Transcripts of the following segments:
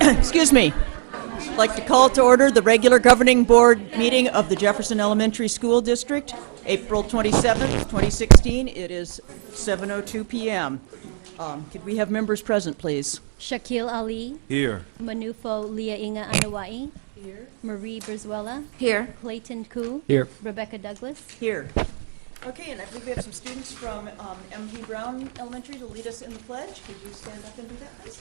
Excuse me. I'd like to call to order the regular governing board meeting of the Jefferson Elementary School District, April 27th, 2016. It is 7:02 p.m. Could we have members present, please? Shaquille Ali. Here. Manufo Leah Inga Anawai. Here. Marie Brizuela. Here. Clayton Koo. Here. Rebecca Douglas. Here. Okay, and I believe we have some students from M.P. Brown Elementary to lead us in the pledge. Could you stand up and do that, please?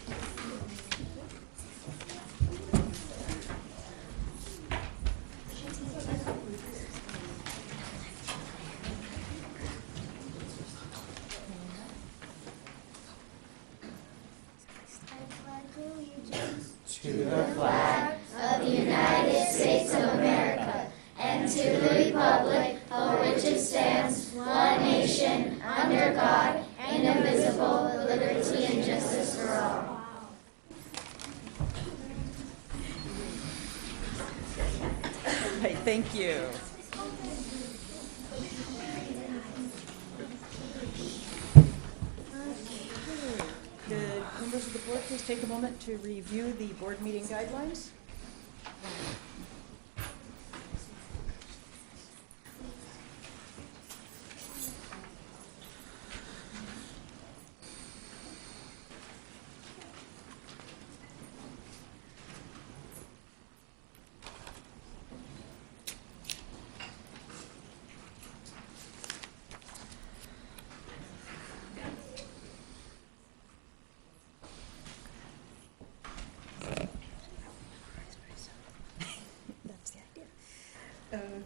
To the flag of the United States of America and to the republic for which it stands, one nation, under God, indivisible, with liberty and justice for all. Hey, thank you. Could members of the board please take a moment to review the board meeting guidelines?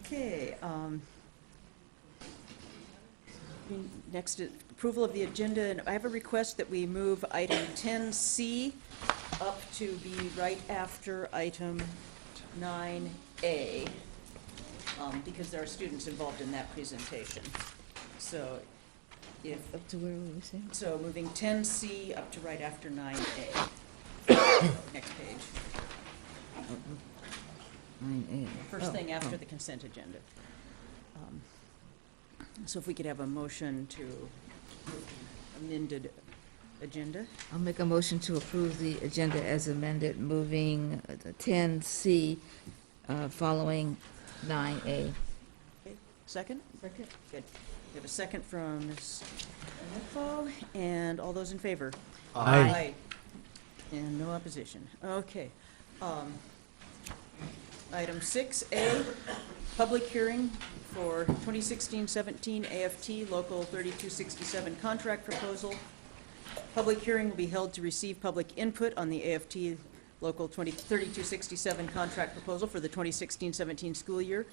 Okay. Next, approval of the agenda, and I have a request that we move item 10C up to be right after item 9A, because there are students involved in that presentation. So, if Up to where were we saying? so, moving 10C up to right after 9A. Next page. 9A. First thing after the consent agenda. So if we could have a motion to amended agenda. I'll make a motion to approve the agenda as amended, moving the 10C following 9A. Okay, second? Second. Good. We have a second from Ms. Info, and all those in favor? Aye. And no opposition. Okay. Item 6A, public hearing for 2016-17 AFT Local 3267 contract proposal. Public hearing will be held to receive public input on the AFT Local 3267 contract proposal for the 2016-17 school year.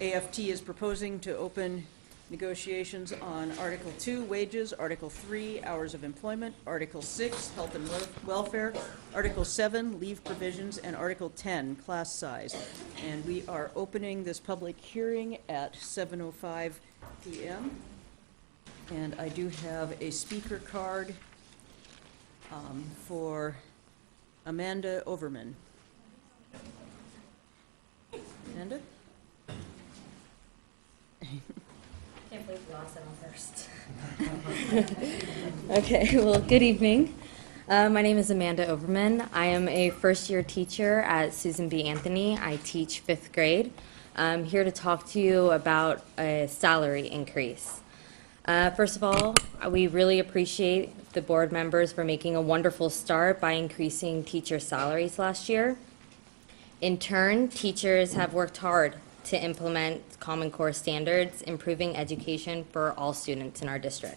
AFT is proposing to open negotiations on Article 2, wages, Article 3, hours of employment, Article 6, health and welfare, Article 7, leave provisions, and Article 10, class size. And we are opening this public hearing at 7:05 p.m. And I do have a speaker card for Amanda Overman. Amanda? Can't believe we lost it on first. Okay, well, good evening. My name is Amanda Overman. I am a first-year teacher at Susan B. Anthony. I teach 5th grade. I'm here to talk to you about a salary increase. First of all, we really appreciate the board members for making a wonderful start by increasing teacher salaries last year. In turn, teachers have worked hard to implement Common Core standards, improving education for all students in our district.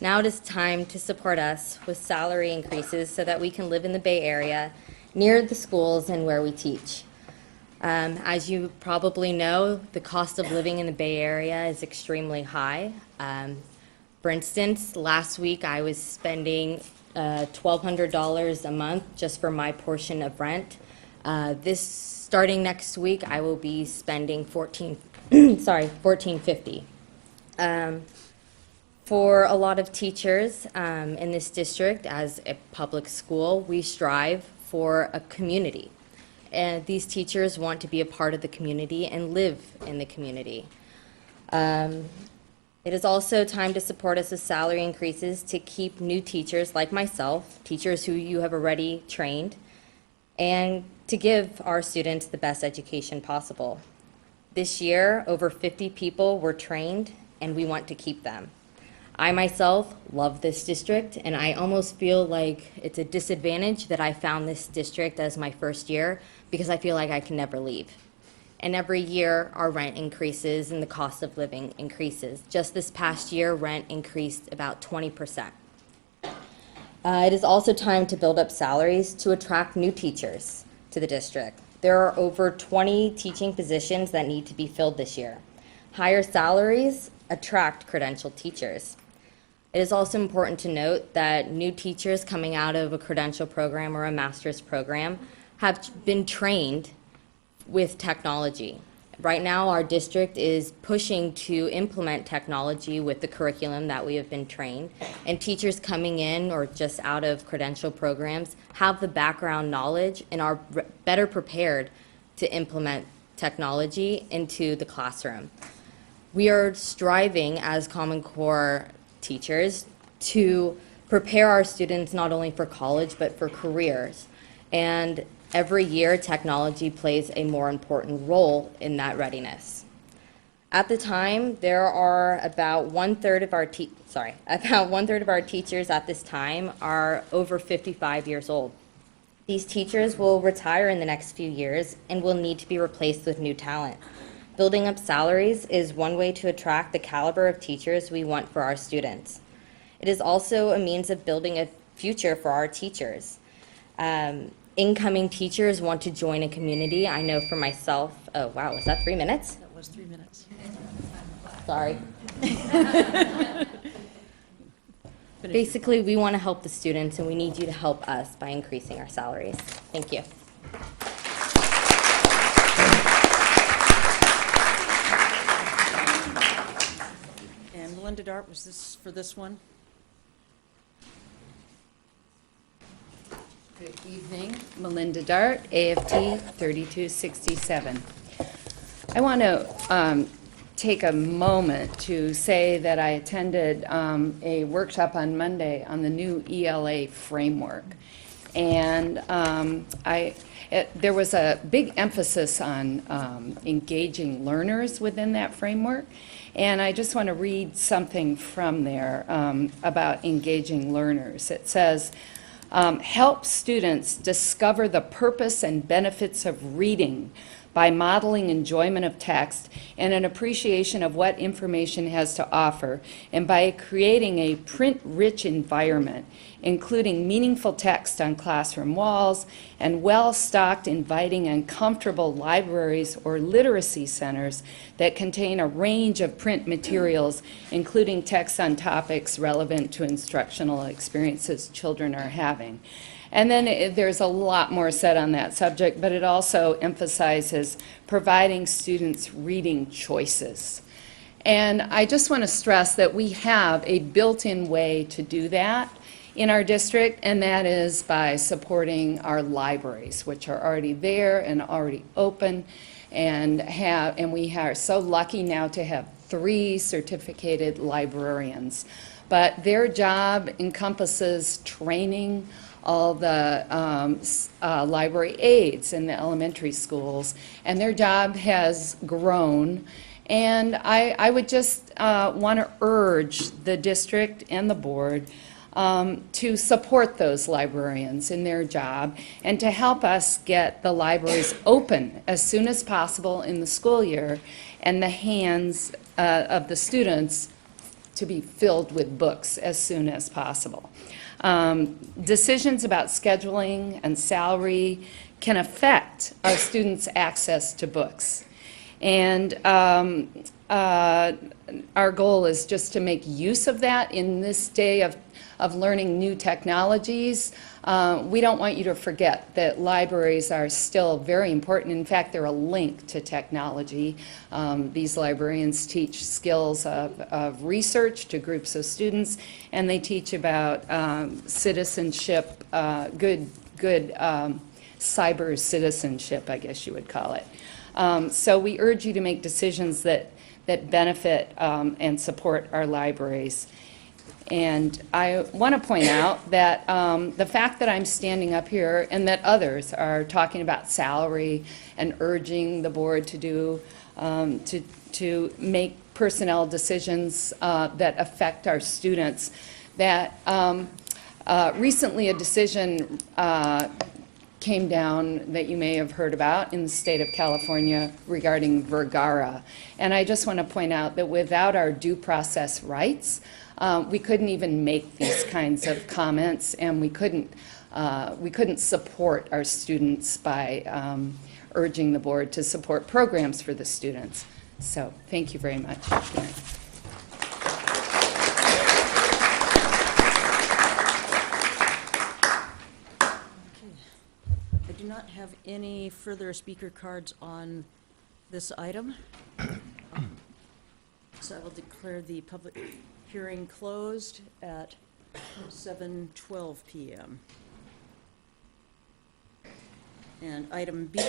Now it is time to support us with salary increases so that we can live in the Bay Area, near the schools and where we teach. As you probably know, the cost of living in the Bay Area is extremely high. For instance, last week I was spending $1,200 a month just for my portion of rent. Starting next week, I will be spending $1,450. For a lot of teachers in this district, as a public school, we strive for a community. And these teachers want to be a part of the community and live in the community. It is also time to support us with salary increases to keep new teachers like myself, teachers who you have already trained, and to give our students the best education possible. This year, over 50 people were trained, and we want to keep them. I myself love this district, and I almost feel like it's a disadvantage that I found this district as my first year because I feel like I can never leave. And every year, our rent increases and the cost of living increases. Just this past year, rent increased about 20%. It is also time to build up salaries to attract new teachers to the district. There are over 20 teaching positions that need to be filled this year. Higher salaries attract credentialed teachers. It is also important to note that new teachers coming out of a credential program or a master's program have been trained with technology. Right now, our district is pushing to implement technology with the curriculum that we have been trained, and teachers coming in or just out of credential programs have the background knowledge and are better prepared to implement technology into the classroom. We are striving as Common Core teachers to prepare our students not only for college but for careers. And every year, technology plays a more important role in that readiness. At the time, there are about one-third of our teachers at this time are over 55 years old. These teachers will retire in the next few years and will need to be replaced with new talent. Building up salaries is one way to attract the caliber of teachers we want for our students. It is also a means of building a future for our teachers. Incoming teachers want to join a community. I know for myself, oh wow, was that 3 minutes? That was 3 minutes. Sorry. Basically, we want to help the students, and we need you to help us by increasing our salaries. Thank you. And Melinda Dart, was this for this one? Good evening, Melinda Dart, AFT 3267. I want to take a moment to say that I attended a workshop on Monday on the new ELA framework. And there was a big emphasis on engaging learners within that framework. And I just want to read something from there about engaging learners. It says, help students discover the purpose and benefits of reading by modeling enjoyment of text and an appreciation of what information has to offer, and by creating a print-rich environment, including meaningful text on classroom walls and well-stocked, inviting, and comfortable libraries or literacy centers that contain a range of print materials, including text on topics relevant to instructional experiences children are having. And then there's a lot more said on that subject, but it also emphasizes providing students reading choices. And I just want to stress that we have a built-in way to do that in our district, and that is by supporting our libraries, which are already there and already open, and we are so lucky now to have 3 certificated librarians. But their job encompasses training all the library aides in the elementary schools, and their job has grown. And I would just want to urge the district and the board to support those librarians in their job and to help us get the libraries open as soon as possible in the school year and the hands of the students to be filled with books as soon as possible. Decisions about scheduling and salary can affect our students' access to books. And our goal is just to make use of that in this day of learning new technologies. We don't want you to forget that libraries are still very important. In fact, they're a link to technology. These librarians teach skills of research to groups of students, and they teach about citizenship, good cyber citizenship, I guess you would call it. So we urge you to make decisions that that benefit and support our libraries. And I want to point out that the fact that I'm standing up here and that others are talking about salary and urging the board to do, to make personnel decisions that affect our students, that recently a decision came down that you may have heard about in the state of California regarding Vergara. And I just want to point out that without our due process rights, we couldn't even make these kinds of comments, and we couldn't support our students by urging the board to support programs for the students. So thank you very much. Good night. I do not have any further speaker cards on this item. So I will declare the public hearing closed at 7:12 p.m. And item B,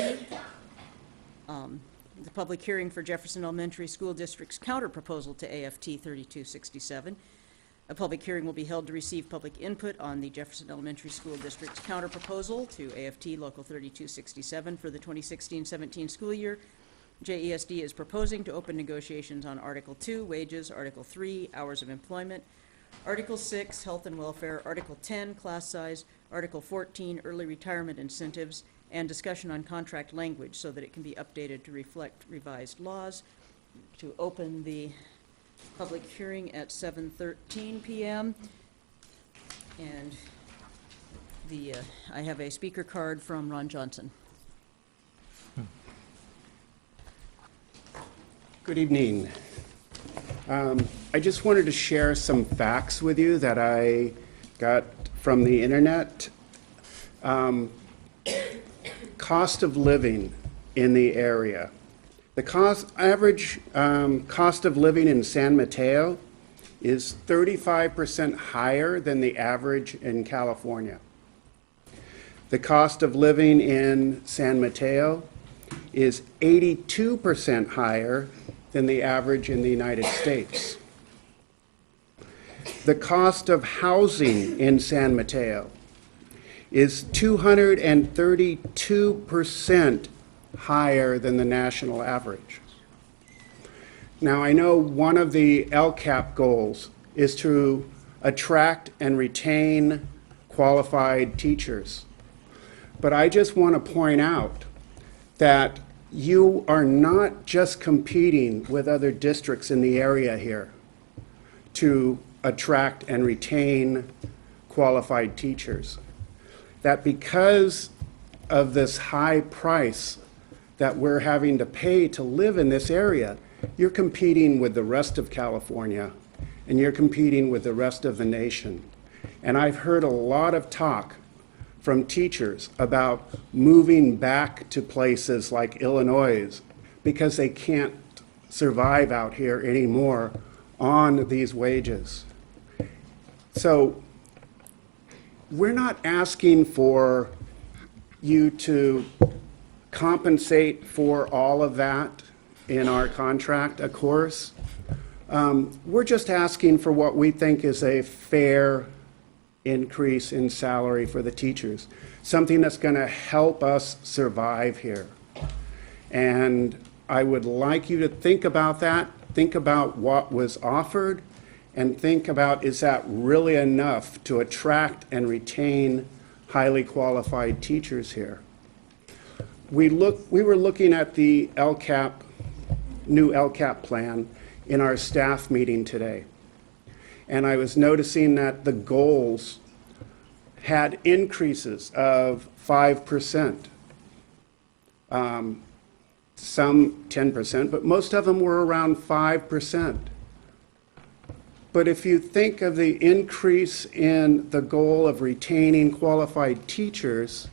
the public hearing for Jefferson Elementary School District's counter-proposal to AFT 3267. A public hearing will be held to receive public input on the Jefferson Elementary School District's counter-proposal to AFT Local 3267 for the 2016-17 school year. JESD is proposing to open negotiations on Article 2, wages, Article 3, hours of employment, Article 6, health and welfare, Article 10, class size, Article 14, early retirement incentives, and discussion on contract language so that it can be updated to reflect revised laws. To open the public hearing at 7:13 p.m. And I have a speaker card from Ron Johnson. Good evening. I just wanted to share some facts with you that I got from the internet. Cost of living in the area. The average cost of living in San Mateo is 35% higher than the average in California. The cost of living in San Mateo is 82% higher than the average in the United States. The cost of housing in San Mateo is 232% higher than the national average. Now, I know one of the LCAP goals is to attract and retain qualified teachers. But I just want to point out that you are not just competing with other districts in the area here to attract and retain qualified teachers. That because of this high price that we're having to pay to live in this area, you're competing with the rest of California and you're competing with the rest of the nation. And I've heard a lot of talk from teachers about moving back to places like Illinois because they can't survive out here anymore on these wages. So we're not asking for you to compensate for all of that in our contract, of course. We're just asking for what we think is a fair increase in salary for the teachers, something that's going to help us survive here. And I would like you to think about that, think about what was offered, and think about, is that really enough to attract and retain highly qualified teachers here? We were looking at the LCAP, new LCAP plan in our staff meeting today. And I was noticing that the goals had increases of 5%, some 10%, but most of them were around 5%. But if you think of the increase in the goal of retaining qualified teachers,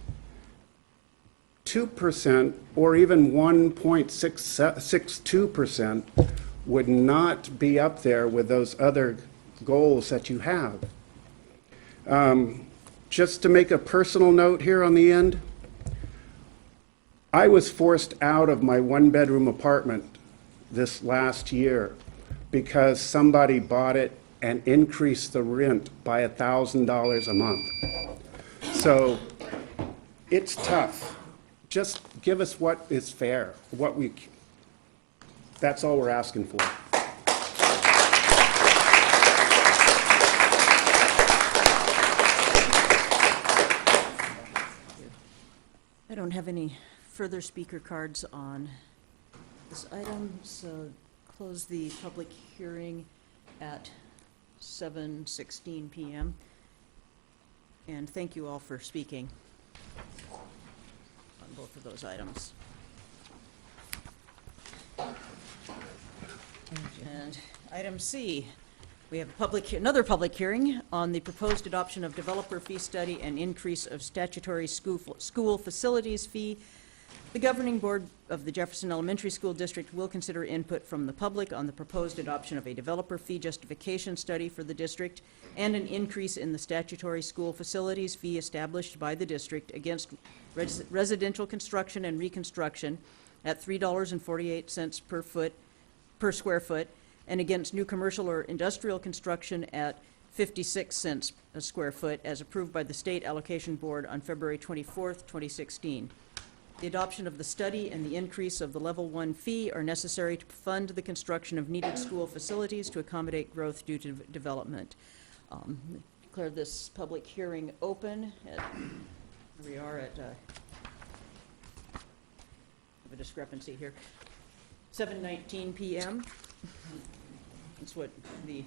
2% or even 1.62% would not be up there with those other goals that you have. Just to make a personal note here on the end, I was forced out of my one-bedroom apartment this last year because somebody bought it and increased the rent by $1,000 a month. So it's tough. Just give us what is fair, that's all we're asking for. I don't have any further speaker cards on this item, so close the public hearing at 7:16 PM. And thank you all for speaking on both of those items. And item C, we have another public hearing on the proposed adoption of developer fee study and increase of statutory school facilities fee. The governing board of the Jefferson Elementary School District will consider input from the public on the proposed adoption of a developer fee justification study for the district and an increase in the statutory school facilities fee established by the district against residential construction and reconstruction at $3.48 per square foot, and against new commercial or industrial construction at 56 cents a square foot, as approved by the State Allocation Board on February 24th, 2016. The adoption of the study and the increase of the Level 1 fee are necessary to fund the construction of needed school facilities to accommodate growth due to development. Declare this public hearing open. We are at have a discrepancy here. 7:19 PM. That's what the,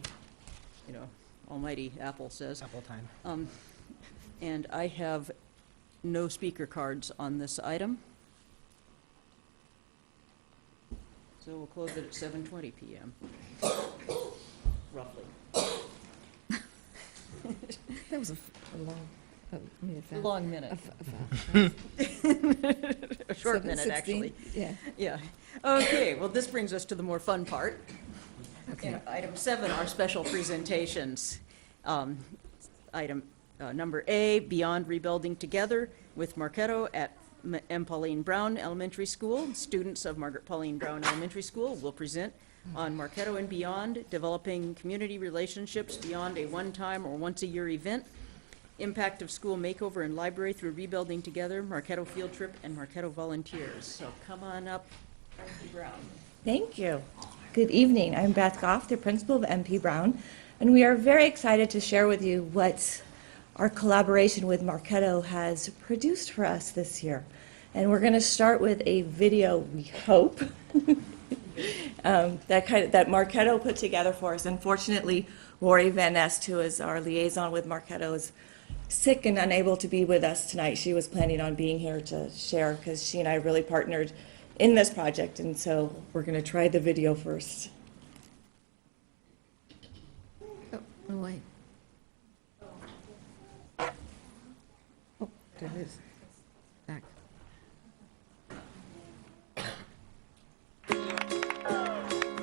almighty Apple says. Apple time. And I have no speaker cards on this item. So we'll close it at 7:20 PM, roughly. That was a Long minute. long. A short minute, actually. Yeah. Yeah. Okay, well, this brings us to the more fun part. Okay. Item 7, our special presentations. Item number A, Beyond Rebuilding Together with Marketo at M. Pauline Brown Elementary School. Students of Margaret Pauline Brown Elementary School will present on Marketo and Beyond, developing community relationships beyond a one-time or once-a-year event, impact of school makeover and library through rebuilding together, Marketo field trip, and Marketo volunteers. So come on up, MP Brown. Thank you. Good evening. I'm Beth Goff, the principal of MP Brown, and we are very excited to share with you what our collaboration with Marketo has produced for us this year. And we're going to start with a video, we hope, that Marketo put together for us. Unfortunately, Lori Van Nest, who is our liaison with Marketo, is sick and unable to be with us tonight. She was planning on being here to share because she and I really partnered in this project, and so we're going to try the video first. Oh, wait. Oh, there it is. Back.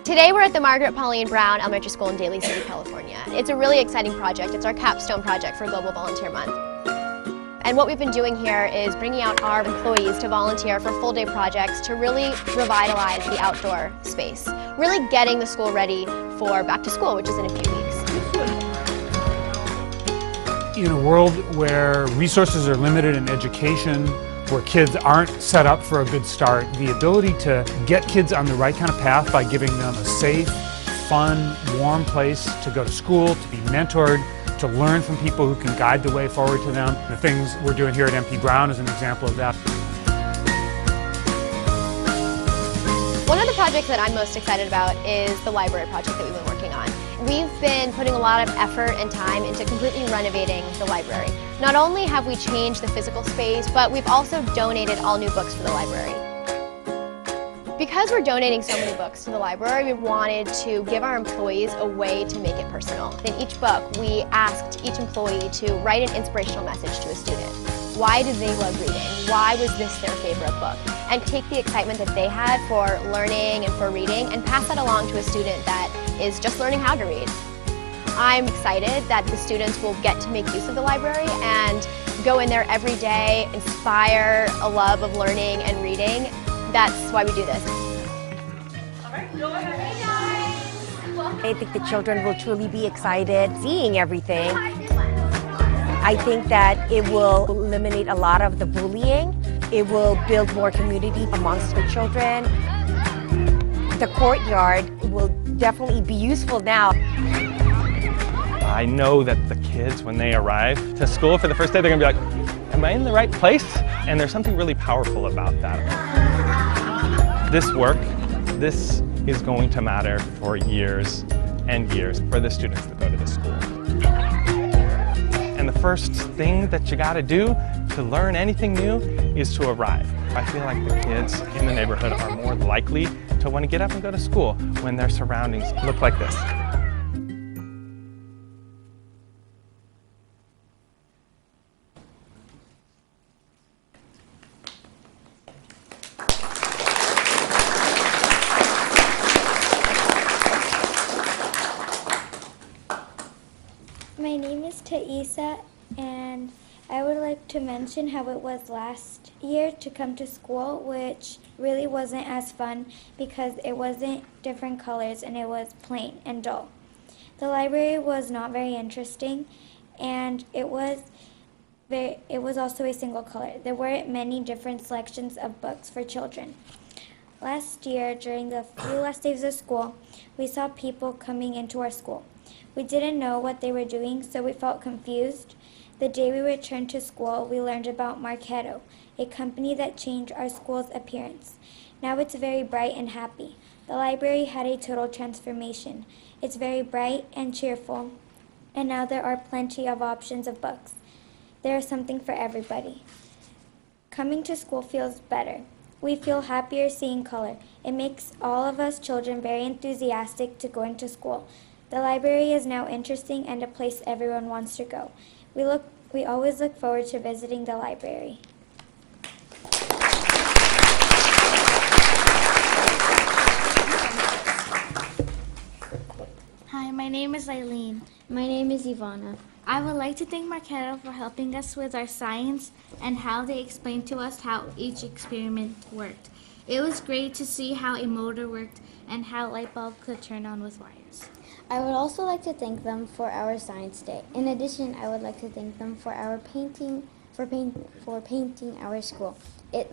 Today we're at the Margaret Pauline Brown Elementary School in Daly City, California. It's a really exciting project. It's our capstone project for Global Volunteer Month. And what we've been doing here is bringing out our employees to volunteer for full-day projects to really revitalize the outdoor space, really getting the school ready for back to school, which is in a few weeks. In a world where resources are limited in education, where kids aren't set up for a good start, the ability to get kids on the right kind of path by giving them a safe, fun, warm place to go to school, to be mentored, to learn from people who can guide the way forward to them. The things we're doing here at MP Brown is an example of that. One of the projects that I'm most excited about is the library project that we've been working on. We've been putting a lot of effort and time into completely renovating the library. Not only have we changed the physical space, but we've also donated all new books for the library. Because we're donating so many books to the library, we wanted to give our employees a way to make it personal. In each book, we asked each employee to write an inspirational message to a student. Why did they love reading? Why was this their favorite book? And take the excitement that they had for learning and for reading and pass that along to a student that is just learning how to read. I'm excited that the students will get to make use of the library and go in there every day, inspire a love of learning and reading. That's why we do this. All right, I think the children will truly be excited seeing everything. I think that it will eliminate a lot of the bullying. It will build more community amongst the children. The courtyard will definitely be useful now. I know that the kids, when they arrive to school for the first day, they're gonna be like, am I in the right place? And there's something really powerful about that. This work, this is going to matter for years and years for the students that go to this school. And the first thing that you gotta do to learn anything new is to arrive. I feel like the kids in the neighborhood are more likely to want to get up and go to school when their surroundings look like this. My name is Taisa, and I would like to mention how it was last year to come to school, which really wasn't as fun because it wasn't different colors and it was plain and dull. The library was not very interesting, and it was also a single color. There weren't many different selections of books for children. Last year, during the few last days of school, we saw people coming into our school. We didn't know what they were doing, so we felt confused. The day we returned to school, we learned about Marketo, a company that changed our school's appearance. Now it's very bright and happy. The library had a total transformation. It's very bright and cheerful, and now there are plenty of options of books. There is something for everybody. Coming to school feels better. We feel happier seeing color. It makes all of us children very enthusiastic to go into school. The library is now interesting and a place everyone wants to go. We always look forward to visiting the library. Hi, my name is Eileen. My name is Ivana. I would like to thank Marketo for helping us with our science and how they explained to us how each experiment worked. It was great to see how a motor worked and how a light bulb could turn on with wires. I would also like to thank them for our science day. In addition, I would like to thank them for our painting our school. It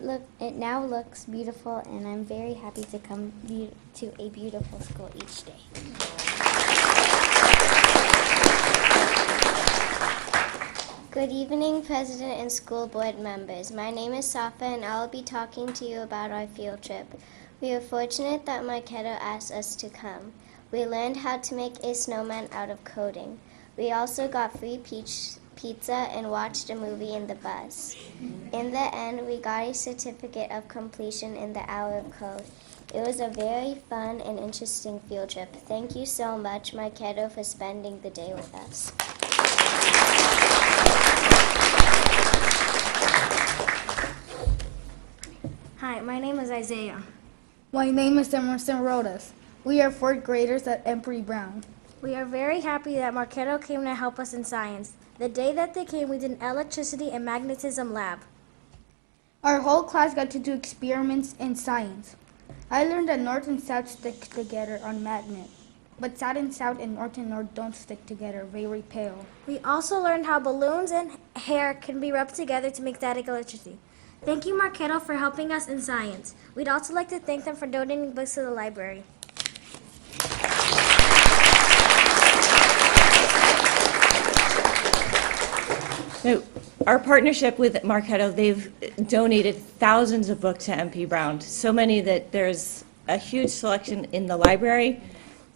now looks beautiful, and I'm very happy to come to a beautiful school each day. Good evening, President and school board members. My name is Safa, and I will be talking to you about our field trip. We are fortunate that Marketo asked us to come. We learned how to make a snowman out of coding. We also got free pizza and watched a movie in the bus. In the end, we got a certificate of completion in the hour of code. It was a very fun and interesting field trip. Thank you so much, Marketo, for spending the day with us. Hi, my name is Isaiah. My name is Emerson Rodas. We are fourth graders at Embry Brown. We are very happy that Marketo came to help us in science. The day that they came, we did an electricity and magnetism lab. Our whole class got to do experiments in science. I learned that north and south stick together on magnet, but south and north don't stick together, they repel. We also learned how balloons and hair can be rubbed together to make static electricity. Thank you, Marketo, for helping us in science. We'd also like to thank them for donating books to the library. So our partnership with Marketo, they've donated thousands of books to MP Brown, so many that there's a huge selection in the library.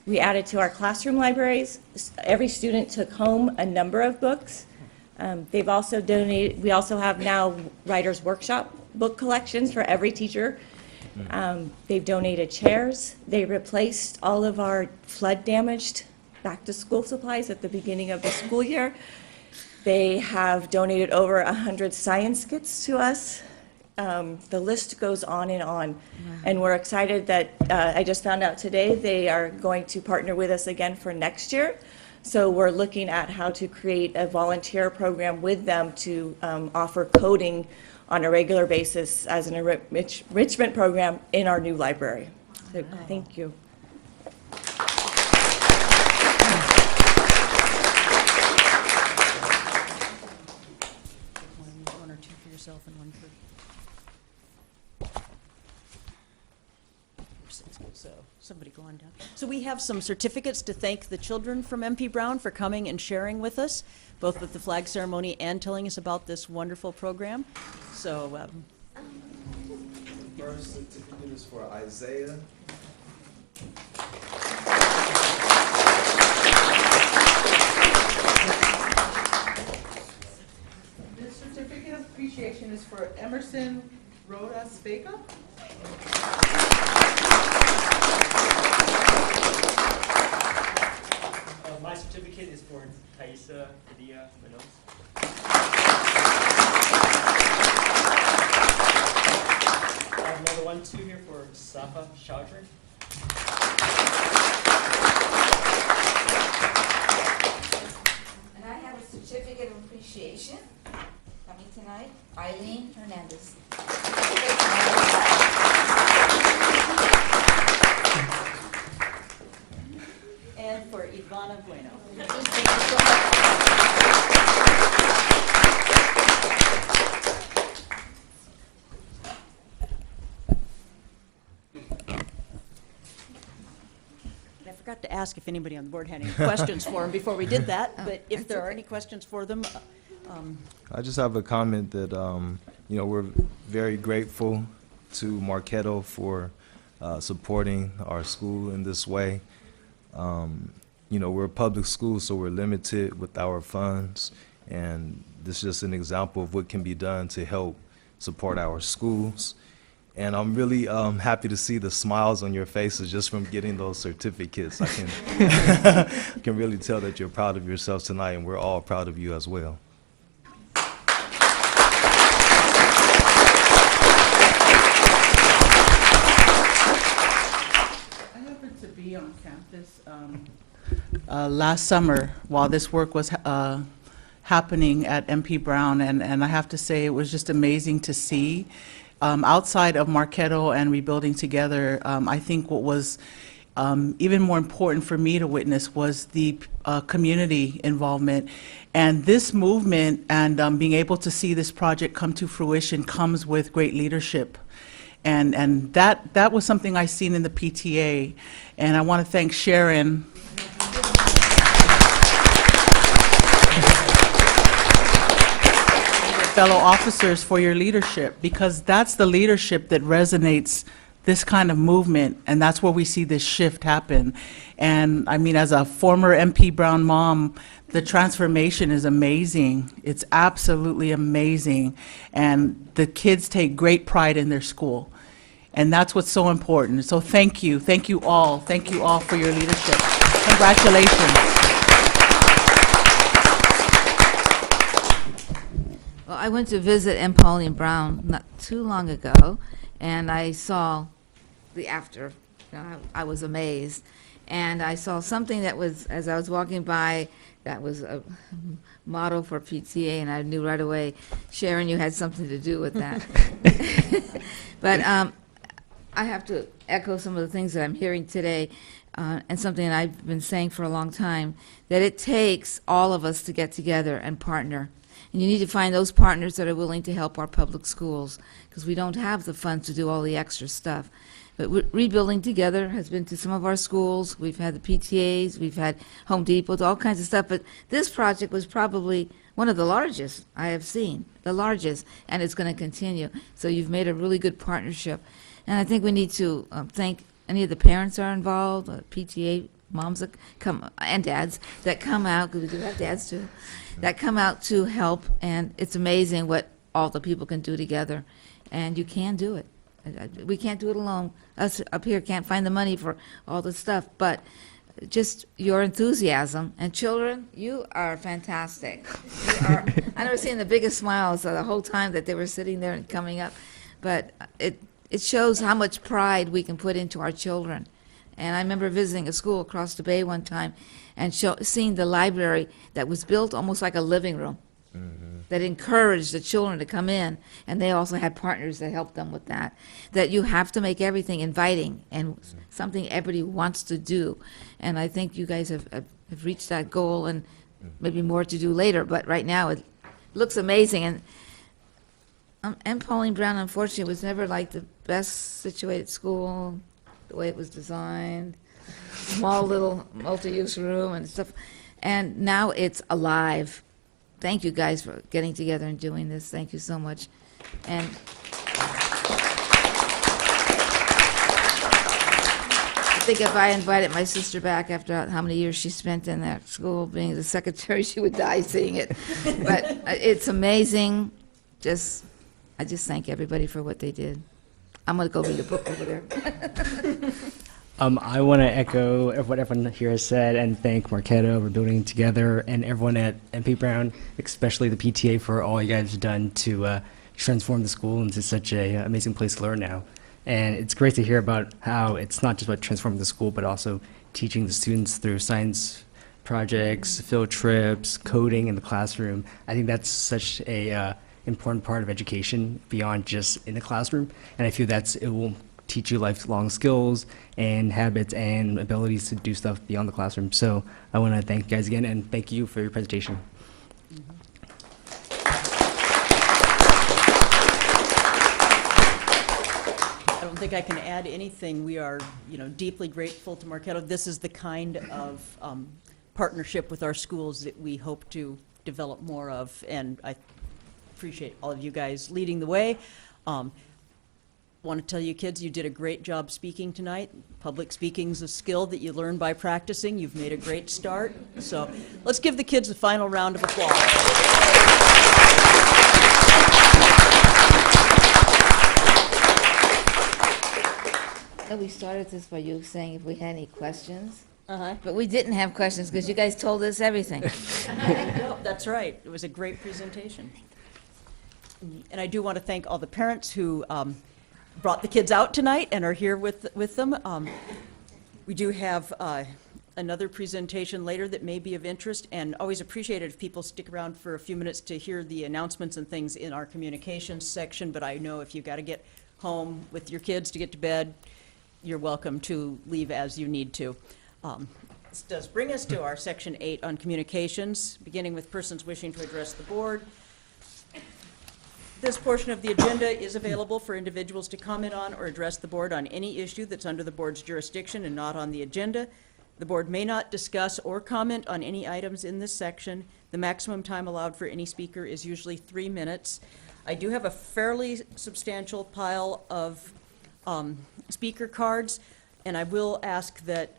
We added to our classroom libraries. Every student took home a number of books. They've also donated, we also have now Writers' Workshop book collections for every teacher. They've donated chairs. They replaced all of our flood-damaged back-to-school supplies at the beginning of the school year. They have donated over 100 science kits to us. The list goes on and on. And we're excited that I just found out today they are going to partner with us again for next year. So we're looking at how to create a volunteer program with them to offer coding on a regular basis as an enrichment program in our new library. So thank you. have some certificates to thank the children from MP Brown for coming and sharing with us, both with the flag ceremony and telling us about this wonderful program. So, First certificate is for Isaiah. This certificate of appreciation is for Emerson Rodas Vega. My certificate is for Thaisa Padilla Manos. I have another one, too, here for Safa Chaudhry. And I have a certificate of appreciation coming tonight, Eileen Hernandez. and for Ivana Bueno. I forgot to ask if anybody on the board had any questions for him before we did that, but if there are any questions for them, I just have a comment that, you know, we're very grateful to Marketo for supporting our school in this way. You know, we're a public school, so we're limited with our funds, and this is just an example of what can be done to help support our schools. And I'm really happy to see the smiles on your faces just from getting those certificates. I can, I can really tell that you're proud of yourselves tonight, and we're all proud of you as well. I happened to be on campus last summer while this work was happening at MP Brown, and I have to say it was just amazing to see. Outside of Marketo and Rebuilding Together, I think what was even more important for me to witness was the community involvement. And this movement and being able to see this project come to fruition comes with great leadership. And that was something I seen in the PTA. And I want to thank Sharon. Fellow officers for your leadership, because that's the leadership that resonates this kind of movement, and that's where we see this shift happen. And I mean, as a former MP Brown mom, the transformation is amazing. It's absolutely amazing. And the kids take great pride in their school. And that's what's so important. So thank you all for your leadership. Congratulations. Well, I went to visit M. Pauline Brown not too long ago, and I saw the after. You know, I was amazed. And I saw something that was, as I was walking by, that was a motto for PTA, and I knew right away, Sharon, you had something to do with that. But I have to echo some of the things that I'm hearing today, and something that I've been saying for a long time, that it takes all of us to get together and partner. And you need to find those partners that are willing to help our public schools, because we don't have the funds to do all the extra stuff. But Rebuilding Together has been to some of our schools. We've had the PTAs, we've had Home Depot, all kinds of stuff. But this project was probably one of the largest I have seen, the largest, and it's going to continue. So you've made a really good partnership. And I think we need to thank any of the parents that are involved, PTA moms that come, and dads that come out, because we do have dads too, that come out to help. And it's amazing what all the people can do together. And you can do it. We can't do it alone. Us up here can't find the money for all the stuff, but just your enthusiasm. And children, you are fantastic. I never seen the biggest smiles the whole time that they were sitting there and coming up, but it shows how much pride we can put into our children. And I remember visiting a school across the bay one time and seeing the library that was built almost like a living room. That encouraged the children to come in, and they also had partners that helped them with that. That you have to make everything inviting and something everybody wants to do. And I think you guys have reached that goal, and maybe more to do later, but right now it looks amazing. And Pauline Brown, unfortunately, was never like the best situated school, the way it was designed. small little multi-use room and stuff. And now it's alive. Thank you guys for getting together and doing this. Thank you so much. And I think if I invited my sister back after how many years she spent in that school being the secretary, she would die seeing it. But it's amazing. I just thank everybody for what they did. I'm going to go read a book over there. I want to echo what everyone here has said and thank Marketo for building together and everyone at MP Brown, especially the PTA, for all you guys have done to transform the school into such an amazing place to learn now. And it's great to hear about how it's not just about transforming the school, but also teaching the students through science projects, field trips, coding in the classroom. I think that's such a important part of education beyond just in the classroom. And I feel it will teach you lifelong skills and habits and abilities to do stuff beyond the classroom. So I want to thank you guys again and thank you for your presentation. I don't think I can add anything. We are, deeply grateful to Marketo. This is the kind of partnership with our schools that we hope to develop more of, and I appreciate all of you guys leading the way. Want to tell you kids, you did a great job speaking tonight. Public speaking's a skill that you learn by practicing. You've made a great start. So let's give the kids a final round of applause. We started this by you saying if we had any questions. But we didn't have questions because you guys told us everything. No, that's right. It was a great presentation. And I do want to thank all the parents who brought the kids out tonight and are here with them. We do have another presentation later that may be of interest, and always appreciate it if people stick around for a few minutes to hear the announcements and things in our communications section. But I know if you got to get home with your kids to get to bed, you're welcome to leave as you need to. This does bring us to our Section 8 on communications, beginning with persons wishing to address the board. This portion of the agenda is available for individuals to comment on or address the board on any issue that's under the board's jurisdiction and not on the agenda. The board may not discuss or comment on any items in this section. The maximum time allowed for any speaker is usually 3 minutes. I do have a fairly substantial pile of speaker cards, and I will ask that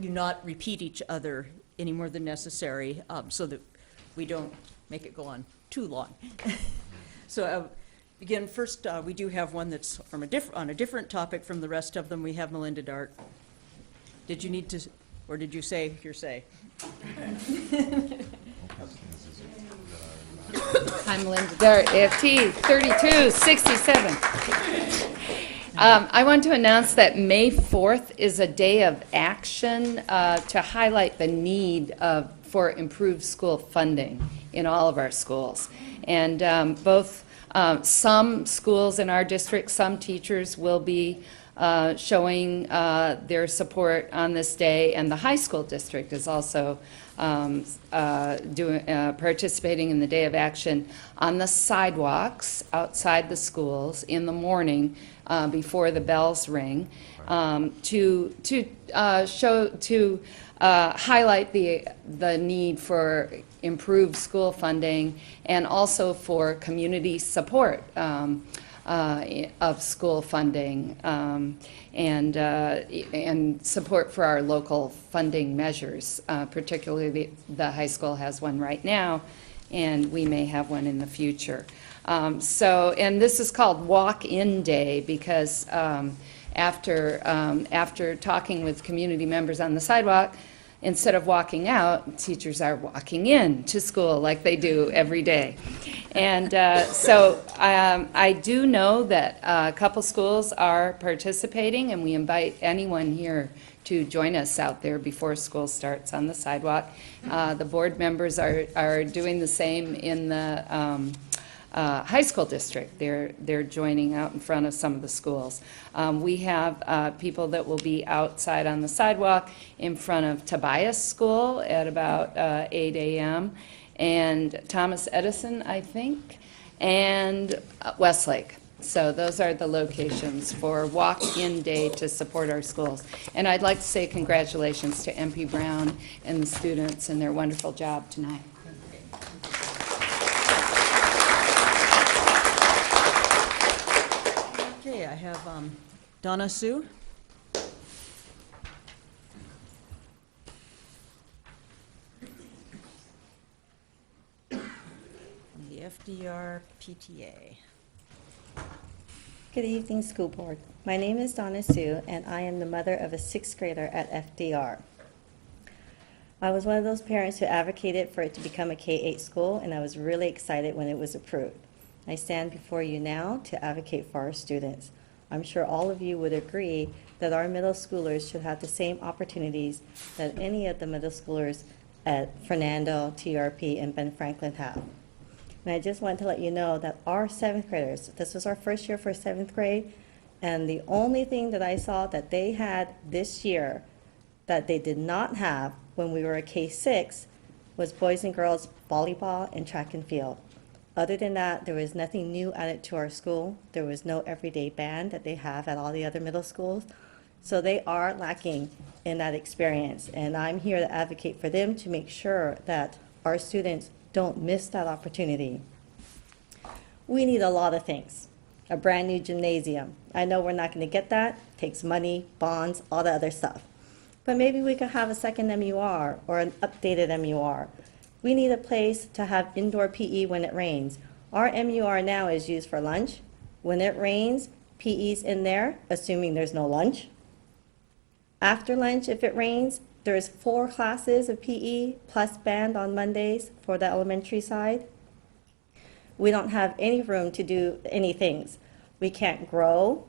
you not repeat each other any more than necessary, so that we don't make it go on too long. So again, first, we do have one that's from on a different topic from the rest of them. We have Melinda Dart. Did you need to, or did you say your say? I'm Melinda Dart, AFT 3267. I want to announce that May 4th is a day of action to highlight the need for improved school funding in all of our schools. And some schools in our district, some teachers will be showing their support on this day, and the high school district is also participating in the day of action on the sidewalks outside the schools in the morning before the bells ring, to highlight the need for improved school funding and also for community support of school funding and support for our local funding measures. Particularly the high school has one right now, and we may have one in the future. And this is called Walk-In Day because after talking with community members on the sidewalk, instead of walking out, teachers are walking in to school like they do every day. And so I do know that a couple schools are participating, and we invite anyone here to join us out there before school starts on the sidewalk. The board members are doing the same in the high school district. They're joining out in front of some of the schools. We have people that will be outside on the sidewalk in front of Tobias School at about 8 a.m. and Thomas Edison, I think, and Westlake. So those are the locations for walk-in day to support our schools. And I'd like to say congratulations to MP Brown and the students and their wonderful job tonight. Okay, I have Donna Sue. From the FDR PTA. Good evening, school board. My name is Donna Sue, and I am the mother of a sixth grader at FDR. I was one of those parents who advocated for it to become a K-8 school, and I was really excited when it was approved. I stand before you now to advocate for our students. I'm sure all of you would agree that our middle schoolers should have the same opportunities that any of the middle schoolers at Fernando, TRP, and Ben Franklin have. And I just wanted to let you know that our seventh graders, this was our first year for seventh grade, and the only thing that I saw that they had this year that they did not have when we were a K-6 was boys and girls volleyball and track and field. Other than that, there was nothing new added to our school. There was no everyday band that they have at all the other middle schools. So they are lacking in that experience, and I'm here to advocate for them to make sure that our students don't miss that opportunity. We need a lot of things. A brand new gymnasium. I know we're not going to get that. It takes money, bonds, all the other stuff. But maybe we could have a second MUR or an updated MUR. We need a place to have indoor PE when it rains. Our MUR now is used for lunch. When it rains, PE's in there, assuming there's no lunch. After lunch, if it rains, there's 4 classes of PE plus band on Mondays for the elementary side. We don't have any room to do any things. We can't grow.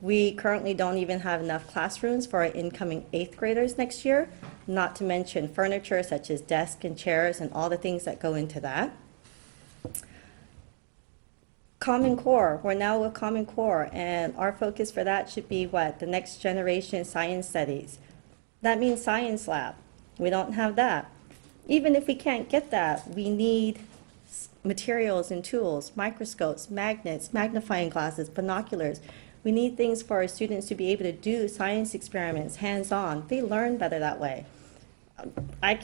We currently don't even have enough classrooms for our incoming 8th graders next year, not to mention furniture such as desks and chairs and all the things that go into that. Common Core, we're now with Common Core, and our focus for that should be what? The next generation science studies. That means science lab. We don't have that. Even if we can't get that, we need materials and tools, microscopes, magnets, magnifying glasses, binoculars. We need things for our students to be able to do science experiments hands-on. They learn better that way. I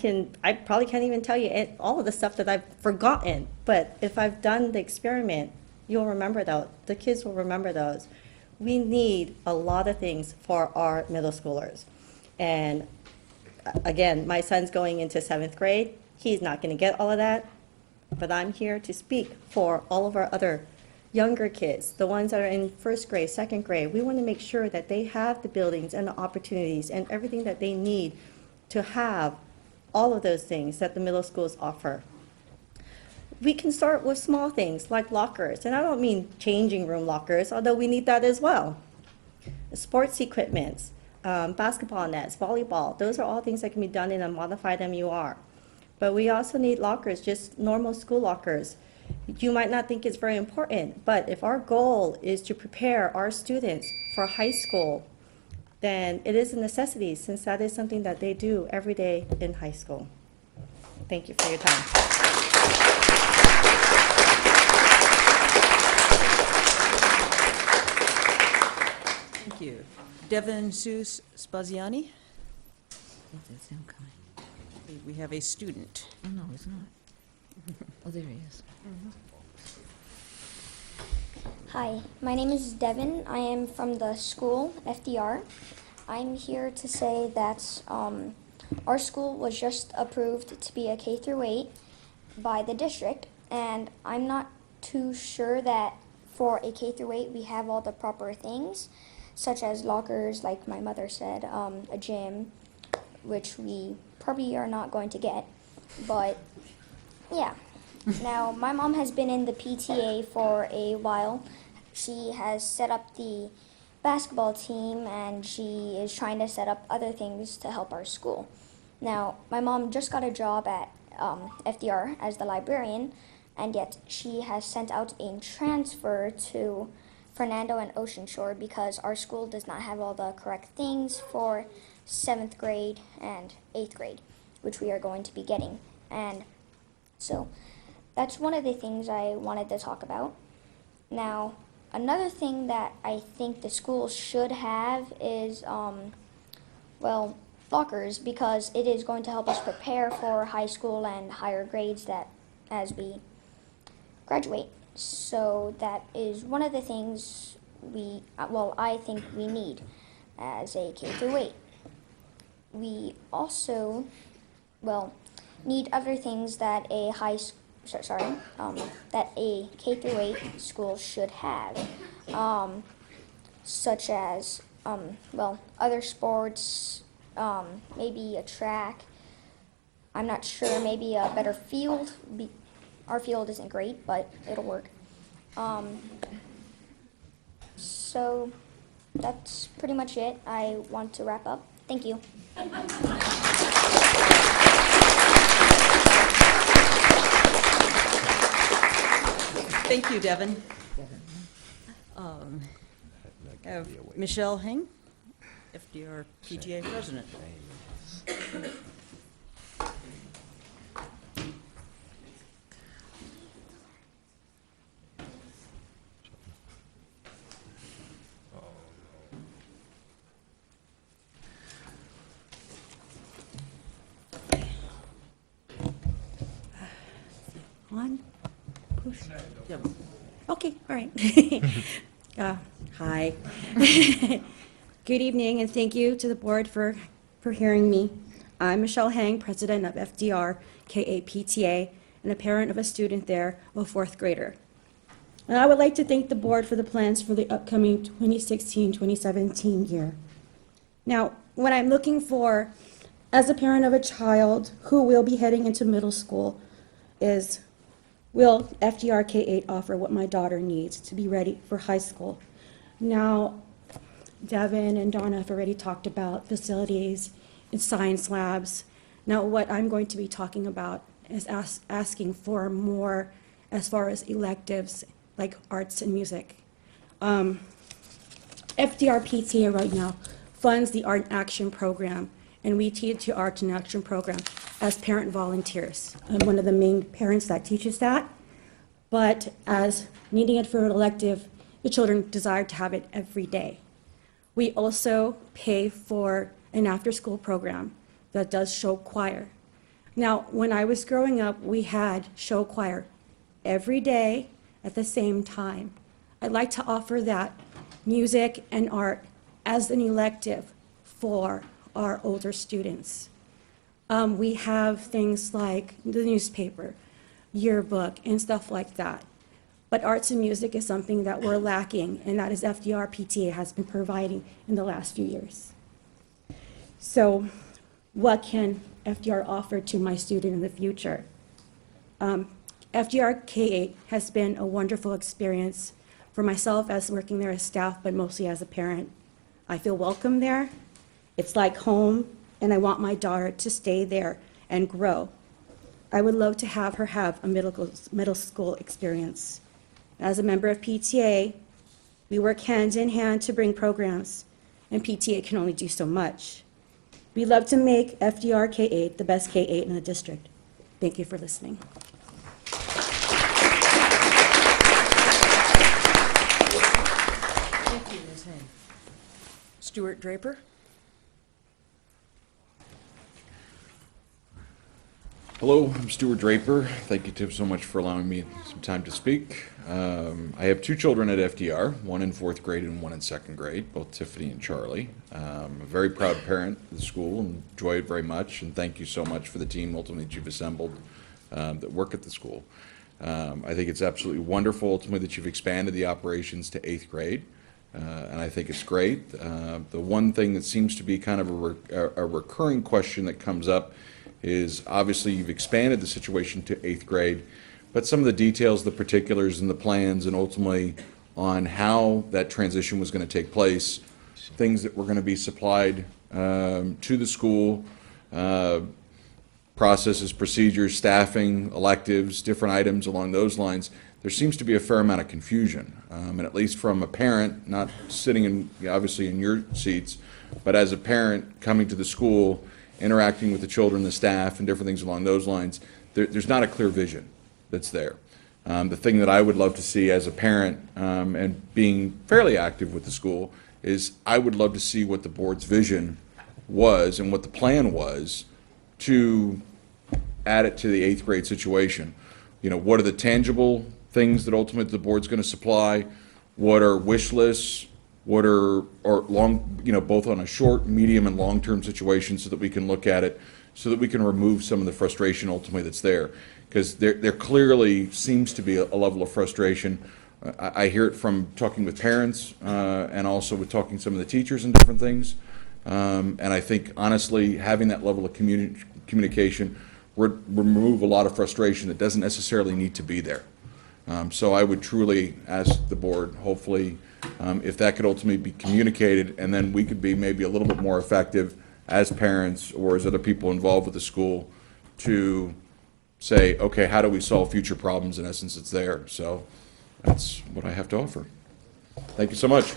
probably can't even tell you all of the stuff that I've forgotten, but if I've done the experiment, you'll remember those. The kids will remember those. We need a lot of things for our middle schoolers. And again, my son's going into 7th grade. He's not going to get all of that, but I'm here to speak for all of our other younger kids, the ones that are in 1st grade, 2nd grade. We want to make sure that they have the buildings and the opportunities and everything that they need to have all of those things that the middle schools offer. We can start with small things like lockers, and I don't mean changing room lockers, although we need that as well. Sports equipment, basketball nets, volleyball, those are all things that can be done in a modified MUR. But we also need lockers, just normal school lockers. You might not think it's very important, but if our goal is to prepare our students for high school, then it is a necessity, since that is something that they do every day in high school. Thank you for your time. Thank you. Devin Sue Spaziani. We have a student. Oh, no, he's not. Oh, there he is. Hi, my name is Devin. I am from the school, FDR. I'm here to say that our school was just approved to be a K-8 by the district, and I'm not too sure that for a K-8 we have all the proper things, such as lockers, like my mother said, a gym, which we probably are not going to get, but yeah. Now, my mom has been in the PTA for a while. She has set up the basketball team, and she is trying to set up other things to help our school. Now, my mom just got a job at FDR as the librarian, and yet she has sent out a transfer to Fernando and Ocean Shore because our school does not have all the correct things for 7th grade and 8th grade, which we are going to be getting. And so that's one of the things I wanted to talk about. Now, Another thing that I think the school should have is, well, lockers, because it is going to help us prepare for high school and higher grades that as we graduate. So that is one of the things I think we need as a K through 8. We also, need other things that a that a K through 8 school should have, such as, other sports, maybe a track. I'm not sure, maybe a better field. Our field isn't great, but it'll work. So that's pretty much it. I want to wrap up. Thank you. Thank you, Devin. I have Michelle Heng, FDR PTA President. On? Push. Yep. Okay, all right. Hi. Good evening, and thank you to the board for hearing me. I'm Michelle Hang, president of FDR KAPTA, and a parent of a student there, a 4th grader. And I would like to thank the board for the plans for the upcoming 2016-2017 year. Now, what I'm looking for as a parent of a child who will be heading into middle school is, will FDR K-8 offer what my daughter needs to be ready for high school? Now, Devin and Donna have already talked about facilities and science labs. Now, what I'm going to be talking about is asking for more as far as electives like arts and music. FDR PTA right now funds the Art and Action Program, and we teach the Art and Action Program as parent volunteers. I'm one of the main parents that teaches that, but as needing it for an elective, the children desire to have it every day. We also pay for an after-school program that does show choir. Now, when I was growing up, we had show choir every day at the same time. I'd like to offer that music and art as an elective for our older students. We have things like the newspaper, yearbook, and stuff like that. But arts and music is something that we're lacking, and that is FDR PTA has been providing in the last few years. So what can FDR offer to my student in the future? FDR K-8 has been a wonderful experience for myself as working there as staff, but mostly as a parent. I feel welcome there. It's like home, and I want my daughter to stay there and grow. I would love to have her have a middle school experience. As a member of PTA, we work hand in hand to bring programs, and PTA can only do so much. We love to make FDR K-8 the best K-8 in the district. Thank you for listening. Thank you, Ms. Heng. Stuart Draper. Hello, I'm Stuart Draper. Thank you, Tiff, so much for allowing me some time to speak. I have 2 children at FDR, one in 4th grade and one in 2nd grade, both Tiffany and Charlie. I'm a very proud parent of the school and enjoy it very much, and thank you so much for the team ultimately that you've assembled that work at the school. I think it's absolutely wonderful ultimately that you've expanded the operations to 8th grade, and I think it's great. The one thing that seems to be kind of a recurring question that comes up is obviously you've expanded the situation to 8th grade, but some of the details, the particulars and the plans and ultimately on how that transition was going to take place, things that were going to be supplied to the school, processes, procedures, staffing, electives, different items along those lines, there seems to be a fair amount of confusion. And at least from a parent, not sitting in, obviously in your seats, but as a parent coming to the school, interacting with the children, the staff, and different things along those lines, there's not a clear vision that's there. The thing that I would love to see as a parent, and being fairly active with the school, is I would love to see what the board's vision was and what the plan was to add it to the 8th grade situation. You know, what are the tangible things that ultimately the board's going to supply? What are wish lists? What are, or long, you know, both on a short, medium, and long-term situation, so that we can look at it, so that we can remove some of the frustration ultimately that's there. Because there clearly seems to be a level of frustration. I hear it from talking with parents, and also with talking to some of the teachers and different things. And I think, honestly, having that level of communication would remove a lot of frustration that doesn't necessarily need to be there. So I would truly ask the board, hopefully, if that could ultimately be communicated, and then we could be maybe a little bit more effective as parents or as other people involved with the school to say, okay, how do we solve future problems? In essence, it's there. So that's what I have to offer. Thank you so much.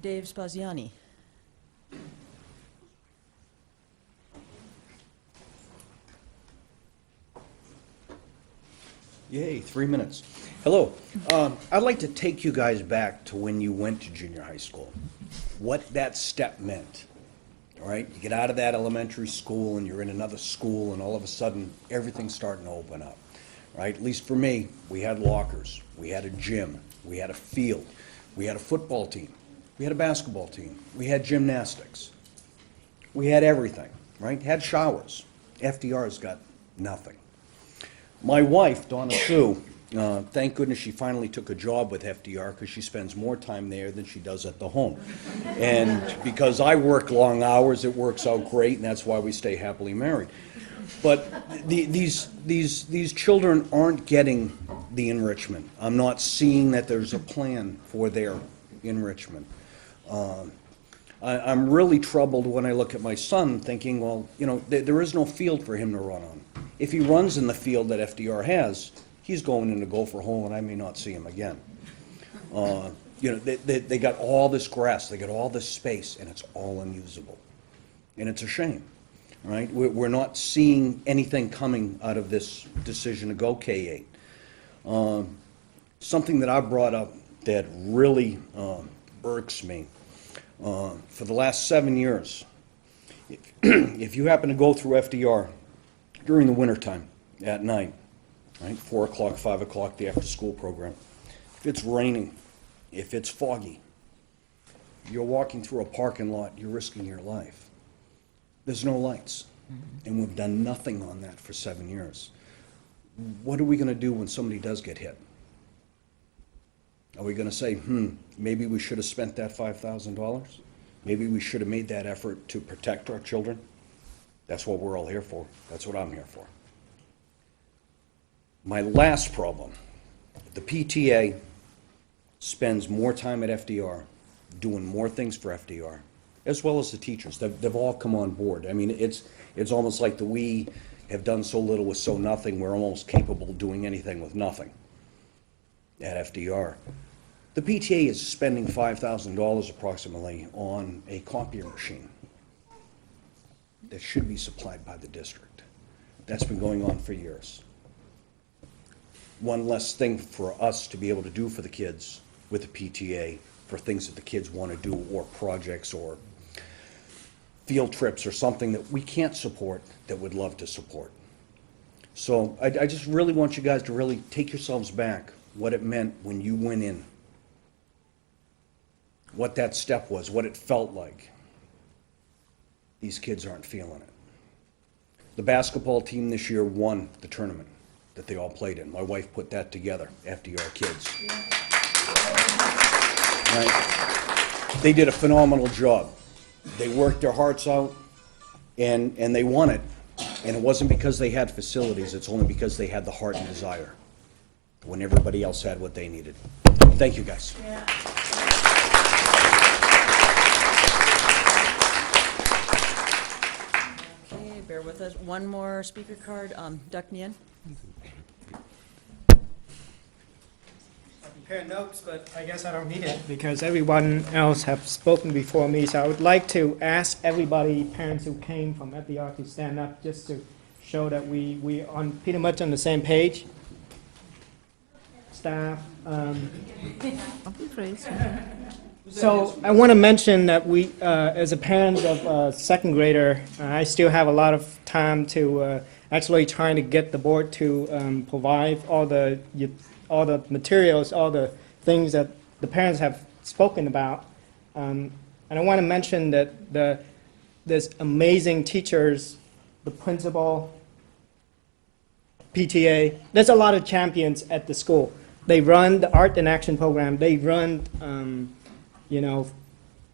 Dave Spaziani. Yay, 3 minutes. Hello. I'd like to take you guys back to when you went to junior high school, what that step meant. All right, you get out of that elementary school and you're in another school, and all of a sudden everything's starting to open up. Right? At least for me, we had lockers, we had a gym, we had a field, we had a football team, we had a basketball team, we had gymnastics, we had everything. Right? Had showers. FDR's got nothing. My wife, Donna Sue, thank goodness she finally took a job with FDR, because she spends more time there than she does at the home. And because I work long hours, it works out great, and that's why we stay happily married. But these children aren't getting the enrichment. I'm not seeing that there's a plan for their enrichment. I'm really troubled when I look at my son, thinking, well, you know, there is no field for him to run on. If he runs in the field that FDR has, he's going in a gopher hole, and I may not see him again. You know, they got all this grass, they got all this space, and it's all unusable. And it's a shame, right? We're not seeing anything coming out of this decision to go K-8. Something that I brought up that really irks me, for the last 7 years, if you happen to go through FDR during the wintertime at night, right, 4 o'clock, 5 o'clock, the after-school program, if it's raining, if it's foggy, you're walking through a parking lot, you're risking your life. There's no lights, and we've done nothing on that for 7 years. What are we going to do when somebody does get hit? Are we going to say, maybe we should have spent that $5,000? Maybe we should have made that effort to protect our children? That's what we're all here for. That's what I'm here for. My last problem, the PTA spends more time at FDR, doing more things for FDR, as well as the teachers. They've all come on board. I mean, it's almost like we have done so little with so nothing, we're almost capable of doing anything with nothing at FDR. The PTA is spending $5,000 approximately on a copier machine that should be supplied by the district. That's been going on for years. One less thing for us to be able to do for the kids with the PTA, for things that the kids want to do, or projects, or field trips, or something that we can't support that we'd love to support. So I just really want you guys to really take yourselves back, what it meant when you went in, what that step was, what it felt like. These kids aren't feeling it. The basketball team this year won the tournament that they all played in. My wife put that together, FDR kids. Right? They did a phenomenal job. They worked their hearts out, and they won it. And it wasn't because they had facilities, it's only because they had the heart and desire, when everybody else had what they needed. Thank you, guys. Yeah. Okay, bear with us. One more speaker card. Duck Nien. prepared notes, but I guess I don't need it because everyone else have spoken before me. So I would like to ask everybody, parents who came from FDR, to stand up just to show that we on pretty much on the same page. Staff. So I want to mention that we, as a parent of a second grader, I still have a lot of time to actually trying to get the board to provide all the materials, all the things that the parents have spoken about. And I want to mention that there's amazing teachers, the principal, PTA. There's a lot of champions at the school. They run the Art in Action program. They run, you know,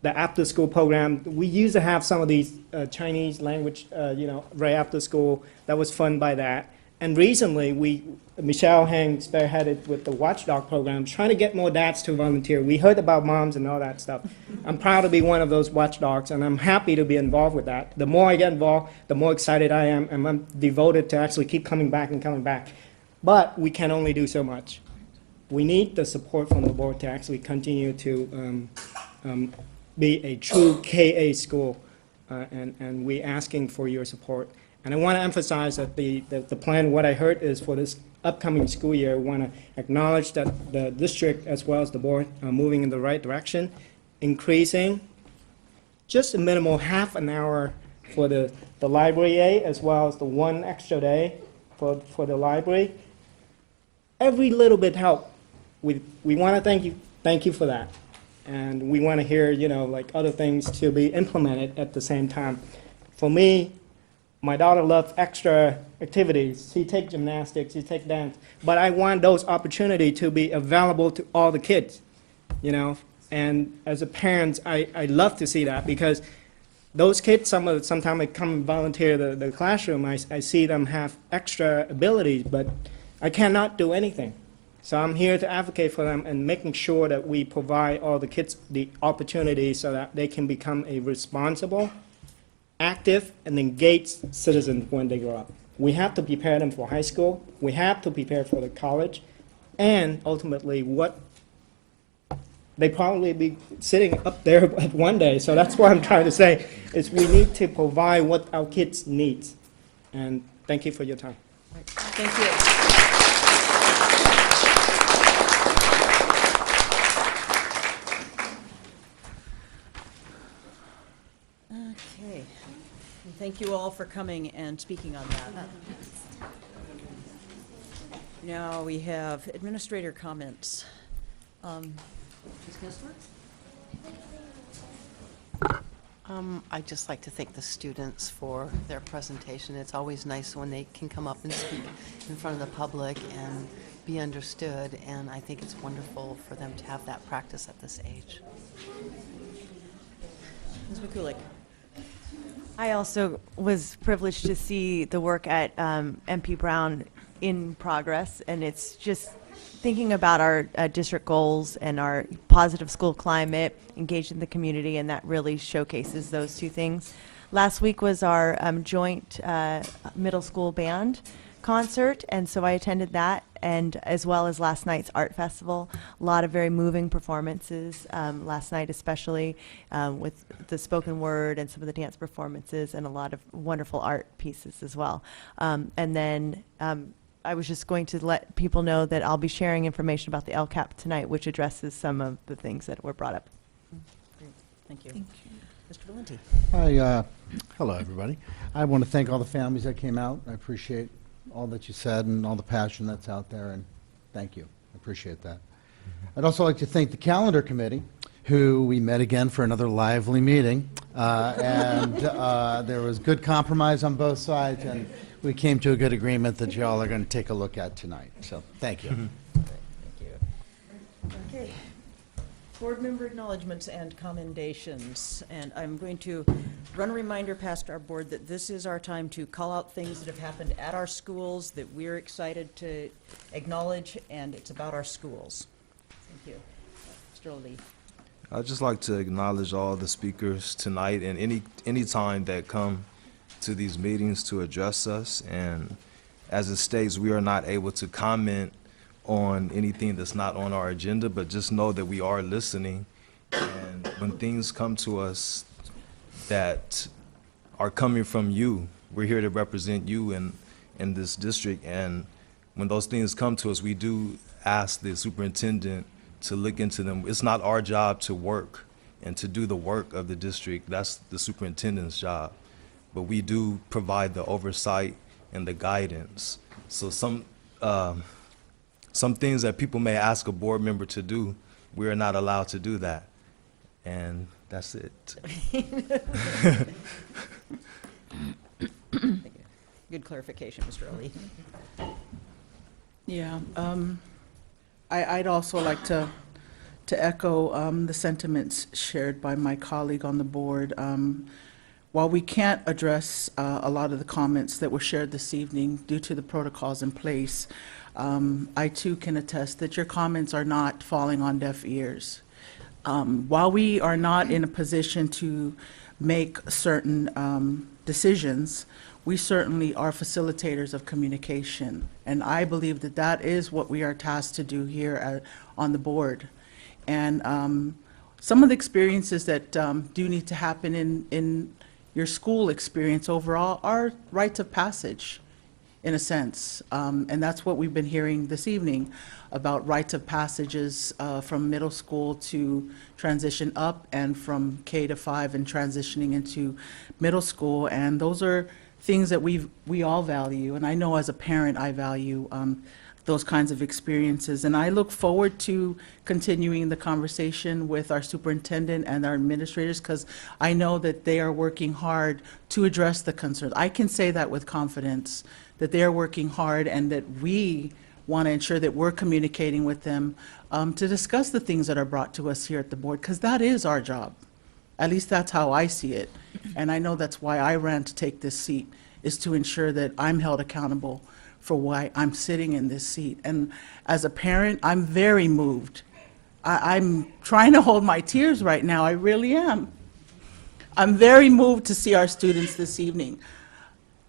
the after-school program. We used to have some of these Chinese language, you know, right after school. That was fun by that. And recently, Michelle Hang spearheaded with the Watchdog program, trying to get more dads to volunteer. We heard about moms and all that stuff. I'm proud to be one of those watchdogs, and I'm happy to be involved with that. The more I get involved, the more excited I am, and I'm devoted to actually keep coming back and coming back. But we can only do so much. We need the support from the board to actually continue to be a true KA school, and we're asking for your support. And I want to emphasize that the plan, what I heard is for this upcoming school year, I want to acknowledge that the district as well as the board are moving in the right direction, increasing just a minimal half an hour for the library day as well as the 1 extra day for the library. Every little bit help. We want to thank you for that. And we want to hear, you know, like other things to be implemented at the same time. For me, my daughter loves extra activities. She takes gymnastics, she takes dance. But I want those opportunities to be available to all the kids, you know. And as a parent, I love to see that because those kids, sometimes I come and volunteer the classroom, I see them have extra abilities, but I cannot do anything. So I'm here to advocate for them and making sure that we provide all the kids the opportunity so that they can become a responsible, active, and engaged citizen when they grow up. We have to prepare them for high school. We have to prepare for the college, and ultimately what they probably be sitting up there one day. So that's what I'm trying to say, is we need to provide what our kids need. And thank you for your time. Thank you. Okay. And thank you all for coming and speaking on that. Now we have administrator comments. Ms. Kessler? I'd just like to thank the students for their presentation. It's always nice when they can come up and speak in front of the public and be understood, and I think it's wonderful for them to have that practice at this age. Ms. McCulick? I also was privileged to see the work at MP Brown in progress, and it's just thinking about our district goals and our positive school climate, engaged in the community, and that really showcases those two things. Last week was our joint middle school band concert, and so I attended that, and as well as last night's art festival. A lot of very moving performances last night, especially with the spoken word and some of the dance performances, and a lot of wonderful art pieces as well. And then I was just going to let people know that I'll be sharing information about the LCAP tonight, which addresses some of the things that were brought up. Great. Thank you. Mr. Valenti? Hi, hello, everybody. I want to thank all the families that came out. I appreciate all that you said and all the passion that's out there, and thank you. I appreciate that. I'd also like to thank the calendar committee, who we met again for another lively meeting, and there was good compromise on both sides, and we came to a good agreement that y'all are going to take a look at tonight. So thank you. Thank you. Okay. Board member acknowledgements and commendations. And I'm going to run a reminder past our board that this is our time to call out things that have happened at our schools that we're excited to acknowledge, and it's about our schools. Thank you. Mr. Lee. I'd just like to acknowledge all the speakers tonight and any time that come to these meetings to address us. And as it states, we are not able to comment on anything that's not on our agenda, but just know that we are listening. And when things come to us that are coming from you, we're here to represent you in this district. And when those things come to us, we do ask the superintendent to look into them. It's not our job to work and to do the work of the district. That's the superintendent's job. But we do provide the oversight and the guidance. So some things that people may ask a board member to do, we're not allowed to do that. And that's it. Good clarification, Mr. Ali. Yeah, I'd also like to echo the sentiments shared by my colleague on the board. While we can't address a lot of the comments that were shared this evening due to the protocols in place, I too can attest that your comments are not falling on deaf ears. While we are not in a position to make certain decisions, we certainly are facilitators of communication. And I believe that that is what we are tasked to do here on the board. And some of the experiences that do need to happen in your school experience overall are rites of passage, in a sense. And that's what we've been hearing this evening about rites of passages from middle school to transition up, and from K to 5 and transitioning into middle school. And those are things that we all value. And I know as a parent, I value those kinds of experiences. And I look forward to continuing the conversation with our superintendent and our administrators, because I know that they are working hard to address the concerns. I can say that with confidence, that they are working hard, and that we want to ensure that we're communicating with them to discuss the things that are brought to us here at the board, because that is our job. At least that's how I see it. And I know that's why I ran to take this seat, is to ensure that I'm held accountable for why I'm sitting in this seat. And as a parent, I'm very moved. I'm trying to hold my tears right now. I really am. I'm very moved to see our students this evening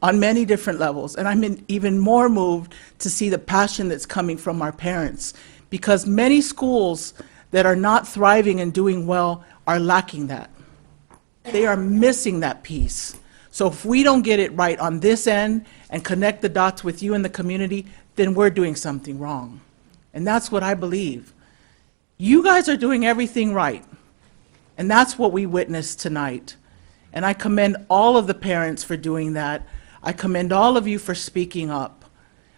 on many different levels. And I'm even more moved to see the passion that's coming from our parents, because many schools that are not thriving and doing well are lacking that. They are missing that piece. So if we don't get it right on this end and connect the dots with you in the community, then we're doing something wrong. And that's what I believe. You guys are doing everything right. And that's what we witnessed tonight. And I commend all of the parents for doing that. I commend all of you for speaking up.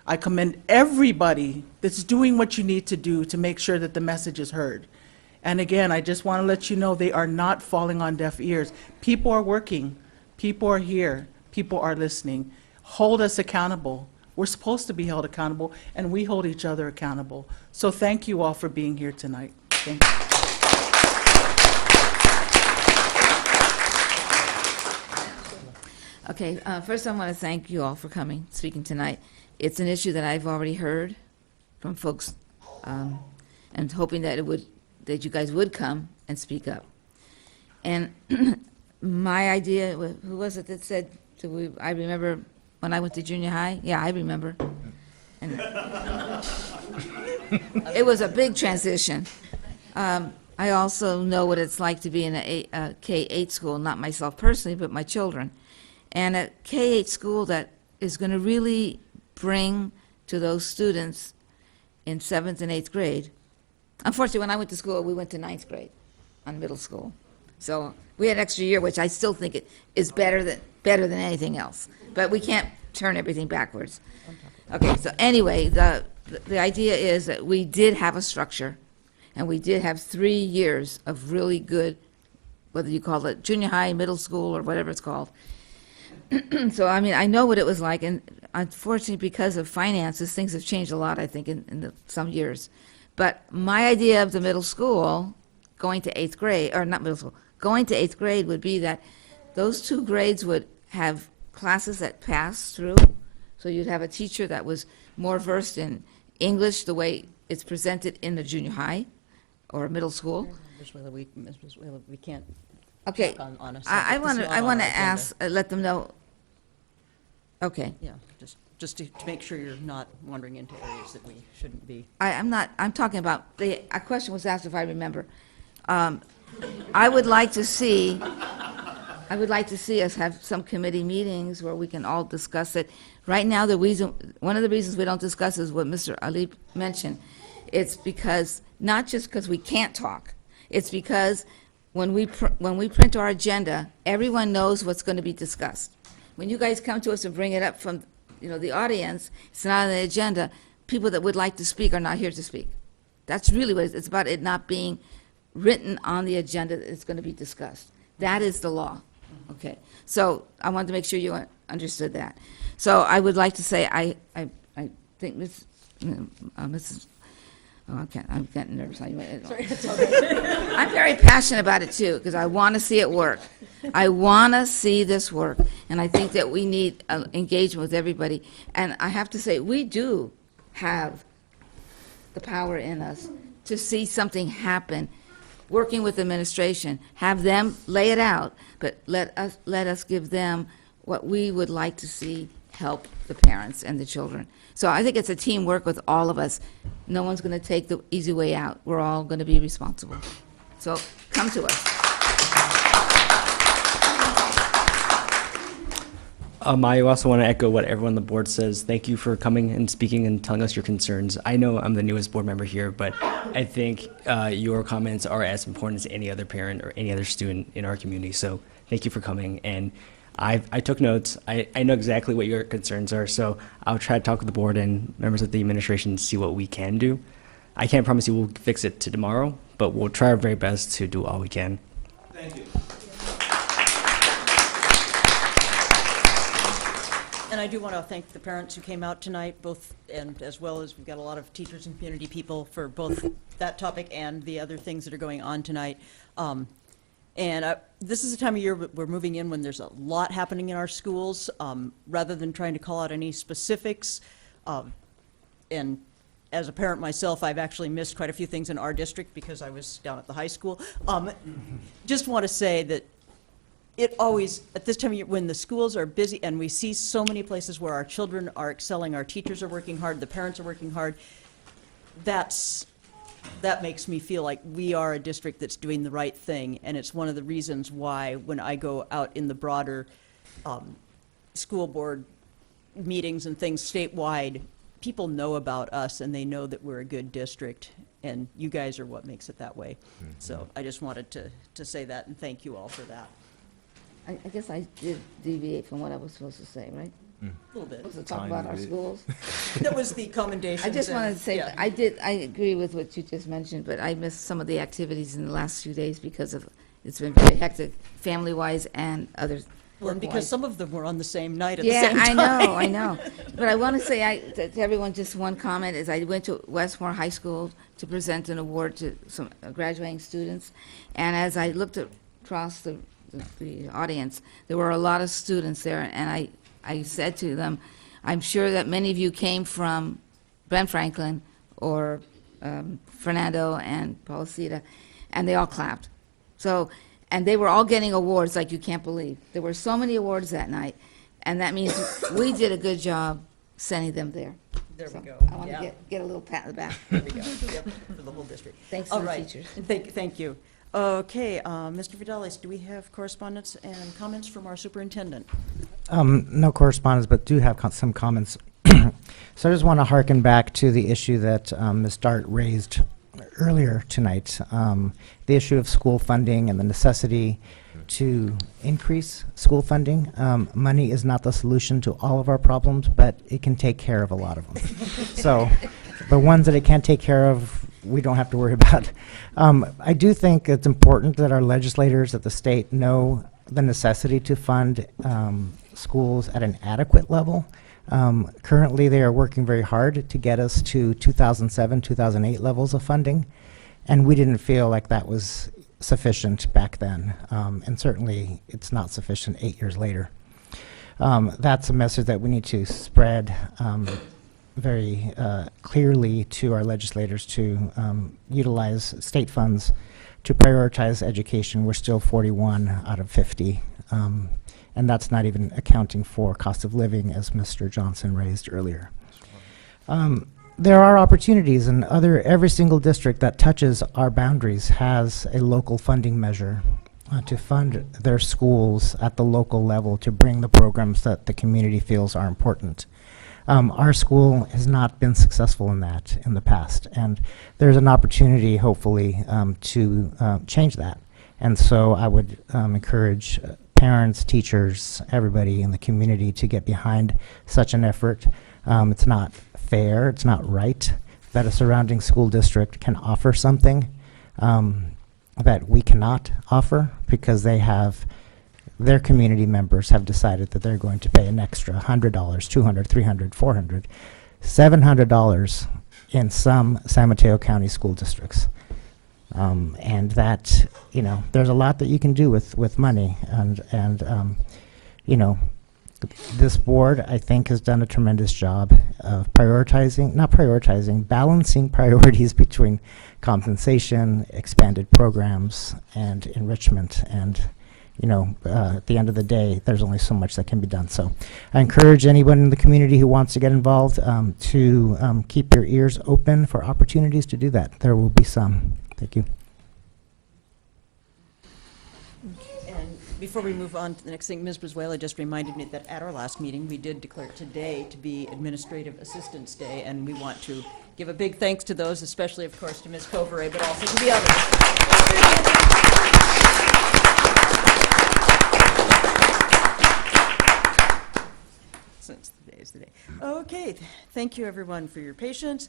I commend everybody that's doing what you need to do to make sure that the message is heard. And again, I just want to let you know they are not falling on deaf ears. People are working. People are here. People are listening. Hold us accountable. We're supposed to be held accountable, and we hold each other accountable. So thank you all for being here tonight. Thank you. Okay, first I want to thank you all for coming, speaking tonight. It's an issue that I've already heard from folks, and hoping that that you guys would come and speak up. And my idea, who was it that said, I remember when I went to junior high? Yeah, I remember. And it was a big transition. I also know what it's like to be in a K-8 school, not myself personally, but my children. And a K-8 school that is going to really bring to those students in 7th and 8th grade. Unfortunately, when I went to school, we went to 9th grade on middle school. So we had an extra year, which I still think it is better than anything else. But we can't turn everything backwards. Okay, so anyway, the idea is that we did have a structure, and we did have 3 years of really good, whether you call it junior high, middle school, or whatever it's called. So, I mean, I know what it was like, and unfortunately, because of finances, things have changed a lot, I think, in some years. But my idea of the middle school, going to 8th grade, or not middle school, going to 8th grade would be that those 2 grades would have classes that passed through. So you'd have a teacher that was more versed in English the way it's presented in the junior high or middle school. Ms. Wheeler, we can't Okay, talk on a subject I that's want not to on our ask, let them know. Okay. Yeah, just just to make sure you're not wandering into areas that we shouldn't be. I'm not, I'm talking about, a question was asked, if I remember. I would like to see us have some committee meetings where we can all discuss it. Right now, one of the reasons we don't discuss is what Mr. Ali mentioned. It's because, not just because we can't talk, it's because when we print our agenda, everyone knows what's going to be discussed. When you guys come to us and bring it up from, the audience, it's not on the agenda, people that would like to speak are not here to speak. That's really what it's about, it not being written on the agenda that it's going to be discussed. That is the law. Okay, so I wanted to make sure you understood that. So I would like to say, I think Mrs. Oh, I'm getting nervous. Sorry, it's okay. I'm very passionate about it too, because I want to see it work. I want to see this work, and I think that we need engagement with everybody. And I have to say, we do have the power in us to see something happen, working with administration, have them lay it out, but let us give them what we would like to see help the parents and the children. So I think it's a teamwork with all of us. No one's going to take the easy way out. We're all going to be responsible. So come to us. I also want to echo what everyone on the board says. Thank you for coming and speaking and telling us your concerns. I know I'm the newest board member here, but I think your comments are as important as any other parent or any other student in our community. So thank you for coming. And I took notes. I know exactly what your concerns are, so I'll try to talk with the board and members of the administration and see what we can do. I can't promise you we'll fix it to tomorrow, but we'll try our very best to do all we can. Thank you. And I do want to thank the parents who came out tonight, both, and as well as we've got a lot of teachers and community people for both that topic and the other things that are going on tonight. This is a time of year we're moving in when there's a lot happening in our schools. Rather than trying to call out any specifics, and as a parent myself, I've actually missed quite a few things in our district because I was down at the high school. Just want to say that it always, at this time of year, when the schools are busy and we see so many places where our children are excelling, our teachers are working hard, the parents are working hard, that makes me feel like we are a district that's doing the right thing. And it's one of the reasons why when I go out in the broader school board meetings and things statewide, people know about us and they know that we're a good district. And you guys are what makes it that way. Mm-hmm. So I just wanted to say that and thank you all for that. I guess I did deviate from what I was supposed to say, right? A little bit. Supposed to talk about our schools. That was the commendation. I just wanted to say, yeah. I agree with what you just mentioned, but I missed some of the activities in the last few days because it's been very hectic, family-wise and others. Well, and because some of them were on the same night at the same Yeah, time. I know. But I want to say to everyone, just one comment, is I went to Westmore High School to present an award to some graduating students. And as I looked across the audience, there were a lot of students there, and I said to them, I'm sure that many of you came from Ben Franklin or Fernando and Policita, and they all clapped. So, and they were all getting awards like you can't believe. There were so many awards that night, and that means we did a good job sending them there. There we go. I want to get a little pat on the back. There we go. Yep, for the whole district. Thanks to All the right. teachers. Thank you. Okay, Mr. Vidalis, do we have correspondence and comments from our superintendent? No correspondence, but do have some comments. So I just want to hearken back to the issue that Ms. Dart raised earlier tonight, the issue of school funding and the necessity to increase school funding. Money is not the solution to all of our problems, but it can take care of a lot of them. So the ones that it can't take care of, we don't have to worry about. I do think it's important that our legislators at the state know the necessity to fund schools at an adequate level. Currently, they are working very hard to get us to 2007, 2008 levels of funding, and we didn't feel like that was sufficient back then, and certainly it's not sufficient 8 years later. That's a message that we need to spread very clearly to our legislators to utilize state funds to prioritize education. We're still 41 out of 50. and that's not even accounting for cost of living, as Mr. Johnson raised earlier. There are opportunities, and every single district that touches our boundaries has a local funding measure to fund their schools at the local level to bring the programs that the community feels are important. Our school has not been successful in that in the past, and there's an opportunity, hopefully, to change that. And so I would encourage parents, teachers, everybody in the community to get behind such an effort. It's not fair, it's not right that a surrounding school district can offer something that we cannot offer, because their community members have decided that they're going to pay an extra $100, $200, $300, $400, $700 in some San Mateo County school districts. And that, there's a lot that you can do with money, and this board, I think, has done a tremendous job of balancing priorities between compensation, expanded programs, and enrichment. And, at the end of the day, there's only so much that can be done. So I encourage anyone in the community who wants to get involved to keep your ears open for opportunities to do that. There will be some. Thank you. And before we move on to the next thing, Ms. Brizuela just reminded me that at our last meeting, we did declare today to be Administrative Assistance Day, and we want to give a big thanks to those, especially, of course, to Ms. Covere, but also to the others. Since today is the day. Okay, thank you, everyone, for your patience.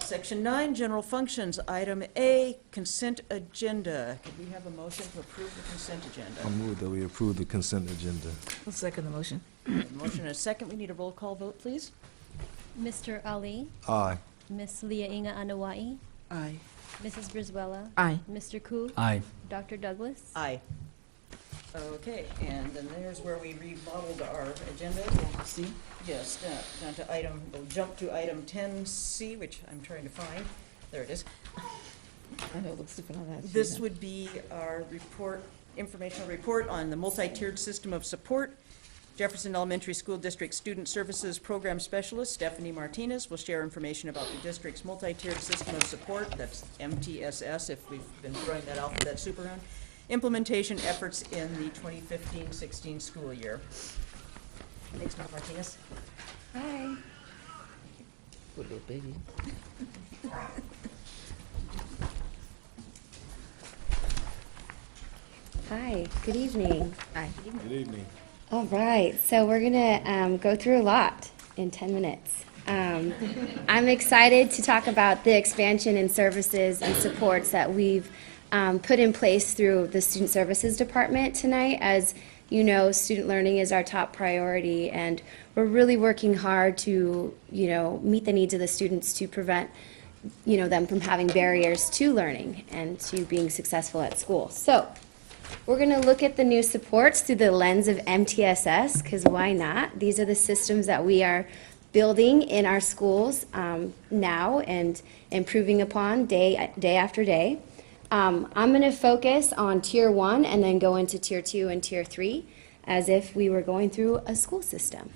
Section 9, General Functions, Item A, Consent Agenda. Could we have a motion to approve the consent agenda? I'll move that we approve the consent agenda. I'll second the motion. Motion and a second. We need a roll call vote, please. Mr. Ali, Aye. Miss Leah Inga Anawai, Aye. Mrs. Brizuela, Aye. Mr. Koo, Aye. Dr. Douglas. Aye. Okay, and then there's where we remodeled our agenda. See? Yes, down to we'll jump to item 10C, which I'm trying to find. There it is. I know it looks different on that. This would be our informational report on the multi-tiered system of support. Jefferson Elementary School District Student Services Program Specialist Stephanie Martinez will share information about the district's multi-tiered system of support, that's MTSS, if we've been throwing that alphabet soup around, implementation efforts in the 2015-16 school year. Thanks, Ms. Martinez. Hi. Good little baby. Hi, good evening. Hi. Good evening. All right, so we're gonna go through a lot in 10 minutes. I'm excited to talk about the expansion in services and supports that we've put in place through the Student Services Department tonight. As you know, student learning is our top priority, and we're really working hard to, meet the needs of the students to prevent, them from having barriers to learning and to being successful at school. So we're going to look at the new supports through the lens of MTSS, because why not? These are the systems that we are building in our schools now and improving upon day after day. I'm going to focus on Tier 1 and then go into Tier 2 and Tier 3 as if we were going through a school system.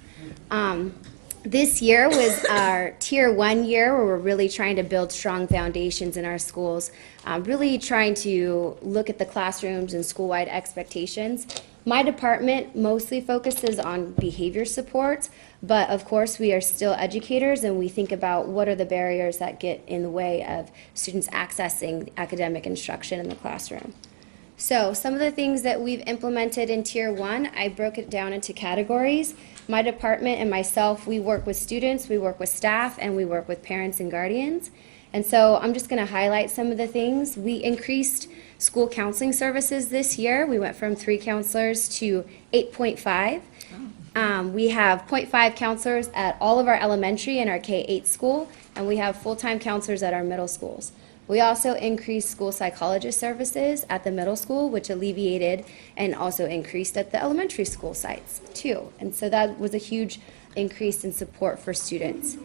This year was our Tier 1 year, where we're really trying to build strong foundations in our schools, really trying to look at the classrooms and school-wide expectations. My department mostly focuses on behavior supports, but of course we are still educators, and we think about what are the barriers that get in the way of students accessing academic instruction in the classroom. So some of the things that we've implemented in Tier 1, I broke it down into categories. My department and myself, we work with students, we work with staff, and we work with parents and guardians. And so I'm just going to highlight some of the things. We increased school counseling services this year. We went from 3 counselors to 8.5. We have 0.5 counselors at all of our elementary and our K-8 school, and we have full-time counselors at our middle schools. We also increased school psychologist services at the middle school, which alleviated and also increased at the elementary school sites too. And so that was a huge increase in support for students.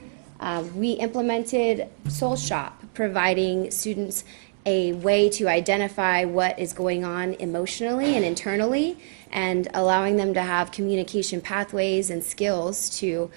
We implemented Soul Shop, providing students a way to identify what is going on emotionally and internally, and allowing them to have communication pathways and skills to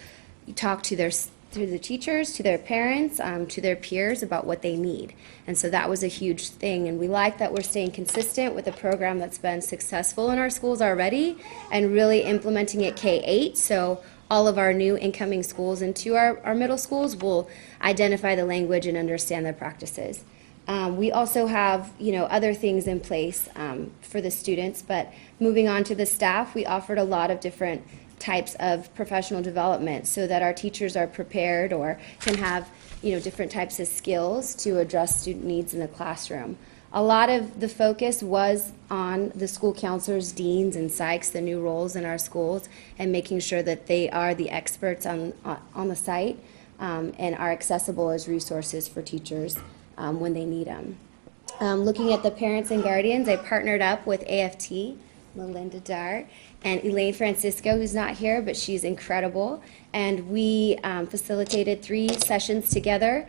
talk to the teachers, to their parents, to their peers about what they need. And so that was a huge thing. And we like that we're staying consistent with a program that's been successful in our schools already and really implementing it K-8. So all of our new incoming schools into our middle schools will identify the language and understand their practices. We also have, other things in place for the students, but moving on to the staff, we offered a lot of different types of professional development so that our teachers are prepared or can have, different types of skills to address student needs in the classroom. A lot of the focus was on the school counselors, deans, and psychs, the new roles in our schools, and making sure that they are the experts on the site and are accessible as resources for teachers when they need them. Looking at the parents and guardians, I partnered up with AFT, Melinda Dart, and Elaine Francisco, who's not here, but she's incredible. And we facilitated 3 sessions together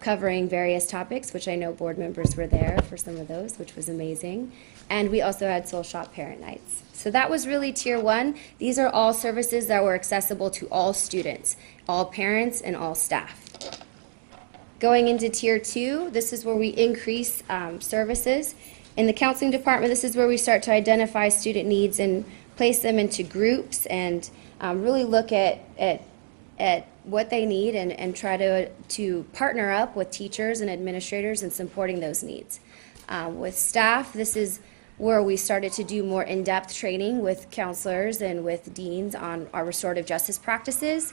covering various topics, which I know board members were there for some of those, which was amazing. And we also had Soul Shop Parent Nights. So that was really Tier 1. These are all services that were accessible to all students, all parents, and all staff. Going into Tier 2, this is where we increase services. In the counseling department, this is where we start to identify student needs and place them into groups and really look at what they need and try to partner up with teachers and administrators in supporting those needs. With staff, this is where we started to do more in-depth training with counselors and with deans on our restorative justice practices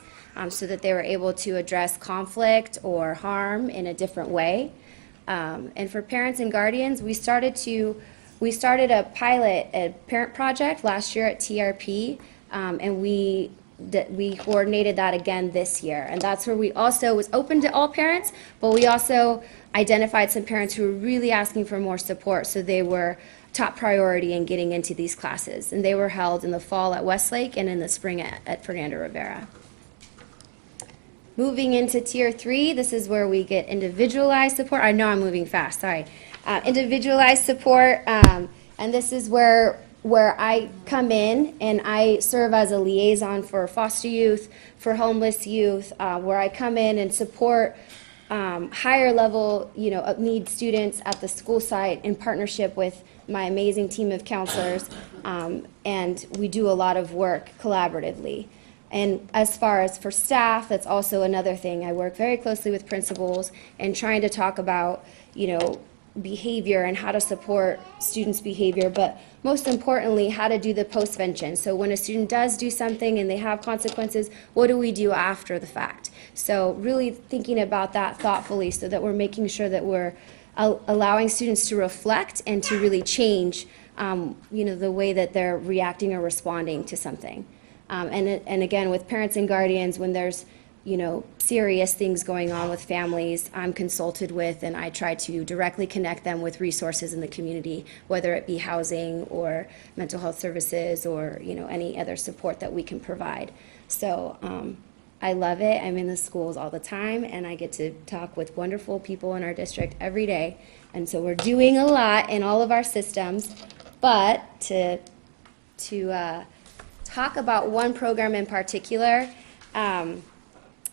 so that they were able to address conflict or harm in a different way. And for parents and guardians, we started a pilot, a parent project last year at TRP, and we coordinated that again this year. And that's where we also was open to all parents, but we also identified some parents who were really asking for more support, so they were top priority in getting into these classes. And they were held in the fall at Westlake and in the spring at Fernando Rivera. Moving into Tier 3, this is where we get individualized support. I know I'm moving fast, sorry. Individualized support, and this is where I come in and I serve as a liaison for foster youth, for homeless youth, where I come in and support higher level, need students at the school site in partnership with my amazing team of counselors, and we do a lot of work collaboratively. And as far as for staff, that's also another thing. I work very closely with principals and trying to talk about, behavior and how to support students' behavior, but most importantly, how to do the postvention. So when a student does do something and they have consequences, what do we do after the fact? So really thinking about that thoughtfully so that we're making sure that we're allowing students to reflect and to really change, the way that they're reacting or responding to something. And again, with parents and guardians, when there's serious things going on with families, I'm consulted with, and I try to directly connect them with resources in the community, whether it be housing or mental health services or, any other support that we can provide. So I love it. I'm in the schools all the time, and I get to talk with wonderful people in our district every day. And so we're doing a lot in all of our systems, but to talk about one program in particular,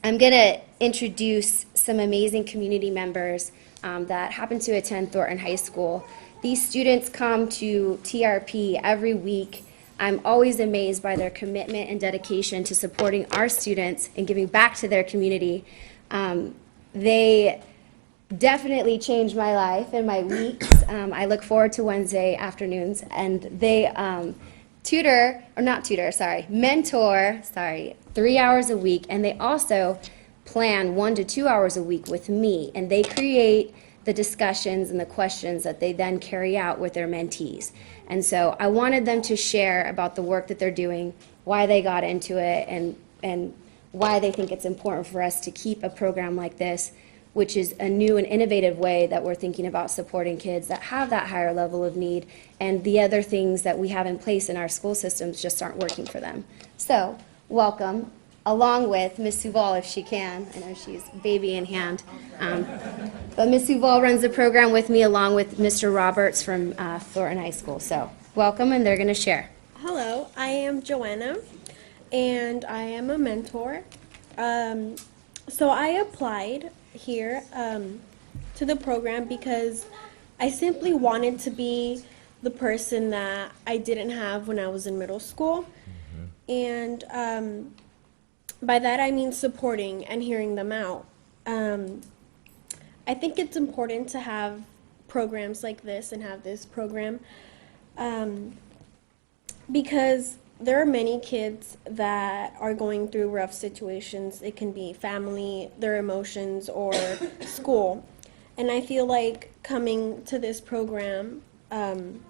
I'm going to introduce some amazing community members that happen to attend Thornton High School. These students come to TRP every week. I'm always amazed by their commitment and dedication to supporting our students and giving back to their community. They definitely changed my life and my weeks. I look forward to Wednesday afternoons, and they mentor 3 hours a week, and they also plan 1 to 2 hours a week with me, and they create the discussions and the questions that they then carry out with their mentees. And so I wanted them to share about the work that they're doing, why they got into it, and why they think it's important for us to keep a program like this, which is a new and innovative way that we're thinking about supporting kids that have that higher level of need, and the other things that we have in place in our school systems just aren't working for them. So, welcome. along with Miss Suval if she can. I know she's baby in hand. But Miss Suval runs the program with me along with Mr. Roberts from Thornton High School. So welcome, and they're going to share. Hello, I am Joanna, and I am a mentor. So I applied here to the program because I simply wanted to be the person that I didn't have when I was in middle school. And by that I mean supporting and hearing them out. I think it's important to have programs like this and have this program because there are many kids that are going through rough situations. It can be family, their emotions, or school. And I feel like coming to this program and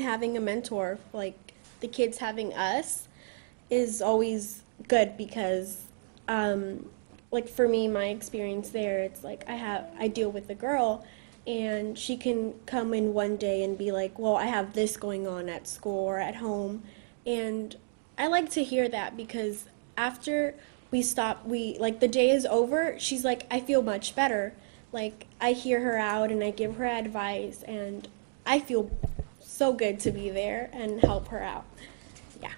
having a mentor, like the kids having us, is always good because like for me, my experience there, it's like I deal with a girl and she can come in one day and be like, well, I have this going on at school or at home. And I like to hear that because after like the day is over, she's like, I feel much better. Like I hear her out and I give her advice and I feel so good to be there and help her out. Yeah.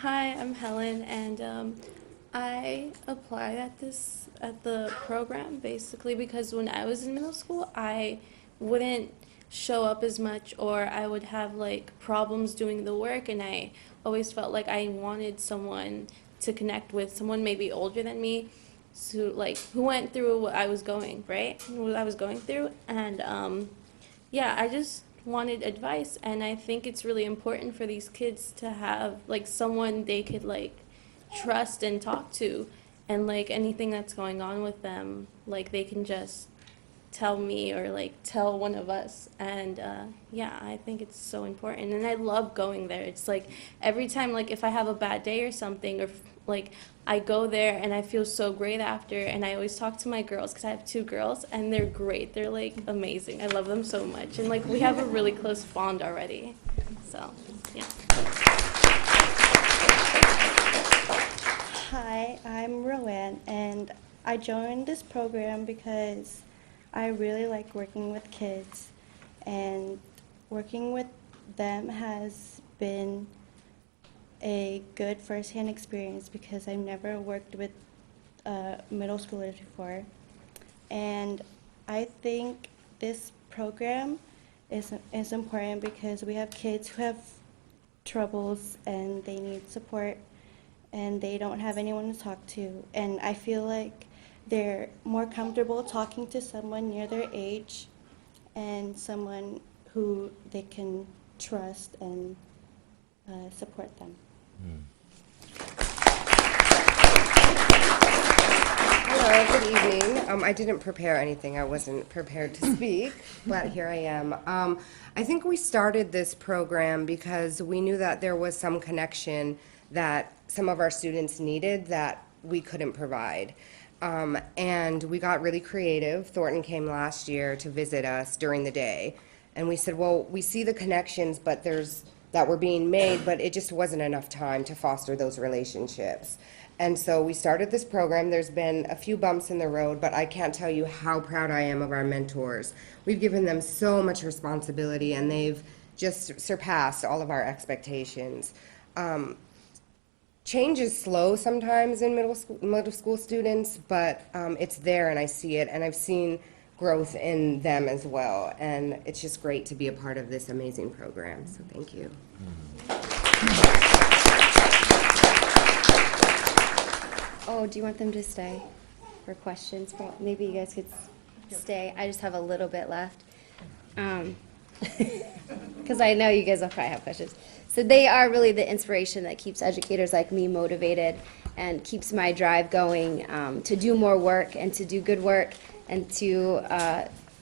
Hi, I'm Helen, and I applied at the program basically because when I was in middle school, I wouldn't show up as much, or I would have like problems doing the work, and I always felt like I wanted someone to connect with, someone maybe older than me, so like who went through what I was going, right? What I was going through, and yeah, I just wanted advice, and I think it's really important for these kids to have like someone they could like trust and talk to, and like anything that's going on with them, like they can just tell me or like tell one of us. And yeah, I think it's so important, and I love going there. It's like every time, like if I have a bad day or something, or like I go there and I feel so great after, and I always talk to my girls because I have 2 girls and they're great. They're like amazing. I love them so much, and like we have a really close bond already. So yeah. Hi, I'm Rowan, and I joined this program because I really like working with kids, and working with them has been a good first-hand experience because I've never worked with middle schoolers before. And I think this program is important because we have kids who have troubles and they need support and they don't have anyone to talk to. And I feel like they're more comfortable talking to someone near their age and someone who they can trust and support them. Hello, good evening. I didn't prepare anything. I wasn't prepared to speak, but here I am. I think we started this program because we knew that there was some connection that some of our students needed that we couldn't provide. And we got really creative. Thornton came last year to visit us during the day. And we said, well, we see the connections that were being made, but it just wasn't enough time to foster those relationships. And so we started this program. There's been a few bumps in the road, but I can't tell you how proud I am of our mentors. We've given them so much responsibility, and they've just surpassed all of our expectations. Change is slow sometimes in middle school students, but it's there and I see it, and I've seen growth in them as well. And it's just great to be a part of this amazing program, so thank you. Oh, do you want them to stay for questions? Well, maybe you guys could stay. I just have a little bit left. Because I know you guys will probably have questions. So they are really the inspiration that keeps educators like me motivated and keeps my drive going to do more work and to do good work and to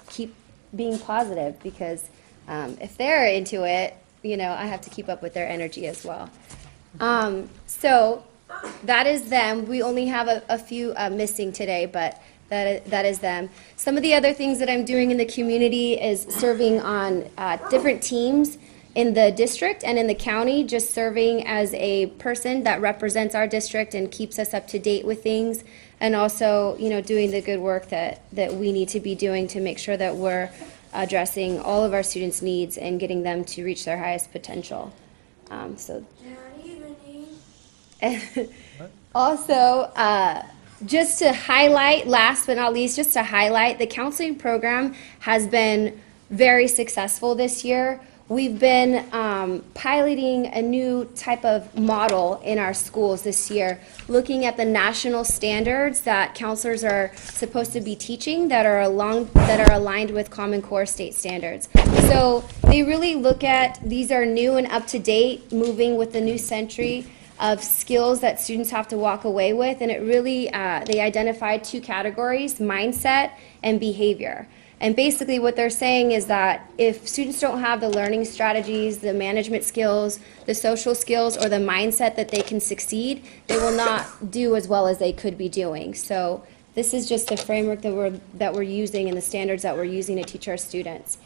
keep being positive, because if they're into it, you know, I have to keep up with their energy as well. So that is them. We only have a few missing today, but That is them. Some of the other things that I'm doing in the community is serving on different teams in the district and in the county, just serving as a person that represents our district and keeps us up to date with things, and also, doing the good work that we need to be doing to make sure that we're addressing all of our students' needs and getting them to reach their highest potential. So. Also, just to highlight, last but not least, just to highlight, the counseling program has been very successful this year. We've been piloting a new type of model in our schools this year, looking at the national standards that counselors are supposed to be teaching that are aligned with Common Core state standards. So they really look at, these are new and up to date, moving with the new century of skills that students have to walk away with, and it really, they identified two categories, mindset and behavior. And basically what they're saying is that if students don't have the learning strategies, the management skills, the social skills, or the mindset that they can succeed, they will not do as well as they could be doing. So this is just the framework that we're using and the standards that we're using to teach our students.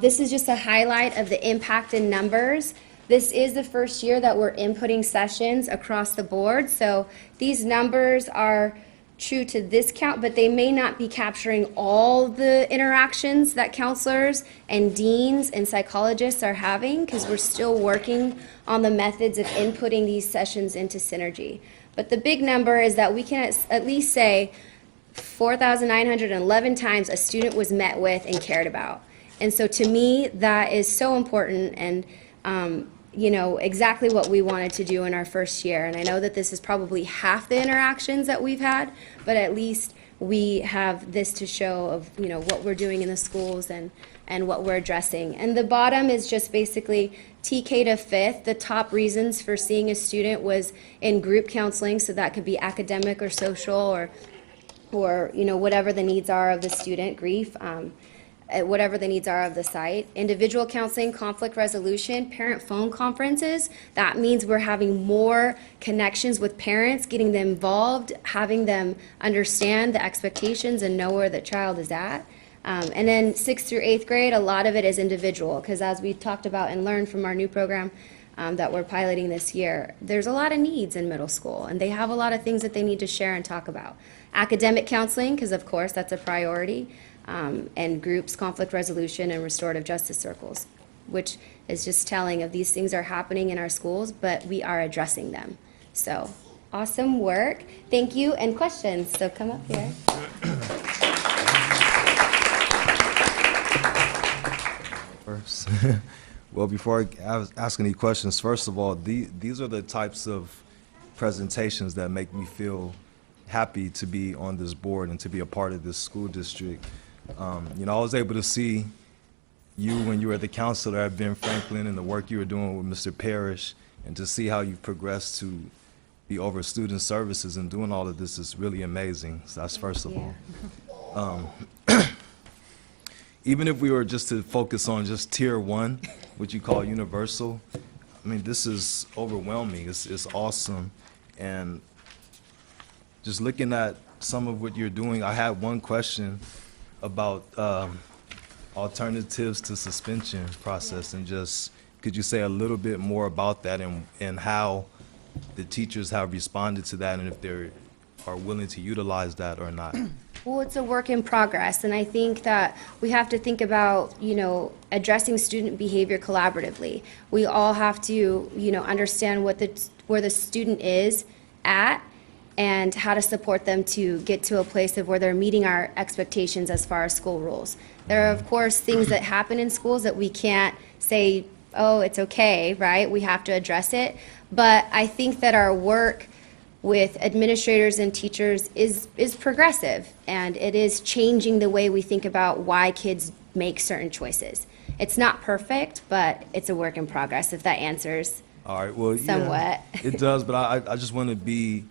This is just a highlight of the impact in numbers. This is the first year that we're inputting sessions across the board, so these numbers are true to this count, but they may not be capturing all the interactions that counselors and deans and psychologists are having, because we're still working on the methods of inputting these sessions into Synergy. But the big number is that we can at least say 4,911 times a student was met with and cared about. And so to me, that is so important, and exactly what we wanted to do in our first year. And I know that this is probably half the interactions that we've had, but at least we have this to show of, what we're doing in the schools and what we're addressing. And the bottom is just basically TK to fifth. The top reasons for seeing a student was in group counseling, so that could be academic or social or whatever the needs are of the student, grief. Whatever the needs are of the site. Individual counseling, conflict resolution, parent phone conferences. That means we're having more connections with parents, getting them involved, having them understand the expectations and know where the child is at. And then 6th through 8th grade, a lot of it is individual, because as we talked about and learned from our new program that we're piloting this year, there's a lot of needs in middle school, and they have a lot of things that they need to share and talk about. Academic counseling, because of course that's a priority. And groups, conflict resolution, and restorative justice circles, which is just telling of these things are happening in our schools, but we are addressing them. So, awesome work. Thank you, and questions, so come up here. First, well, before I ask any questions, first of all, these are the types of presentations that make me feel happy to be on this board and to be a part of this school district. I was able to see you when you were the counselor at Ben Franklin and the work you were doing with Mr. Parrish, and to see how you've progressed to be over student services and doing all of this is really amazing. So that's first of all. Even if we were just to focus on just tier 1, what you call universal, I mean, this is overwhelming. It's awesome. And just looking at some of what you're doing, I had one question about alternatives to suspension process, and just could you say a little bit more about that and how the teachers have responded to that, and if they are willing to utilize that or not? Well, it's a work in progress, and I think that we have to think about, addressing student behavior collaboratively. We all have to, understand where the student is at, and how to support them to get to a place of where they're meeting our expectations as far as school rules. There are, of course, things that happen in schools that we can't say, oh, it's okay, right? We have to address it. But I think that our work with administrators and teachers is progressive, and it is changing the way we think about why kids make certain choices. It's not perfect, but it's a work in progress, if that answers somewhat. Yeah, it does, but I just want to be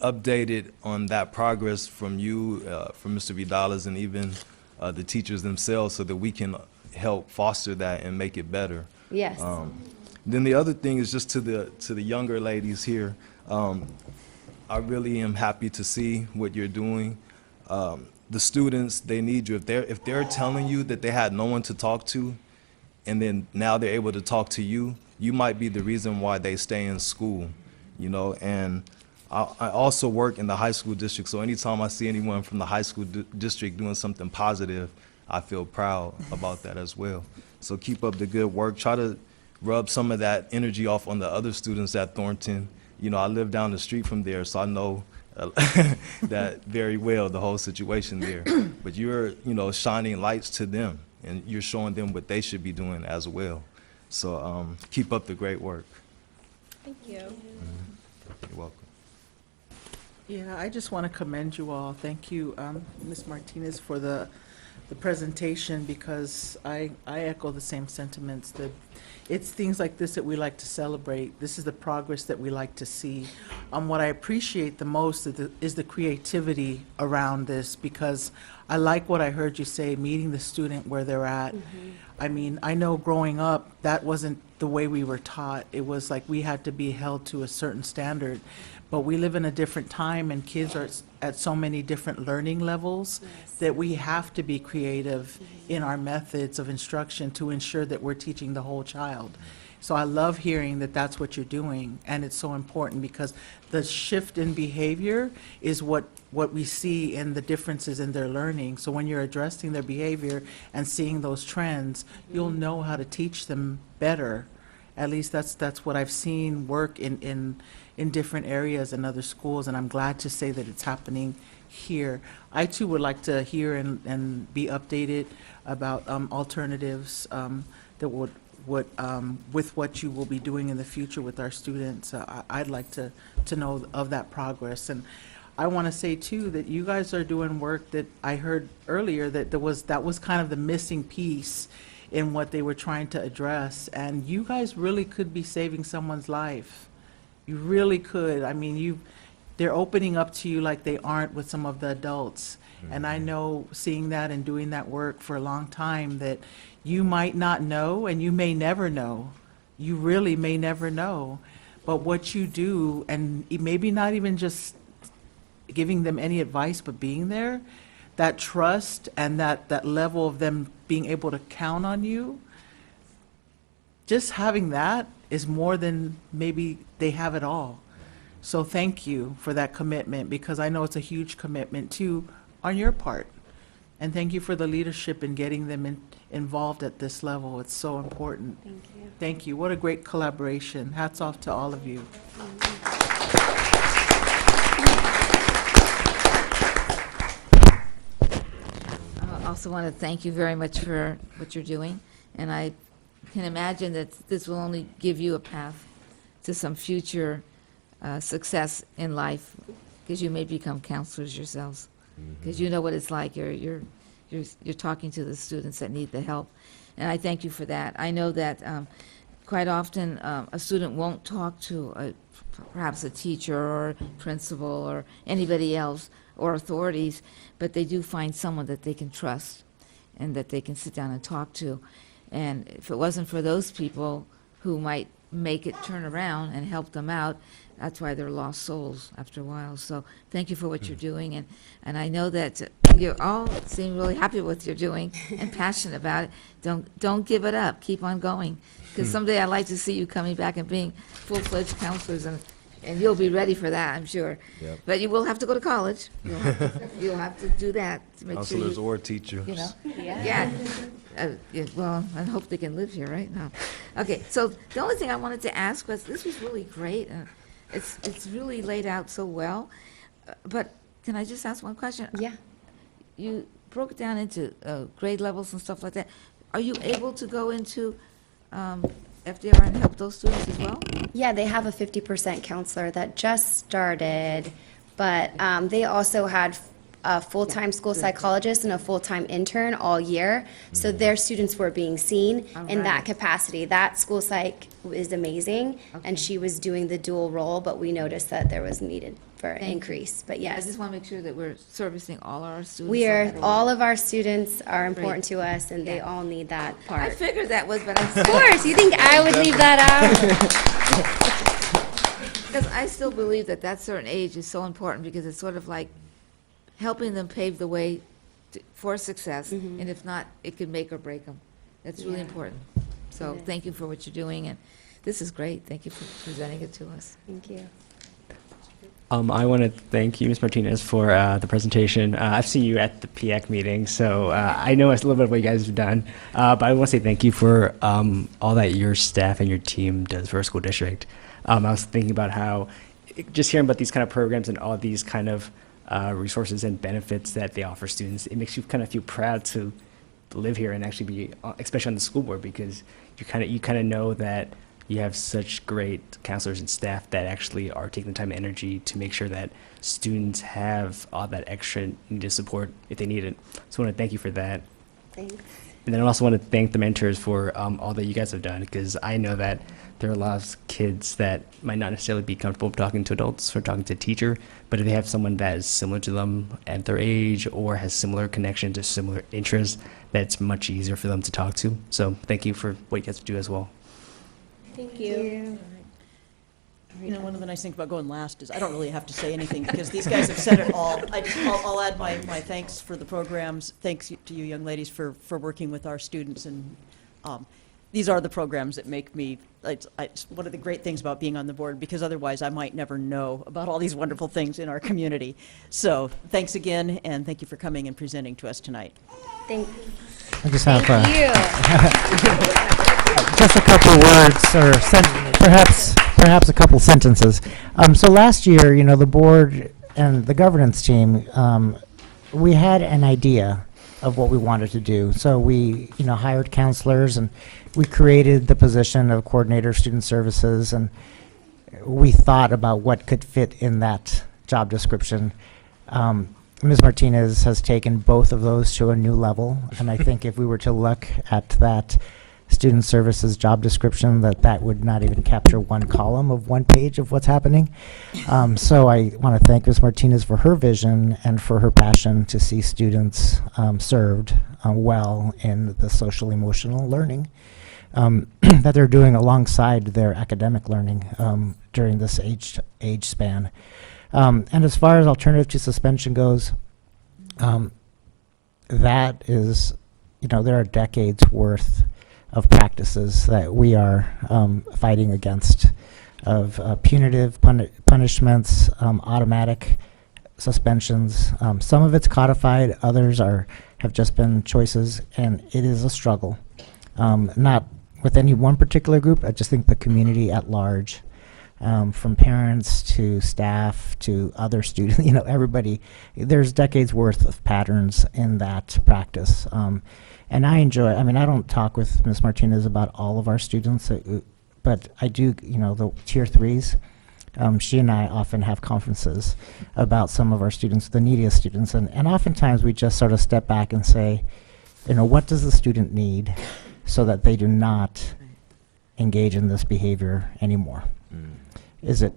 updated on that progress from you, from Mr. Vidales, and even the teachers themselves, so that we can help foster that and make it better. Yes. Then the other thing is just to the younger ladies here. I I really am happy to see what you're doing. The students, they need you. If they're telling you that they had no one to talk to, and then now they're able to talk to you, you might be the reason why they stay in school, you know. And I also work in the high school district, so anytime I see anyone from the high school district doing something positive, I feel proud about that as well. So keep up the good work. Try to rub some of that energy off on the other students at Thornton. You know, I live down the street from there, so I know that very well, the whole situation there. But you're, you know, shining lights to them, and you're showing them what they should be doing as well. So keep up the great work. Thank you. You're welcome. Yeah, I just want to commend you all. Thank you, Ms. Martinez, for the presentation, because I echo the same sentiments. That it's things like this that we like to celebrate. This is the progress that we like to see. What I appreciate the most is the creativity around this, because I like what I heard you say, meeting the student where they're at. I mean, I know growing up, that wasn't the way we were taught. It was like we had to be held to a certain standard. But we live in a different time, and kids are at so many different learning levels that we have to be creative in our methods of instruction to ensure that we're teaching the whole child. So I love hearing that that's what you're doing, and it's so important, because the shift in behavior is what we see in the differences in their learning. So when you're addressing their behavior and seeing those trends, you'll know how to teach them better. At least that's what I've seen work in different areas in other schools, and I'm glad to say that it's happening here. I too would like to hear and be updated about alternatives that would with what you will be doing in the future with our students. I'd like to know of that progress. And I want to say too that you guys are doing work that I heard earlier that that was kind of the missing piece in what they were trying to address. And you guys really could be saving someone's life. You really could. I mean, they're opening up to you like they aren't with some of the adults. And I know, seeing that and doing that work for a long time, that you might not know, and you may never know. You really may never know. But what you do, and maybe not even just giving them any advice, but being there, that trust and that level of them being able to count on you, just having that is more than maybe they have it all. So thank you for that commitment, because I know it's a huge commitment too on your part. And thank you for the leadership in getting them involved at this level. It's so important. Thank you. Thank you. What a great collaboration. Hats off to all of you. I also want to thank you very much for what you're doing, and I can imagine that this will only give you a path to some future success in life, because you may become counselors yourselves, because you know what it's like. You're talking to the students that need the help, and I thank you for that. I know that quite often a student won't talk to perhaps a teacher or principal or anybody else or authorities, but they do find someone that they can trust and that they can sit down and talk to. And if it wasn't for those people who might make it turn around and help them out, that's why they're lost souls after a while. So thank you for what you're doing. And I know that you all seem really happy with what you're doing and passionate about it. Don't give it up. Keep on going. Because someday I'd like to see you coming back and being full-fledged counselors, and you'll be ready for that, I'm sure. Yep. But you will have to go to college. You'll have to do that to make sure Counselors you, or teachers. you know. Yeah. Yeah, well, I hope they can live here, right? No. Okay, so the only thing I wanted to ask was, this was really great. It's really laid out so well. But can I just ask one question? Yeah. You broke it down into grade levels and stuff like that. Are you able to go into FDR and help those students as well? Yeah, they have a 50% counselor that just started, but they also had a full-time school psychologist and a full-time intern all year. So their students were being seen in that capacity. That school psych is amazing, and she was doing the dual role, but we noticed that there was needed for an increase. But I yes, just want to make sure that we're servicing all our students. we no are, matter what. all of our students are important Great. to us, and they Yeah. all need that I part. figured that was, but I Of course, you think I would leave that out? Because I still believe that that certain age is so important because it's sort of like helping them pave the way for success. And if not, it could make or break them. That's really Yeah. important. So It is. thank you for what you're doing, and this is great. Thank you for presenting it to us. Thank you. I want to thank you, Ms. Martinez, for the presentation. I've seen you at the PIAC meeting, so I know a little bit of what you guys have done. But I want to say thank you for all that your staff and your team does for our school district. I was thinking about how just hearing about these kind of programs and all these kind of resources and benefits that they offer students, it makes you kind of feel proud to live here and actually be, especially on the school board, because you kind of know that you have such great counselors and staff that actually are taking the time and energy to make sure that students have all that extra needed support if they need it. So I want to thank you for that. Thanks. And then I also want to thank the mentors for all that you guys have done, because I know that there are a lot of kids that might not necessarily be comfortable talking to adults or talking to a teacher, but if they have someone that is similar to them at their age or has similar connections or similar interests, that's much easier for them to talk to. So thank you for what you guys do as well. Thank you. You know, one of the nice things about going last is I don't really have to say anything because these guys have said it all. I'll add my thanks for the programs. Thanks to you young ladies for working with our students. And these are the programs that make me, it's one of the great things about being on the board, because otherwise I might never know about all these wonderful things in our community. So thanks again, and thank you for coming and presenting to us tonight. Thank I just have you. just a couple words, or perhaps a couple sentences. So last year, the board and the governance team, we had an idea of what we wanted to do. So we, hired counselors, and we created the position of coordinator of student services, and we thought about what could fit in that job description. Ms. Martinez has taken both of those to a new level, and I think if we were to look at that student services job description, that would not even capture one column of one page of what's happening. So I want to thank Ms. Martinez for her vision and for her passion to see students served well in the social emotional learning that they're doing alongside their academic learning during this age span. And as far as alternative to suspension goes, that is, there are decades worth of practices that we are fighting against, of punitive punishments, automatic suspensions. Some of it's codified, others have just been choices, and it is a struggle. Not with any one particular group, I just think the community at large, from parents to staff to other students, everybody, there's decades worth of patterns in that practice. And I enjoy, I don't talk with Ms. Martinez about all of our students, but I do, the tier threes. She and I often have conferences about some of our students, the neediest students, and oftentimes we just sort of step back and say, what does the student need so that they do not engage in this behavior anymore? Is it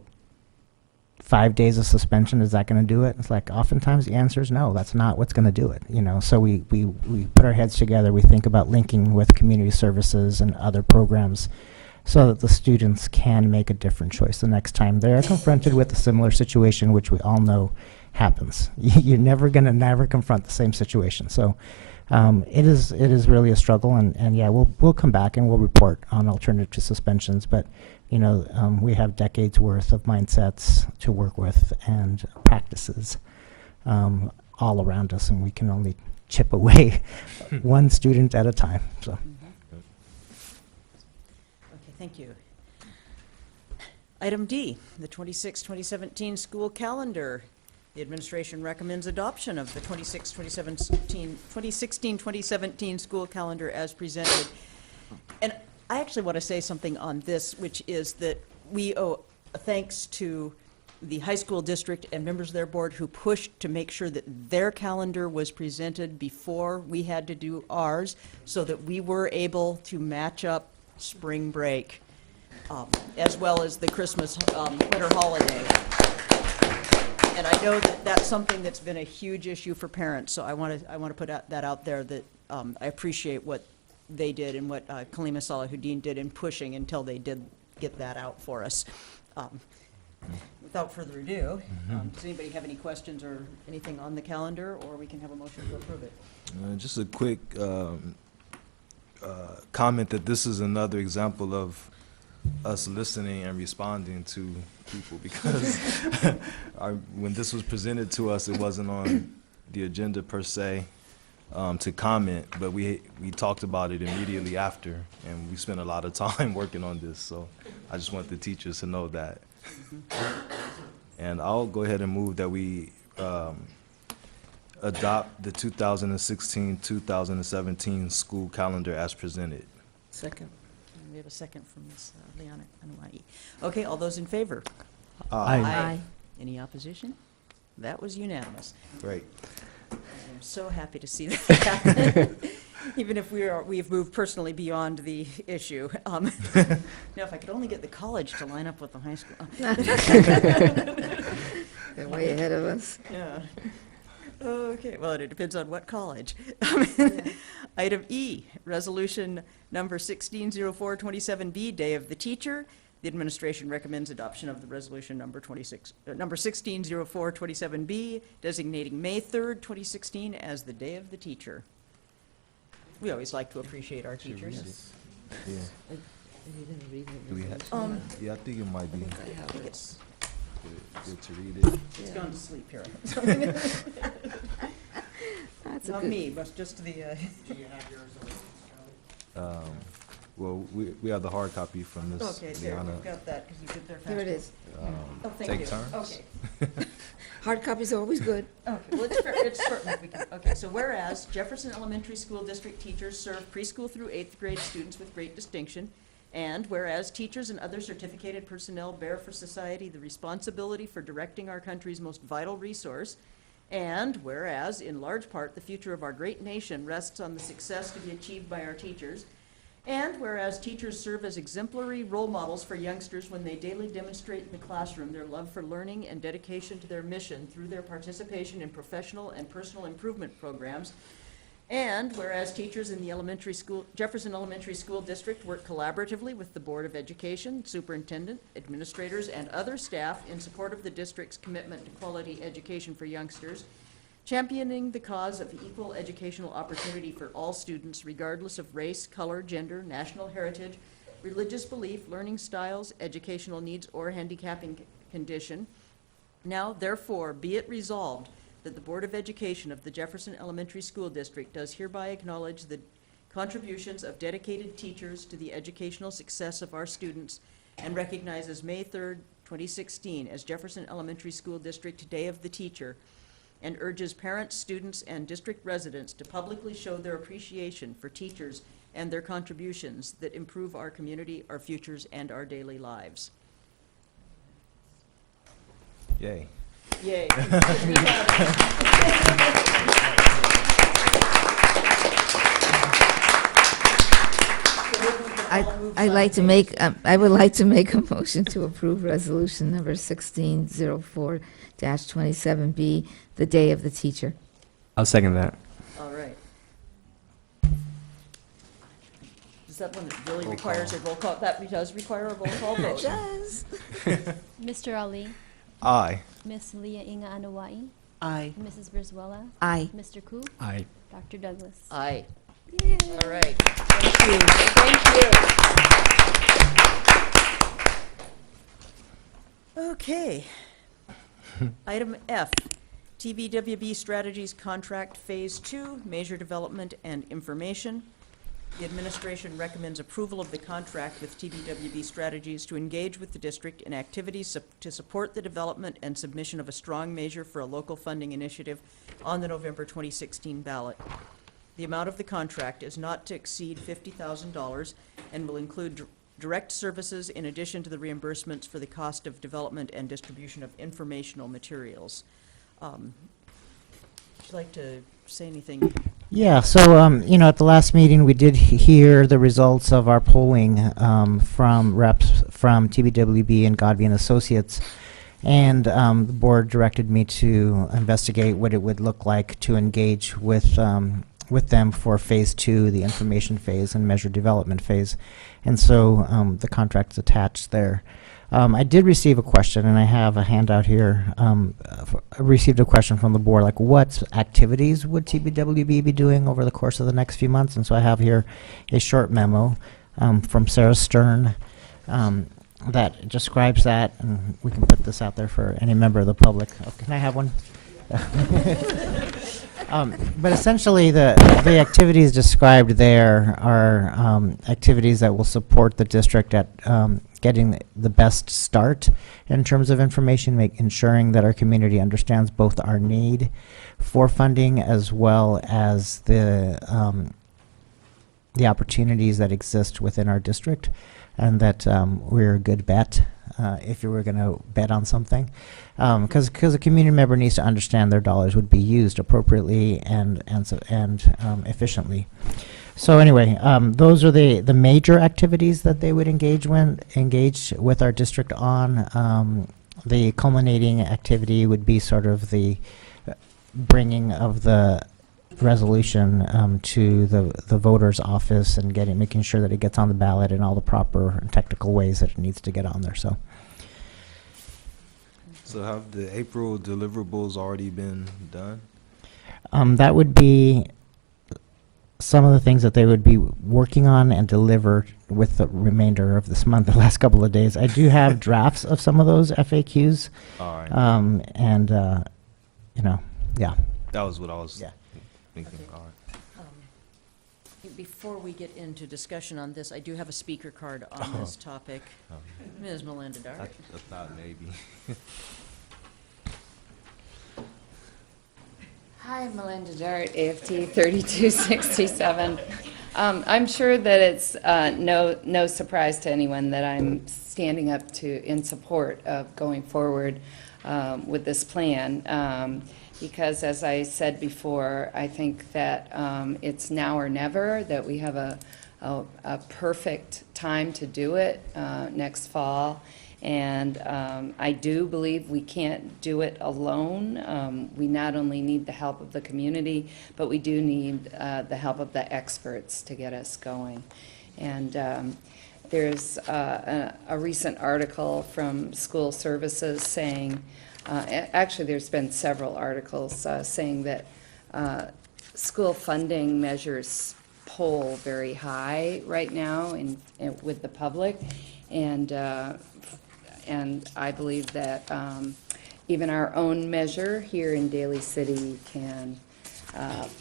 5 days of suspension? Is that going to do it? It's like oftentimes the answer is no, that's not what's going to do it. So we put our heads together, we think about linking with community services and other programs so that the students can make a different choice the next time they're confronted with a similar situation, which we all know happens. You're never going to confront the same situation. So it is really a struggle, and yeah, we'll come back and we'll report on alternative to suspensions, but we have decades worth of mindsets to work with and practices all around us, and we can only chip away one student at a time. So. Okay, thank you. Item D, the 26-2017 school calendar. The administration recommends adoption of the 2016-2017 school calendar as presented. And I actually want to say something on this, which is that we owe a thanks to the high school district and members of their board who pushed to make sure that their calendar was presented before we had to do ours, so that we were able to match up spring break, as well as the Christmas winter holiday. And I know that that's something that's been a huge issue for parents, so I want to put that out there, that I appreciate what they did and what Kalima Salahuddin did in pushing until they did get that out for us. Without further ado, does anybody have any questions or anything on the calendar, or we can have a motion to approve it? Just a quick comment that this is another example of us listening and responding to people, because when this was presented to us, it wasn't on the agenda per se to comment, but we talked about it immediately after, and we spent a lot of time working on this, so I just want the teachers to know that. And I'll go ahead and move that we adopt the 2016-2017 school calendar as presented. Second. And we have a second from Ms. Liana Anawai. Okay, all those in favor? Aye. Aye. Any opposition? That was unanimous. Great. I'm so happy to see that happen, even if we've moved personally beyond the issue. Now, if I could only get the college to line up with the high school. They're way ahead of us. Yeah. Okay, well, it depends on what college. Item E, resolution number 160427B, Day of the Teacher. The administration recommends adoption of the resolution number 160427B, designating May 3rd, 2016 as the Day of the Teacher. We always like to appreciate our teachers. Yeah. Do we have? Yeah, I think it might be good to read it. It's gone to sleep here. That's a Not good- me, but just the, Well, we have the hard copy from Ms. okay, there, Liana. you've got that, because you did there faster. Here it is. Oh, thank Take you. turns? Okay. Hard copies are always good. Okay, well, it's certain we can, okay, so whereas Jefferson Elementary School District teachers serve preschool through 8th grade students with great distinction, and whereas teachers and other certificated personnel bear for society the responsibility for directing our country's most vital resource, and whereas, in large part, the future of our great nation rests on the success to be achieved by our teachers, and whereas teachers serve as exemplary role models for youngsters when they daily demonstrate in the classroom their love for learning and dedication to their mission through their participation in professional and personal improvement programs, and whereas teachers in the Jefferson Elementary School District work collaboratively with the Board of Education, superintendent, administrators, and other staff in support of the district's commitment to quality education for youngsters, championing the cause of equal educational opportunity for all students regardless of race, color, gender, national heritage, religious belief, learning styles, educational needs, or handicapping condition. Now, therefore, be it resolved that the Board of Education of the Jefferson Elementary School District does hereby acknowledge the contributions of dedicated teachers to the educational success of our students and recognizes May 3rd, 2016 as Jefferson Elementary School District Day of the Teacher, and urges parents, students, and district residents to publicly show their appreciation for teachers and their contributions that improve our community, our futures, and our daily lives. Yay. Yay. I'd like to make, I would like to make a motion to approve resolution number 1604-27B, the Day of the Teacher. I'll second that. All right. Is that one that really requires a roll call? That does require a roll call vote. It does. Mr. Ali, Aye. Miss Leah Inga Anawai, Aye. Mrs. Brizuela, Aye. Mr. Koo, Aye. Dr. Douglas. Aye. All right. Thank you. Thank you. Okay. Item F, TVWB Strategies Contract Phase 2, Measure Development and Information. The administration recommends approval of the contract with TVWB Strategies to engage with the district in activities to support the development and submission of a strong measure for a local funding initiative on the November 2016 ballot. The amount of the contract is not to exceed $50,000 and will include direct services in addition to the reimbursements for the cost of development and distribution of informational materials. Would you like to say anything? Yeah, so, you know, at the last meeting, we did hear the results of our polling from reps from TBWB and Godby and Associates. And the board directed me to investigate what it would look like to engage with them for phase 2, the information phase and measure development phase. And so the contract is attached there. I did receive a question, and I have a handout here. I received a question from the board, like what activities would TBWB be doing over the course of the next few months? And so I have here a short memo from Sarah Stern that describes that, and we can put this out there for any member of the public. Oh, can I have one? But essentially, the activities described there are activities that will support the district at getting the best start in terms of information, ensuring that our community understands both our need for funding as well as the opportunities that exist within our district, and that we're a good bet if you were going to bet on something. Because a community member needs to understand their dollars would be used appropriately and efficiently. So anyway, those are the major activities that they would engage with our district on. The culminating activity would be sort of the bringing of the resolution to the voter's office and making sure that it gets on the ballot in all the proper and technical ways that it needs to get on there. So have the April deliverables already been done? That would be some of the things that they would be working on and deliver with the remainder of this month, the last couple of days. I do have drafts of some of those FAQs. All right. Yeah. That was what I was thinking. All right. Before we get into discussion on this, I do have a speaker card on this topic. Ms. Melinda Dart. I thought maybe. Hi, Melinda Dart, AFT 3267. I'm sure that it's no surprise to anyone that I'm standing up in support of going forward with this plan. Because as I said before, I think that it's now or never, that we have a perfect time to do it next fall. And I do believe we can't do it alone. We not only need the help of the community, but we do need the help of the experts to get us going. And there's a recent article from School Services saying, actually there's been several articles saying that school funding measures poll very high right now with the public. And I believe that even our own measure here in Daly City can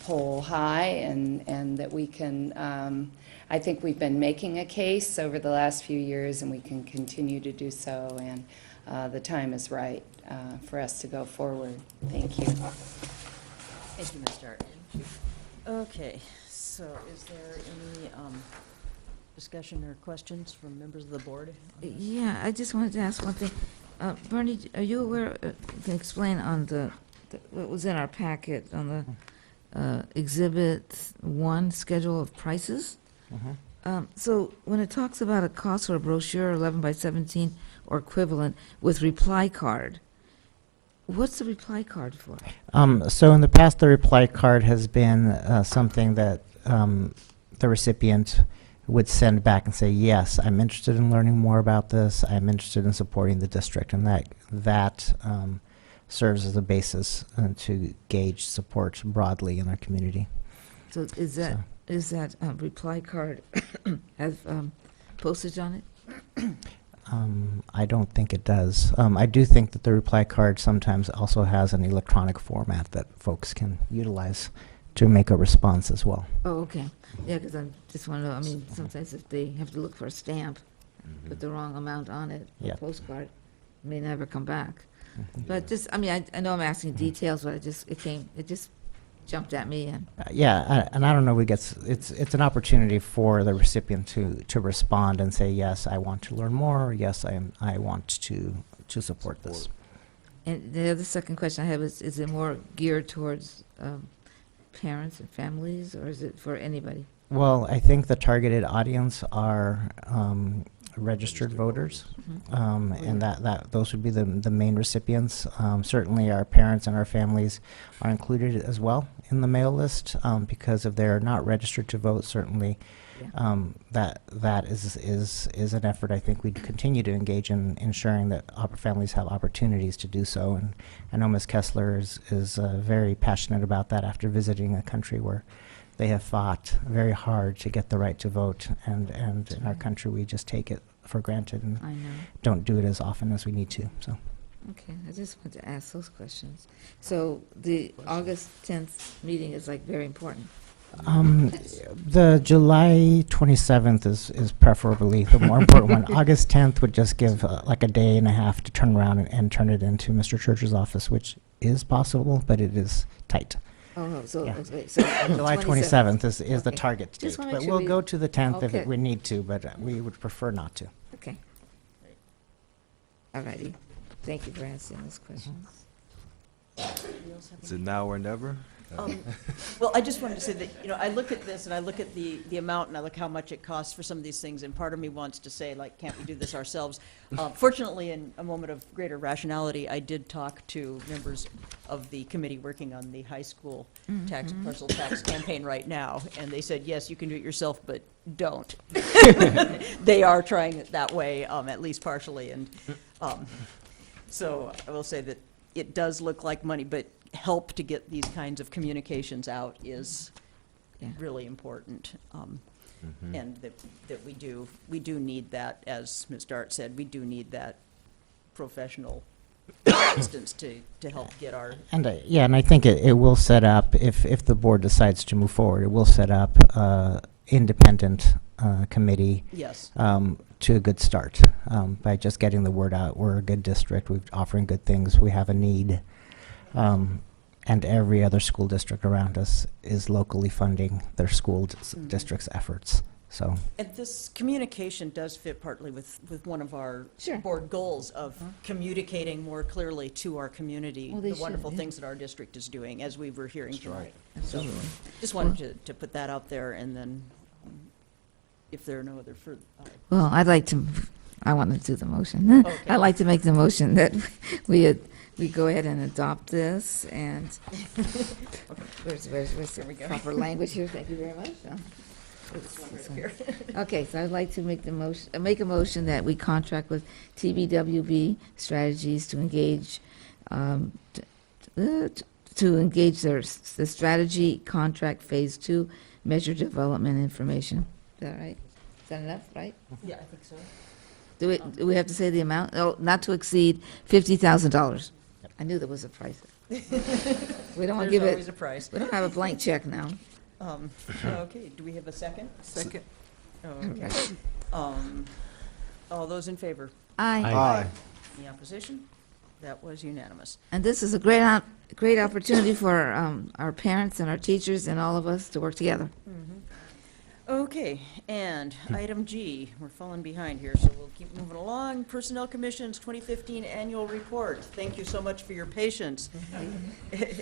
poll high, and that we can, I think we've been making a case over the last few years, and we can continue to do so, and the time is right for us to go forward. Thank you. Thank you, Ms. Dart. Okay, so is there any discussion or questions from members of the board? Yeah, I just wanted to ask one thing. Bernie, are you aware, can explain on what was in our packet on the Exhibit 1, Schedule of Prices? So when it talks about a cost for a brochure 11 by 17 or equivalent with reply card, what's the reply card for? So in the past, the reply card has been something that the recipient would send back and say, yes, I'm interested in learning more about this. I'm interested in supporting the district. And that serves as a basis to gauge support broadly in our community. So is that reply card have postage on it? I don't think it does. I do think that the reply card sometimes also has an electronic format that folks can utilize to make a response as well. Oh, okay. Yeah, because I just want to know, I mean, sometimes if they have to look for a stamp, put the wrong amount on it, Yeah. postcard, it may never come back. But just, I mean, I know I'm asking details, but it just jumped at me. And and I don't know, it's an opportunity for the recipient to respond and say, yes, I want to learn more, or yes, I want to support this. And the other second question I have is it more geared towards parents and families, or is it for anybody? Well, I think the targeted audience are registered voters, and those would be the main recipients. Certainly our parents and our families are included as well in the mail list, because if they're not registered to vote, certainly that is an effort I think we'd continue to engage in ensuring that families have opportunities to do so. And I know Ms. Kessler is very passionate about that after visiting a country where they have fought very hard to get the right to vote, and in our country we just take it for granted and I know. don't do it as often as we need to. So. Okay, I just want to ask those questions. So the August 10th meeting is like very important. The July 27th is preferably the more important one. August 10th would just give like a day and a half to turn around and turn it into Mr. Church's office, which is possible, but it is tight. Oh, no, so, Yeah. okay, so July 27th is the Okay. target date, Just wanna make but sure we'll we- go to the 10th if Okay. we need to, but we would prefer not to. Okay. All righty. Thank you for answering those questions. Is it now or never? Well, I just wanted to say that, you know, I look at this and I look at the amount and I look how much it costs for some of these things, and part of me wants to say, like, can't we do this ourselves? Fortunately, in a moment of greater rationality, I did talk to members of the committee working on the high school parcel tax campaign right now, and they said, yes, you can do it yourself, but don't. They are trying it that way, at least partially, and so I will say that it does look like money, but help to get these kinds of communications out is really important. And that we do need that, as Ms. Dart said, we do need that professional assistance to help get our. And and I think it will set up, if the board decides to move forward, it will set up independent committee. Yes. To a good start, by just getting the word out. We're a good district, we're offering good things, we have a need. And every other school district around us is locally funding their school district's efforts, so. And this communication does fit partly with one of our board goals of communicating more clearly to our community Well, they the wonderful should, yeah. things that our district is doing, as we were hearing tonight. So, Absolutely. just wanted to put that out there, and then if there are no other further. Well, I want to do the motion. Okay. I'd like to make the motion that we go ahead and adopt this, and where's the proper language here? Thank you very much. Okay, so I'd like to make a motion that we contract with TBWB Strategies to engage, the strategy contract phase 2 measure development information. Is that right? Is that enough, right? Yeah, I think so. Do we have to say the amount? Oh, not to exceed $50,000. I knew there was a price. We don't want to give There's it. always a price. We don't have a blank check now. Okay, do we have a second? Second. Okay. All those in favor? Aye. Aye. Any opposition? That was unanimous. And this is a great opportunity for our parents and our teachers and all of us to work together. Okay, and item G, we're falling behind here, so we'll keep moving along. Personnel Commission's 2015 Annual Report. Thank you so much for your patience.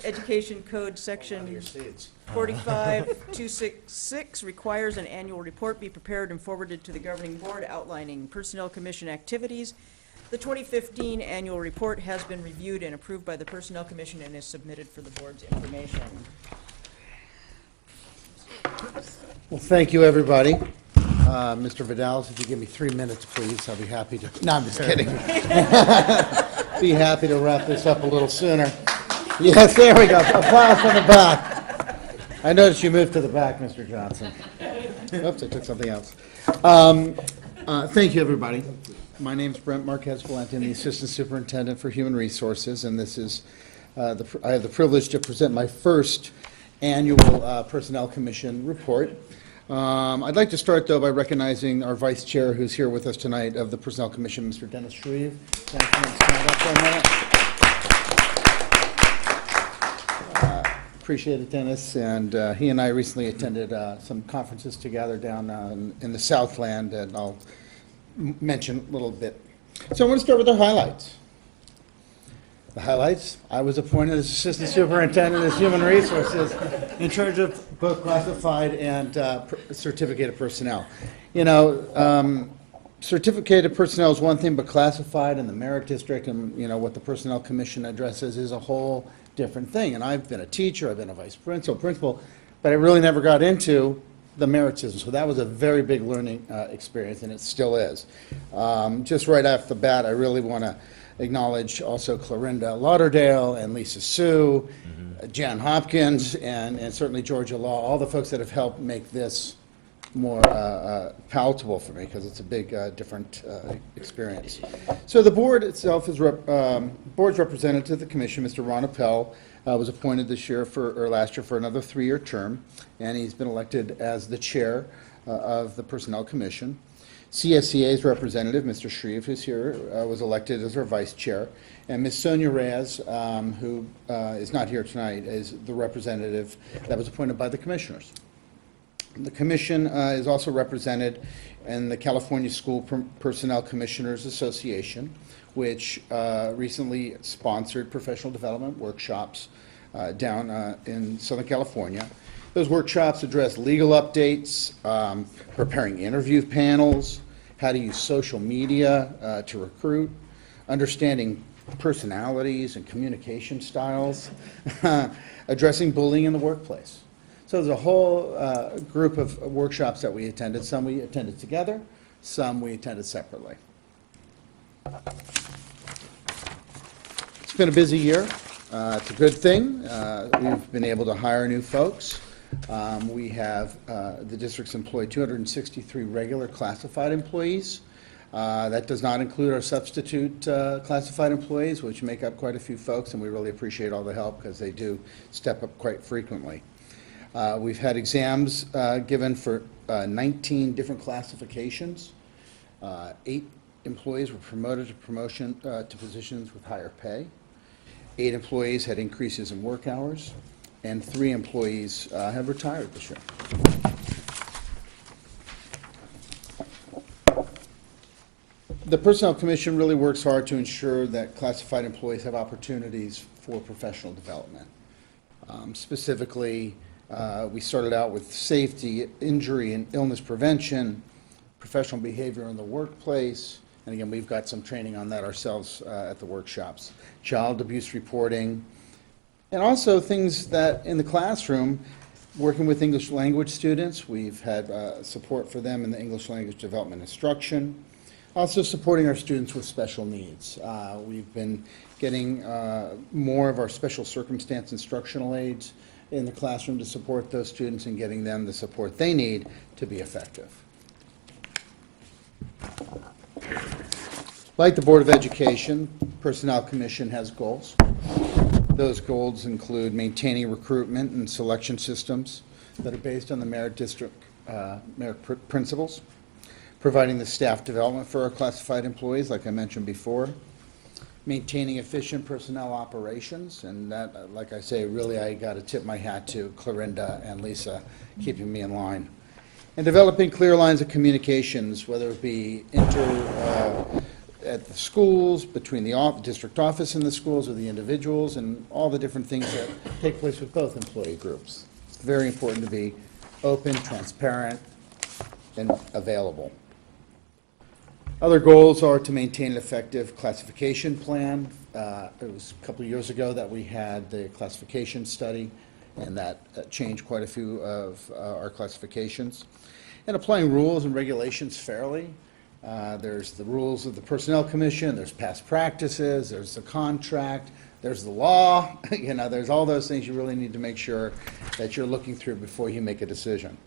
Education Code Section 45266 requires an annual report be prepared and forwarded to the governing board outlining Personnel Commission activities. The 2015 Annual Report has been reviewed and approved by the Personnel Commission and is submitted for the board's information. Well, thank you, everybody. Mr. Vidal, if you give me 3 minutes, please, I'll be happy to, no, I'm just kidding. Be happy to wrap this up a little sooner. Yes, there we go. Applause from the back. I noticed you moved to the back, Mr. Johnson. Oops, I took something else. Thank you, everybody. My name's Brent Marquez Valenti. I'm the Assistant Superintendent for Human Resources, and this is, I have the privilege to present my first annual Personnel Commission report. I'd like to start, though, by recognizing our Vice Chair, who's here with us tonight, of the Personnel Commission, Mr. Dennis Shreve. Dennis, can you stand up for a minute? Appreciate it, Dennis. And he and I recently attended some conferences together down in the Southland, and I'll mention a little bit. So I want to start with the highlights. The highlights: I was appointed as Assistant Superintendent of Human Resources in charge of both classified and certificated personnel. You know, certificated personnel is one thing, but classified and the merit district and, you know, what the Personnel Commission addresses is a whole different thing. And I've been a teacher, I've been a vice principal, but I really never got into the merit system. So that was a very big learning experience, and it still is. Just right off the bat, I really want to acknowledge also Clorinda Lauderdale and Lisa Sue, Jan Hopkins, and certainly Georgia Law, all the folks that have helped make this more palatable for me, because it's a big, different experience. So the board itself is board's representative to the commission, Mr. Ron Appel, was appointed this year or last year for another 3-year term, and he's been elected as the chair of the Personnel Commission. CSEA's representative, Mr. Shreve, who's here, was elected as our vice chair, and Ms. Sonia Reyes, who is not here tonight, is the representative that was appointed by the commissioners. The commission is also represented in the California School Personnel Commissioners Association, which recently sponsored professional development workshops down in Southern California. Those workshops address legal updates, preparing interview panels, how to use social media to recruit, understanding personalities and communication styles, addressing bullying in the workplace. So there's a whole group of workshops that we attended. Some we attended together, some we attended separately. It's been a busy year. It's a good thing. We've been able to hire new folks. We have, the district's employed 263 regular classified employees. That does not include our substitute classified employees, which make up quite a few folks, and we really appreciate all the help because they do step up quite frequently. We've had exams given for 19 different classifications. 8 employees were promoted to positions with higher pay. 8 employees had increases in work hours, and 3 employees have retired this year. The Personnel Commission really works hard to ensure that classified employees have opportunities for professional development. Specifically, we started out with safety, injury, and illness prevention, professional behavior in the workplace, and again, we've got some training on that ourselves at the workshops. Child abuse reporting, and also things that in the classroom, working with English language students, we've had support for them in the English language development instruction. Also supporting our students with special needs. We've been getting more of our special circumstance instructional aids in the classroom to support those students and getting them the support they need to be effective. Like the Board of Education, Personnel Commission has goals. Those goals include maintaining recruitment and selection systems that are based on the merit principles, providing the staff development for our classified employees, like I mentioned before, maintaining efficient personnel operations, and that, like I say, really I got to tip my hat to Clorinda and Lisa keeping me in line, and developing clear lines of communications, whether it be at the schools, between the district office and the schools, or the individuals, and all the different things that take place with both employee groups. It's very important to be open, transparent, and available. Other goals are to maintain an effective classification plan. It was a couple of years ago that we had the classification study, and that changed quite a few of our classifications. And applying rules and regulations fairly. There's the rules of the Personnel Commission, there's past practices, there's the contract, there's the law. You know, there's all those things you really need to make sure that you're looking through before you make a decision.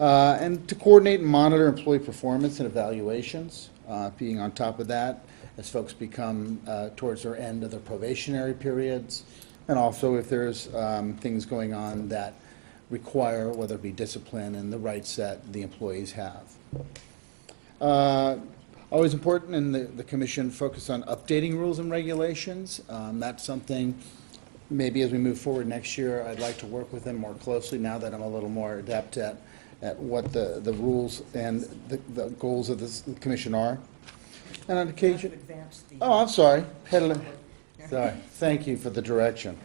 And to coordinate and monitor employee performance and evaluations, being on top of that as folks become towards their end of their probationary periods, and also if there's things going on that require, whether it be discipline and the rights that the employees have. Always important, and the Commission focus on updating rules and regulations. That's something maybe as we move forward next year, I'd like to work with them more closely now that I'm a little more adept at what the rules and the goals of the Commission are. And on occasion, oh, I'm sorry. Sorry. Thank you for the direction.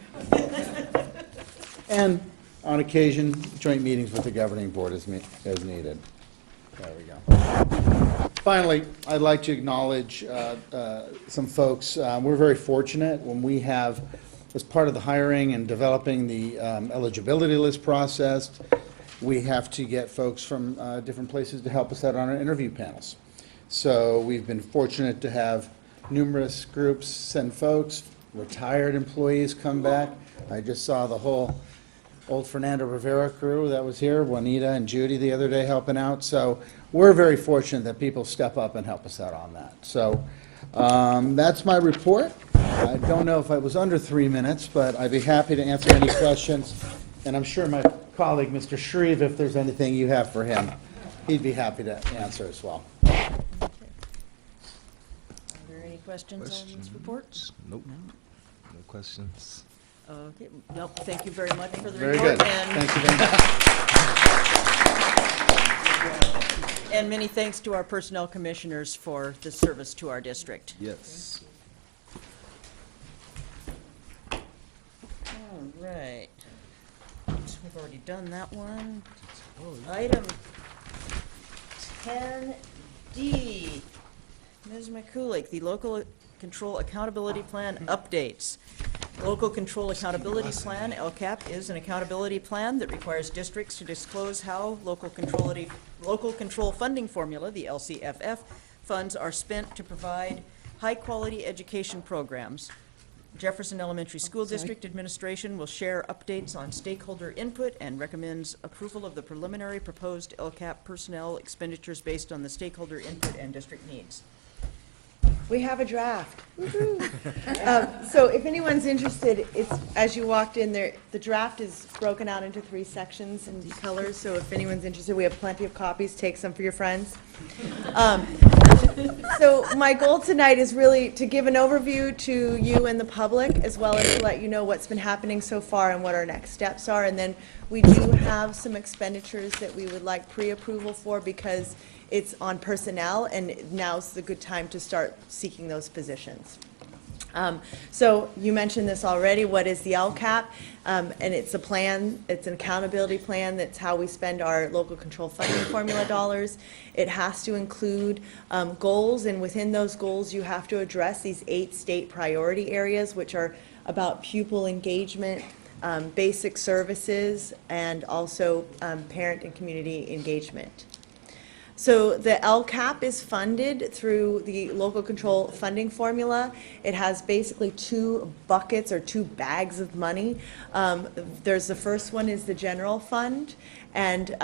And on occasion, joint meetings with the governing board as needed. There we go. Finally, I'd like to acknowledge some folks. We're very fortunate when we have, as part of the hiring and developing the eligibility list process, we have to get folks from different places to help us out on our interview panels. So we've been fortunate to have numerous groups send folks, retired employees come back. I just saw the whole old Fernando Rivera crew that was here, Juanita and Judy the other day helping out. So we're very fortunate that people step up and help us out on that. So that's my report. I don't know if I was under 3 minutes, but I'd be happy to answer any questions. And I'm sure my colleague, Mr. Shreve, if there's anything you have for him, he'd be happy to answer as well. Are there any questions on these reports? Nope. No questions. Okay, nope, thank you very much for the Very report. good. And Thank you very much. And many thanks to our personnel commissioners for the service to our district. Yes. All right. We've already done that one. Item 10D. Ms. McCulick, the Local Control Accountability Plan updates. Local Control Accountability Plan, LCAP, is an accountability plan that requires districts to disclose how local control funding formula, the LCFF, funds are spent to provide high-quality education programs. Jefferson Elementary School District Administration will share updates on stakeholder input and recommends approval of the preliminary proposed LCAP personnel expenditures based on the stakeholder input and district needs. We have a draft. So if anyone's interested, it's, as you walked in there, the draft is broken out into 3 sections and colors, so if anyone's interested, we have plenty of copies, take some for your friends. So my goal tonight is really to give an overview to you and the public, as well as to let you know what's been happening so far and what our next steps are, and then we do have some expenditures that we would like pre-approval for because it's on personnel, and now's the good time to start seeking those positions. So you mentioned this already, what is the LCAP? And it's a plan, it's an accountability plan, that's how we spend our local control funding formula dollars. It has to include goals, and within those goals, you have to address these 8 state priority areas, which are about pupil engagement, basic services, and also parent and community engagement. So the LCAP is funded through the local control funding formula. It has basically 2 buckets or 2 bags of money. There's the first one is the general fund, and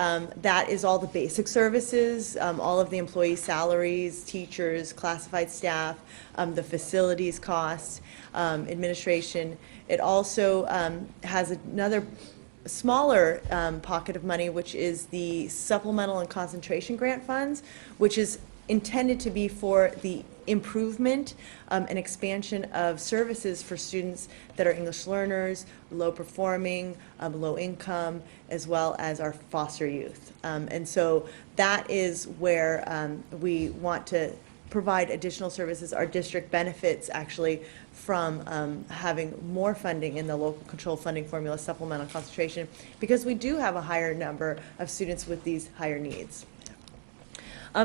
that is all the basic services, all of the employee salaries, teachers, classified staff, the facilities costs, administration. It also has another smaller pocket of money, which is the supplemental and concentration grant funds, which is intended to be for the improvement and expansion of services for students that are English learners, low performing, low income, as well as our foster youth. And so that is where we want to provide additional services. Our district benefits actually from having more funding in the local control funding formula supplemental concentration, because we do have a higher number of students with these higher needs.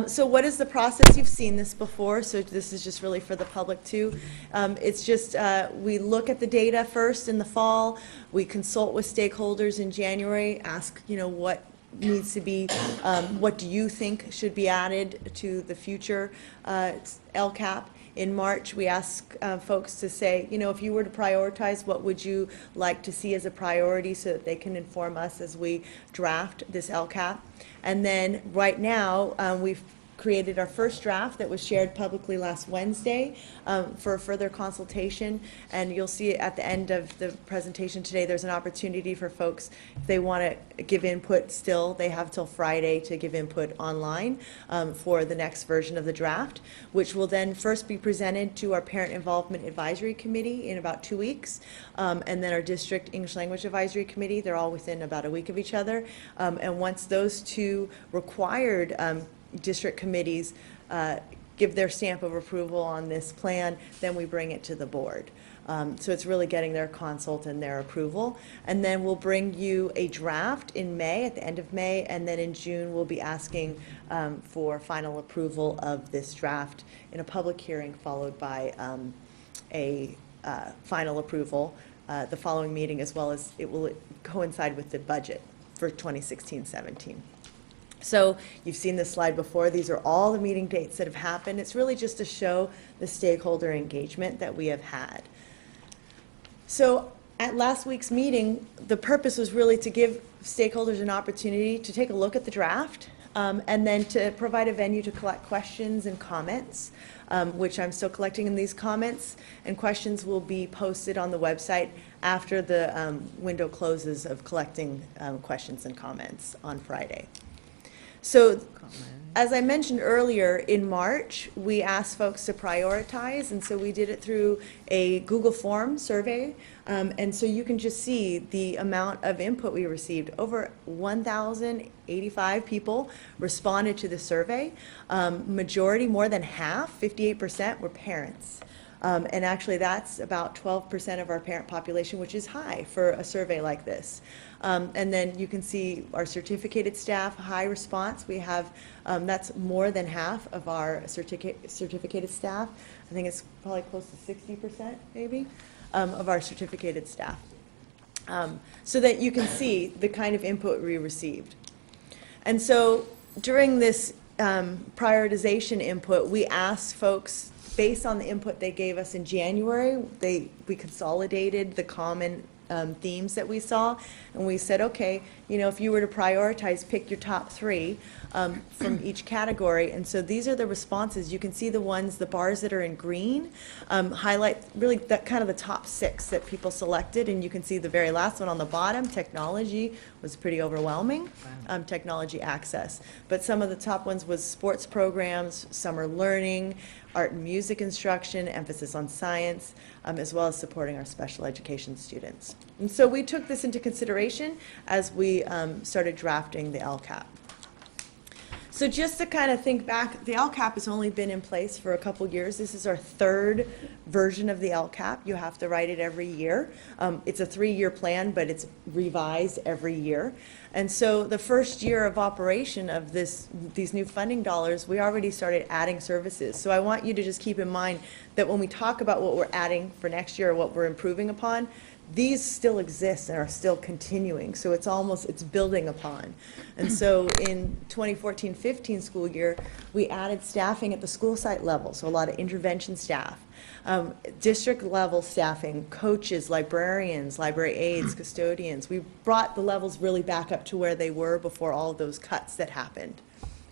So what is the process? You've seen this before, so this is just really for the public too. It's just we look at the data first in the fall, we consult with stakeholders in January, ask what needs to be, what do you think should be added to the future LCAP. In March, we ask folks to say, if you were to prioritize, what would you like to see as a priority so that they can inform us as we draft this LCAP. And then right now, we've created our first draft that was shared publicly last Wednesday for further consultation. And you'll see at the end of the presentation today, there's an opportunity for folks, if they want to give input still, they have till Friday to give input online for the next version of the draft, which will then first be presented to our Parent Involvement Advisory Committee in about 2 weeks, and then our District English Language Advisory Committee. They're all within about a week of each other. And once those 2 required district committees give their stamp of approval on this plan, then we bring it to the board. So it's really getting their consult and their approval. And then we'll bring you a draft in May, at the end of May, and then in June we'll be asking for final approval of this draft in a public hearing, followed by a final approval the following meeting, as well as it will coincide with the budget for 2016-17. So you've seen this slide before. These are all the meeting dates that have happened. It's really just to show the stakeholder engagement that we have had. So at last week's meeting, the purpose was really to give stakeholders an opportunity to take a look at the draft, and then to provide a venue to collect questions and comments, which I'm still collecting. In these comments and questions will be posted on the website after the window closes of collecting questions and comments on Friday. So, as I mentioned earlier, in March, we asked folks to prioritize, and so we did it through a Google form survey. And so you can just see the amount of input we received. Over 1,085 people responded to the survey. Majority, more than half, 58%, were parents. And actually, that's about 12% of our parent population, which is high for a survey like this. And then you can see our certificated staff, high response. We have, that's more than half of our certificated staff. I think it's probably close to 60% maybe of our certificated staff. So that you can see the kind of input we received. And so during this prioritization input, we asked folks, based on the input they gave us in January, we consolidated the common themes that we saw, and we said, okay, you know, if you were to prioritize, pick your top 3 from each category. And so these are the responses. You can see the ones, the bars that are in green, highlight really that kind of the top 6 that people selected, and you can see the very last one on the bottom, technology, was pretty overwhelming, technology access. But some of the top ones was sports programs, summer learning, art and music instruction, emphasis on science, as well as supporting our special education students. And so we took this into consideration as we started drafting the LCAP. So just to kind of think back, the LCAP has only been in place for a couple years. This is our 3rd version of the LCAP. You have to write it every year. It's a 3-year plan, but it's revised every year. And so the first year of operation of these new funding dollars, we already started adding services. So I want you to just keep in mind that when we talk about what we're adding for next year or what we're improving upon, these still exist and are still continuing. So it's building upon. And so in 2014-15 school year, we added staffing at the school site level, so a lot of intervention staff. District level staffing, coaches, librarians, library aides, custodians. We brought the levels really back up to where they were before all of those cuts that happened.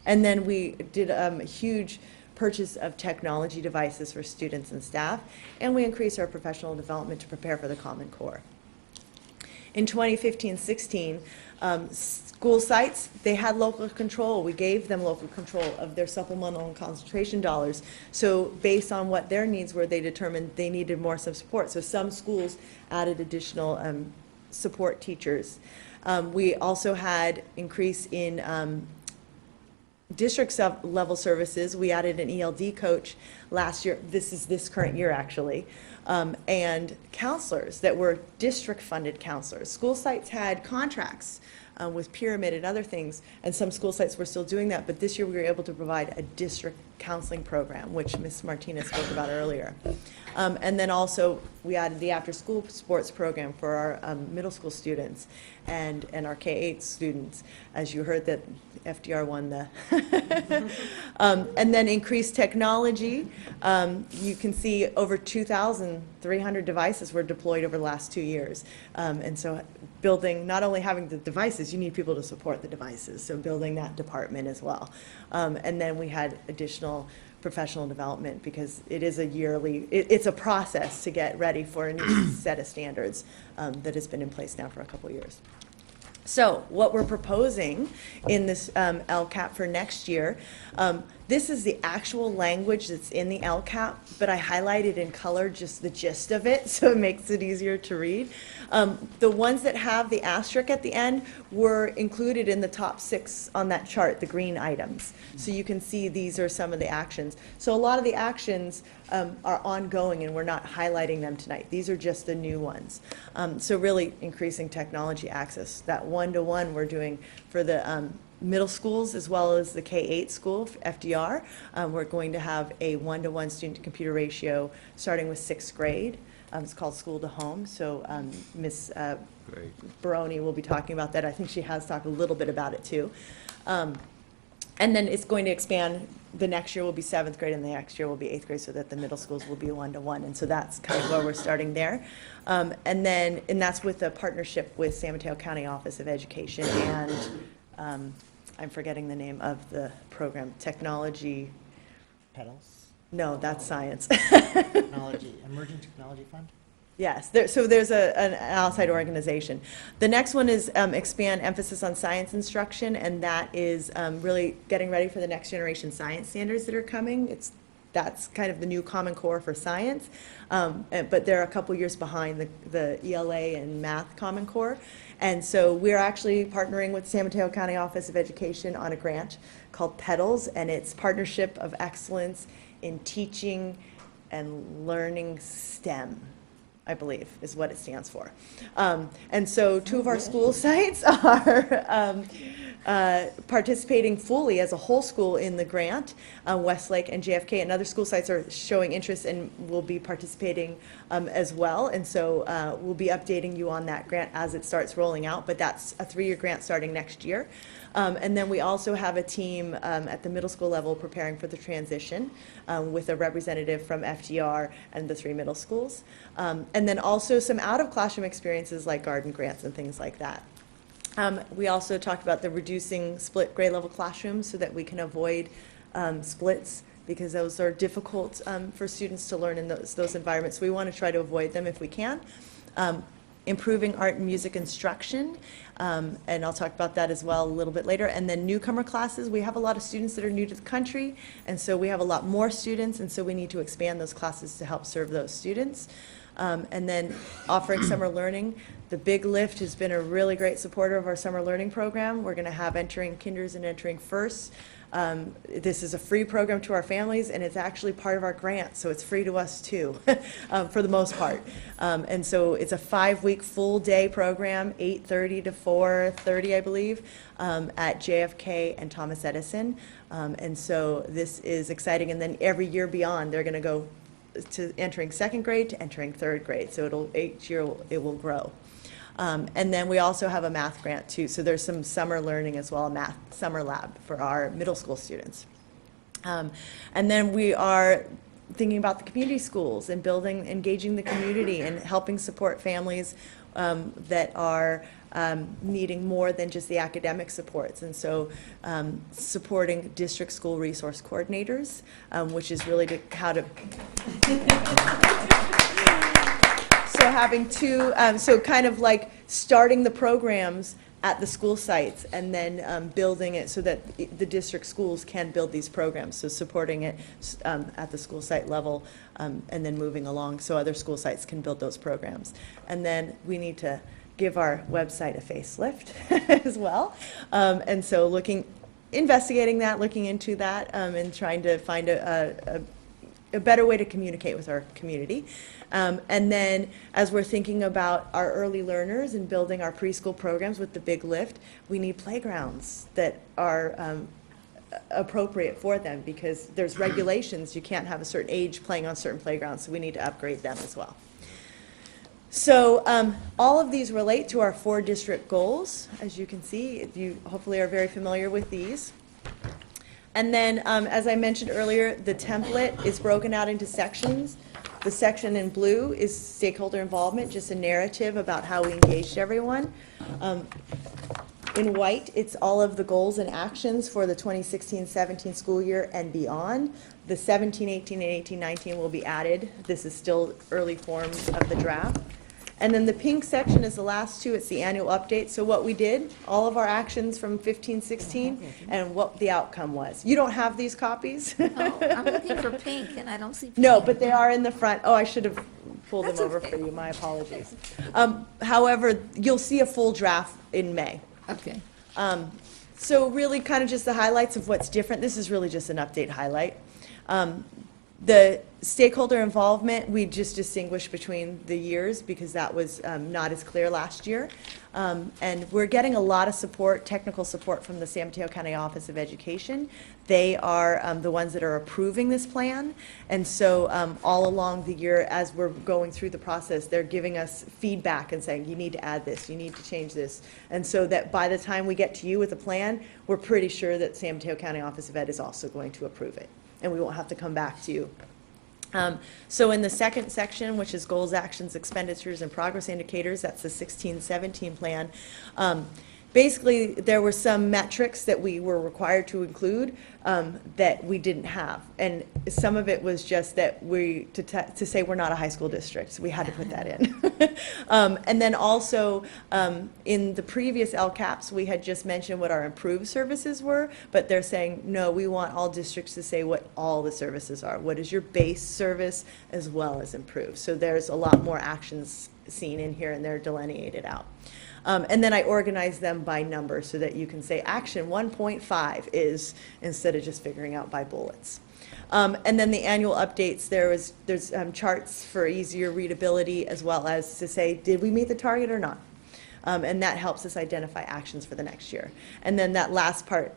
And then we did a huge purchase of technology devices for students and staff, and we increased our professional development to prepare for the Common Core. In 2015-16, school sites, they had local control. We gave them local control of their supplemental and concentration dollars. So based on what their needs were, they determined they needed more support. So some schools added additional support teachers. We also had increase in district level services. We added an ELD coach last year. This is this current year, actually. And counselors that were district funded counselors. School sites had contracts with Pyramid and other things, and some school sites were still doing that, but this year we were able to provide a district counseling program, which Ms. Martinez spoke about earlier. And then also we added the after school sports program for our middle school students and our K-8 students. As you heard, that FDR won the and then increased technology. You can see over 2,300 devices were deployed over the last 2 years. And so building, not only having the devices, you need people to support the devices, so building that department as well. And then we had additional professional development, because it is a yearly, it's a process to get ready for a new set of standards that has been in place now for a couple years. So what we're proposing in this LCAP for next year, this is the actual language that's in the LCAP, but I highlighted in color just the gist of it, so it makes it easier to read. The ones that have the asterisk at the end were included in the top 6 on that chart, the green items. So you can see these are some of the actions. So a lot of the actions are ongoing, and we're not highlighting them tonight. These are just the new ones. So really increasing technology access. That one-to-one we're doing for the middle schools as well as the K-8 school, FDR. We're going to have a one-to-one student-to-computer ratio starting with 6th grade. It's called School to Home. So Ms. Great. Baroni will be talking about that. I think she has talked a little bit about it too. And then it's going to expand. The next year will be 7th grade and the next year will be 8th grade, so that the middle schools will be 1-to-1. And so that's kind of where we're starting there. And that's with a partnership with San Mateo County Office of Education and I'm forgetting the name of the program, Technology. Petals? No, that's science. Technology, Emerging Technology Fund? Yes, so there's an outside organization. The next one is expand emphasis on science instruction, and that is really getting ready for the next generation science standards that are coming. That's kind of the new Common Core for science, but they're a couple years behind the ELA and math Common Core. And so we're actually partnering with San Mateo County Office of Education on a grant called Petals, and it's Partnership of Excellence in Teaching and Learning STEM, I believe, is what it stands for. And so 2 of our school sites are participating fully as a whole school in the grant, Westlake and JFK, and other school sites are showing interest and will be participating as well. And so we'll be updating you on that grant as it starts rolling out, but that's a 3-year grant starting next year. And then we also have a team at the middle school level preparing for the transition with a representative from FDR and the 3 middle schools. And then also some out-of-classroom experiences like garden grants and things like that. We also talked about the reducing split grade level classrooms so that we can avoid splits, because those are difficult for students to learn in those environments. We want to try to avoid them if we can. Improving art and music instruction, and I'll talk about that as well a little bit later. And then newcomer classes, we have a lot of students that are new to the country, and so we have a lot more students, and so we need to expand those classes to help serve those students. And then offering summer learning. The Big Lift has been a really great supporter of our summer learning program. We're going to have entering kinders and entering firsts. This is a free program to our families, and it's actually part of our grant, so it's free to us too, for the most part. And so it's a 5-week full-day program, 8:30 to 4:30, I believe, at JFK and Thomas Edison. And so this is exciting. And then every year beyond, they're going to go to entering 2nd grade to entering 3rd grade. So each year it will grow. And then we also have a math grant too. So there's some summer learning as well, a math summer lab for our middle school students. And then we are thinking about the community schools and engaging the community and helping support families that are needing more than just the academic supports. And so supporting district school resource coordinators, which is really how to so having 2, so kind of like starting the programs at the school sites and then building it so that the district schools can build these programs. So supporting it at the school site level and then moving along so other school sites can build those programs. And then we need to give our website a facelift as well. And so investigating that, looking into that, and trying to find a better way to communicate with our community. And then as we're thinking about our early learners and building our preschool programs with the Big Lift, we need playgrounds that are appropriate for them, because there's regulations. You can't have a certain age playing on certain playgrounds, so we need to upgrade them as well. So all of these relate to our 4 district goals, as you can see. You hopefully are very familiar with these. And then, as I mentioned earlier, the template is broken out into sections. The section in blue is stakeholder involvement, just a narrative about how we engaged everyone. In white, it's all of the goals and actions for the 2016-17 school year and beyond. The 17-18 and 18-19 will be added. This is still early forms of the draft. And then the pink section is the last 2. It's the annual update. So what we did, all of our actions from 15-16, and what the outcome was. You don't have these copies? No, I'm looking for pink, and I don't see pink. No, but they are in the front. Oh, I should have pulled them over for you. My apologies. However, you'll see a full draft in May. Okay. So really kind of just the highlights of what's different. This is really just an update highlight. The stakeholder involvement, we just distinguished between the years because that was not as clear last year. And we're getting a lot of support, technical support from the San Mateo County Office of Education. They are the ones that are approving this plan. And so all along the year, as we're going through the process, they're giving us feedback and saying, you need to add this, you need to change this. And so that by the time we get to you with a plan, we're pretty sure that San Mateo County Office of Ed is also going to approve it. And we won't have to come back to you. So in the second section, which is goals, actions, expenditures, and progress indicators, that's the 16-17 plan. Basically, there were some metrics that we were required to include that we didn't have. And some of it was just that to say we're not a high school district, so we had to put that in. And then also, in the previous LCAPs, we had just mentioned what our improved services were, but they're saying, no, we want all districts to say what all the services are. What is your base service as well as improved? So there's a lot more actions seen in here, and they're delineated out. And then I organize them by number so that you can say action 1.5 is, instead of just figuring out by bullets. And then the annual updates, there's charts for easier readability as well as to say, did we meet the target or not? And that helps us identify actions for the next year. And then that last part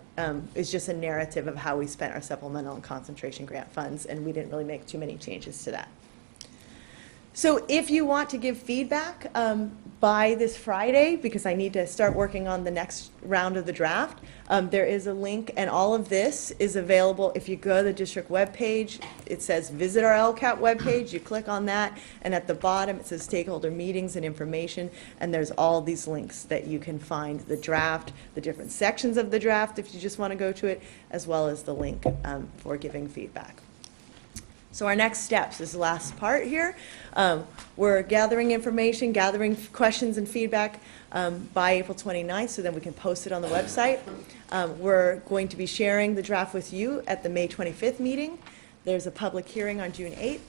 is just a narrative of how we spent our supplemental and concentration grant funds, and we didn't really make too many changes to that. So if you want to give feedback by this Friday, because I need to start working on the next round of the draft, there is a link, and all of this is available. If you go to the district webpage, it says visit our LCAP webpage. You click on that, and at the bottom it says stakeholder meetings and information, and there's all these links that you can find the draft, the different sections of the draft if you just want to go to it, as well as the link for giving feedback. So our next steps is the last part here. We're gathering information, gathering questions and feedback by April 29th, so then we can post it on the website. We're going to be sharing the draft with you at the May 25th meeting. There's a public hearing on June 8th,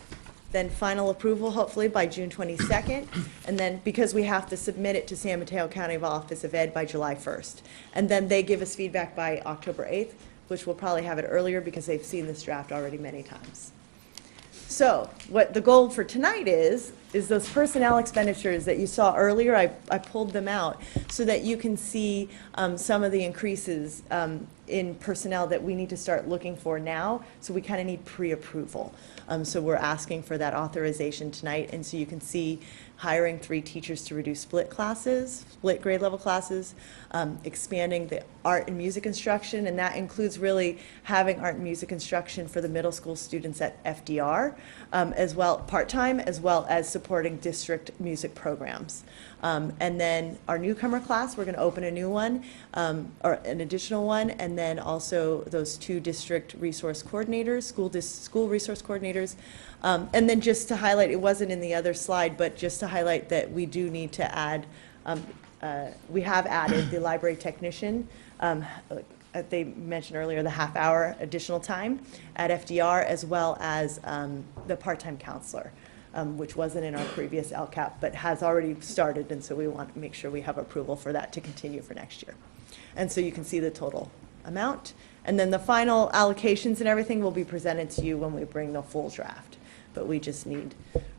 then final approval hopefully by June 22nd, and then because we have to submit it to San Mateo County Office of Ed by July 1st. And then they give us feedback by October 8th, which we'll probably have it earlier because they've seen this draft already many times. So what the goal for tonight is those personnel expenditures that you saw earlier. I pulled them out so that you can see some of the increases in personnel that we need to start looking for now. So we kind of need pre-approval. So we're asking for that authorization tonight. And so you can see hiring 3 teachers to reduce split grade level classes, expanding the art and music instruction, and that includes really having art and music instruction for the middle school students at FDR, as well part-time, as well as supporting district music programs. And then our newcomer class, we're going to open a new one, or an additional one, and then also those 2 district resource coordinators, school resource coordinators. And then just to highlight, it wasn't in the other slide, but just to highlight that we do need to add, we have added the library technician. They mentioned earlier the half-hour additional time at FDR, as well as the part-time counselor, which wasn't in our previous LCAP, but has already started, and so we want to make sure we have approval for that to continue for next year. And so you can see the total amount. And then the final allocations and everything will be presented to you when we bring the full draft. But we just need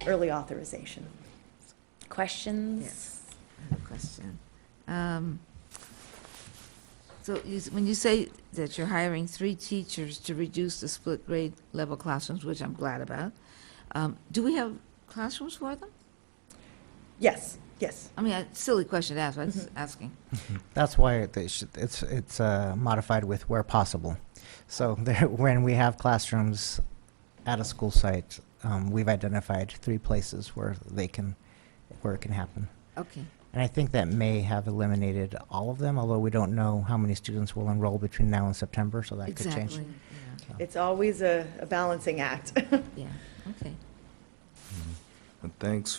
early authorization. Questions? Yes, I have a question. So when you say that you're hiring 3 teachers to reduce the split grade level classrooms, which I'm glad about, do we have classrooms for them? Yes, yes. I mean, a silly question to ask, but I'm just asking. That's why it's modified with where possible. So when we have classrooms at a school site, we've identified 3 places where it can happen. Okay. And I think that may have eliminated all of them, although we don't know how many students will enroll between now and September, so that could change. Exactly. So. It's always a balancing act. Yeah, okay. Thanks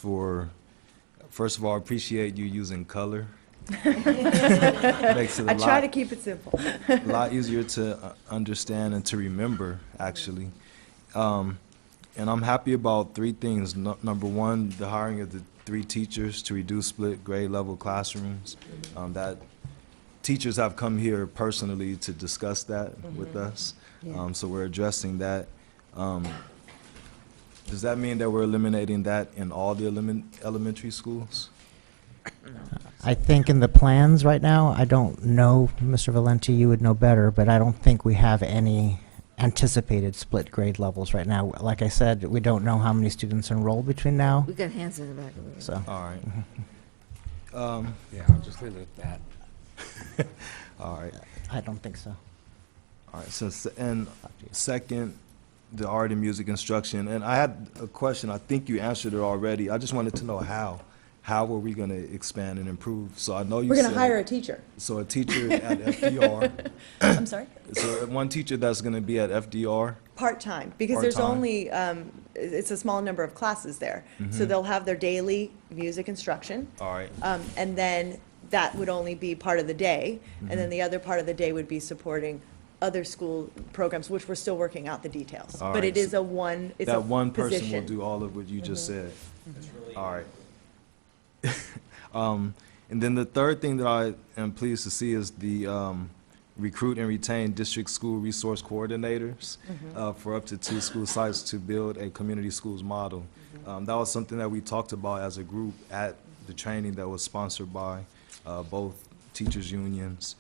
first of all, I appreciate you using color. I try to keep it simple. A lot easier to understand and to remember, actually. And I'm happy about 3 things. Number 1, the hiring of the 3 teachers to reduce split grade level classrooms. That teachers have come here personally to discuss that with us. Yeah. So we're addressing that. Does that mean that we're eliminating that in all the elementary schools? I think in the plans right now, I don't know, Mr. Valenti, you would know better, but I don't think we have any anticipated split grade levels right now. Like I said, we don't know how many students enroll between now. We got hands in the back of the room. So. All right. Yeah, I'll just leave it at that. All right. I don't think so. All right, and second, the art and music instruction, and I had a question, I think you answered it already, I just wanted to know how. How are we gonna expand and improve? So I know you We're said. gonna hire a teacher. So a teacher at FDR. I'm sorry? So one teacher that's gonna be at FDR? Part-time, because there's Part-time. only, it's a small number of classes there. So Mhm. they'll have their daily music instruction. All right. And then that would only be part of the day. And then Mhm. the other part of the day would be supporting other school programs, which we're still working out the details. All But right, it is so a one, it's a That one person will position. do all of what you just Mhm. said. All right. And then the third thing that I am pleased to see is the recruit and retain district school resource coordinators for up to 2 school sites to build a community schools model. That was something that we talked about as a group at the training that was sponsored by both teachers' unions.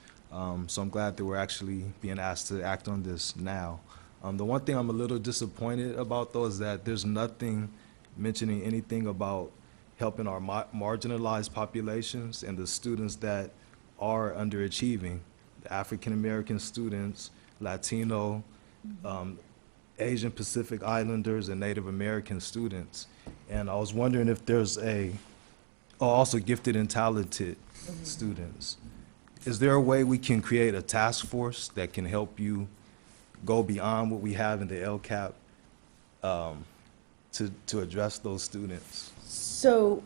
So I'm glad that we're actually being asked to act on this now. The one thing I'm a little disappointed about, though, is that there's nothing mentioning anything about helping our marginalized populations and the students that are underachieving, the African-American students, Latino, Asian Pacific Islanders, and Native American students. And I was wondering if there's also gifted and talented students. Is there a way we can create a task force that can help you go beyond what we have in the LCAP to address those students? So,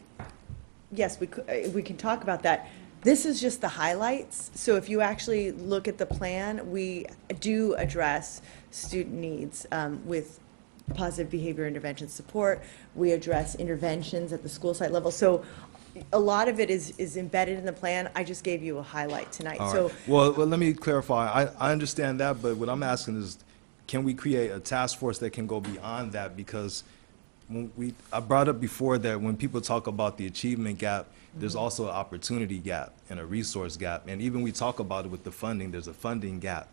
yes, we can talk about that. This is just the highlights. So if you actually look at the plan, we do address student needs with positive behavior intervention support. We address interventions at the school site level. So a lot of it is embedded in the plan. I just gave you a highlight tonight. All So right. Well, let me clarify. I understand that, but what I'm asking is, can we create a task force that can go beyond that? Because I brought up before that when people talk about the achievement gap, there's also an opportunity gap and a resource gap. And even we talk about it with the funding, there's a funding gap.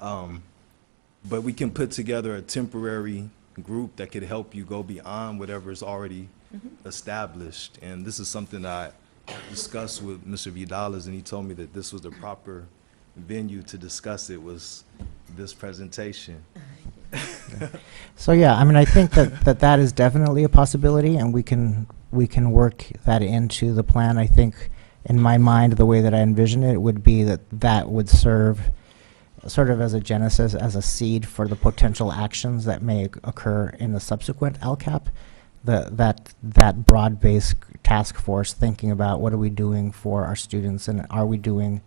But we can put together a temporary group that could help you go beyond whatever is already established. And this is something I discussed with Mr. Vidales, and he told me that this was the proper venue to discuss it, was this presentation. So yeah, I mean, I think that is definitely a possibility, and we can work that into the plan. I think, in my mind, the way that I envision it would be that would serve sort of as a genesis, as a seed for the potential actions that may occur in the subsequent LCAP. That broad-based task force thinking about what are we doing for our students, and are we doing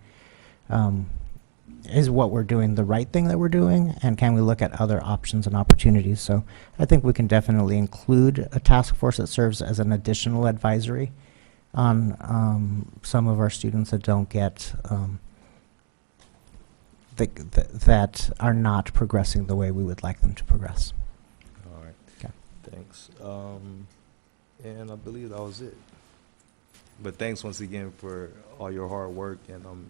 is what we're doing the right thing that we're doing, and can we look at other options and opportunities? So I think we can definitely include a task force that serves as an additional advisory on some of our students that don't get that are not progressing the way we would like them to progress. All right. Okay. Thanks. And I believe that was it. But thanks once again for all your hard work, and I'm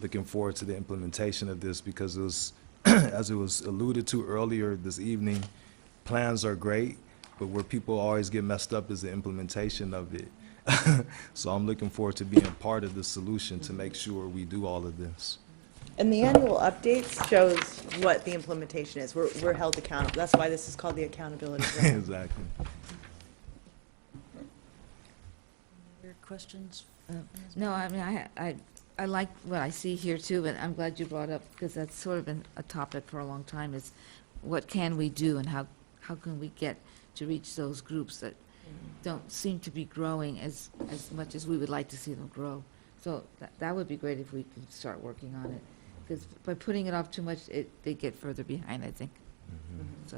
looking forward to the implementation of this, because it was, as it was alluded to earlier this evening, plans are great, but where people always get messed up is the implementation of it. So I'm looking forward to being part of the solution to make sure we do all of this. And the annual updates shows what the implementation is. We're held accountable. That's why this is called the accountability grant. Exactly. Other questions? No, I mean, I like what I see here too, and I'm glad you brought up, because that's sort of been a topic for a long time, is what can we do and how can we get to reach those groups that don't seem to be growing as much as we would like to see them grow. So that would be great if we could start working on it, because by putting it off too much, they get further behind, I think. So,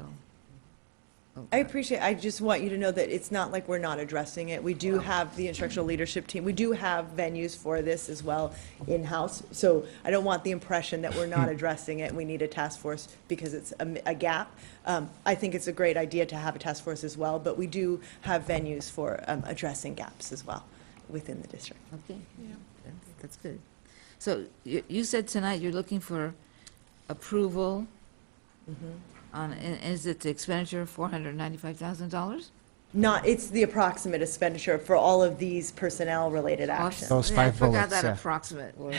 I appreciate, I just want you to know that it's not like we're not addressing it. We do have the instructional leadership team. We do have venues for this as well in-house. So I don't want the impression that we're not addressing it and we need a task force because it's a gap. I think it's a great idea to have a task force as well, but we do have venues for addressing gaps as well within the district. Okay, that's good. So you said tonight you're looking for approval on, and is it the expenditure of $495,000? Not, it's the approximate expenditure for all of these personnel-related actions. Those Yeah, five I forgot bullets, that yeah. approximate word.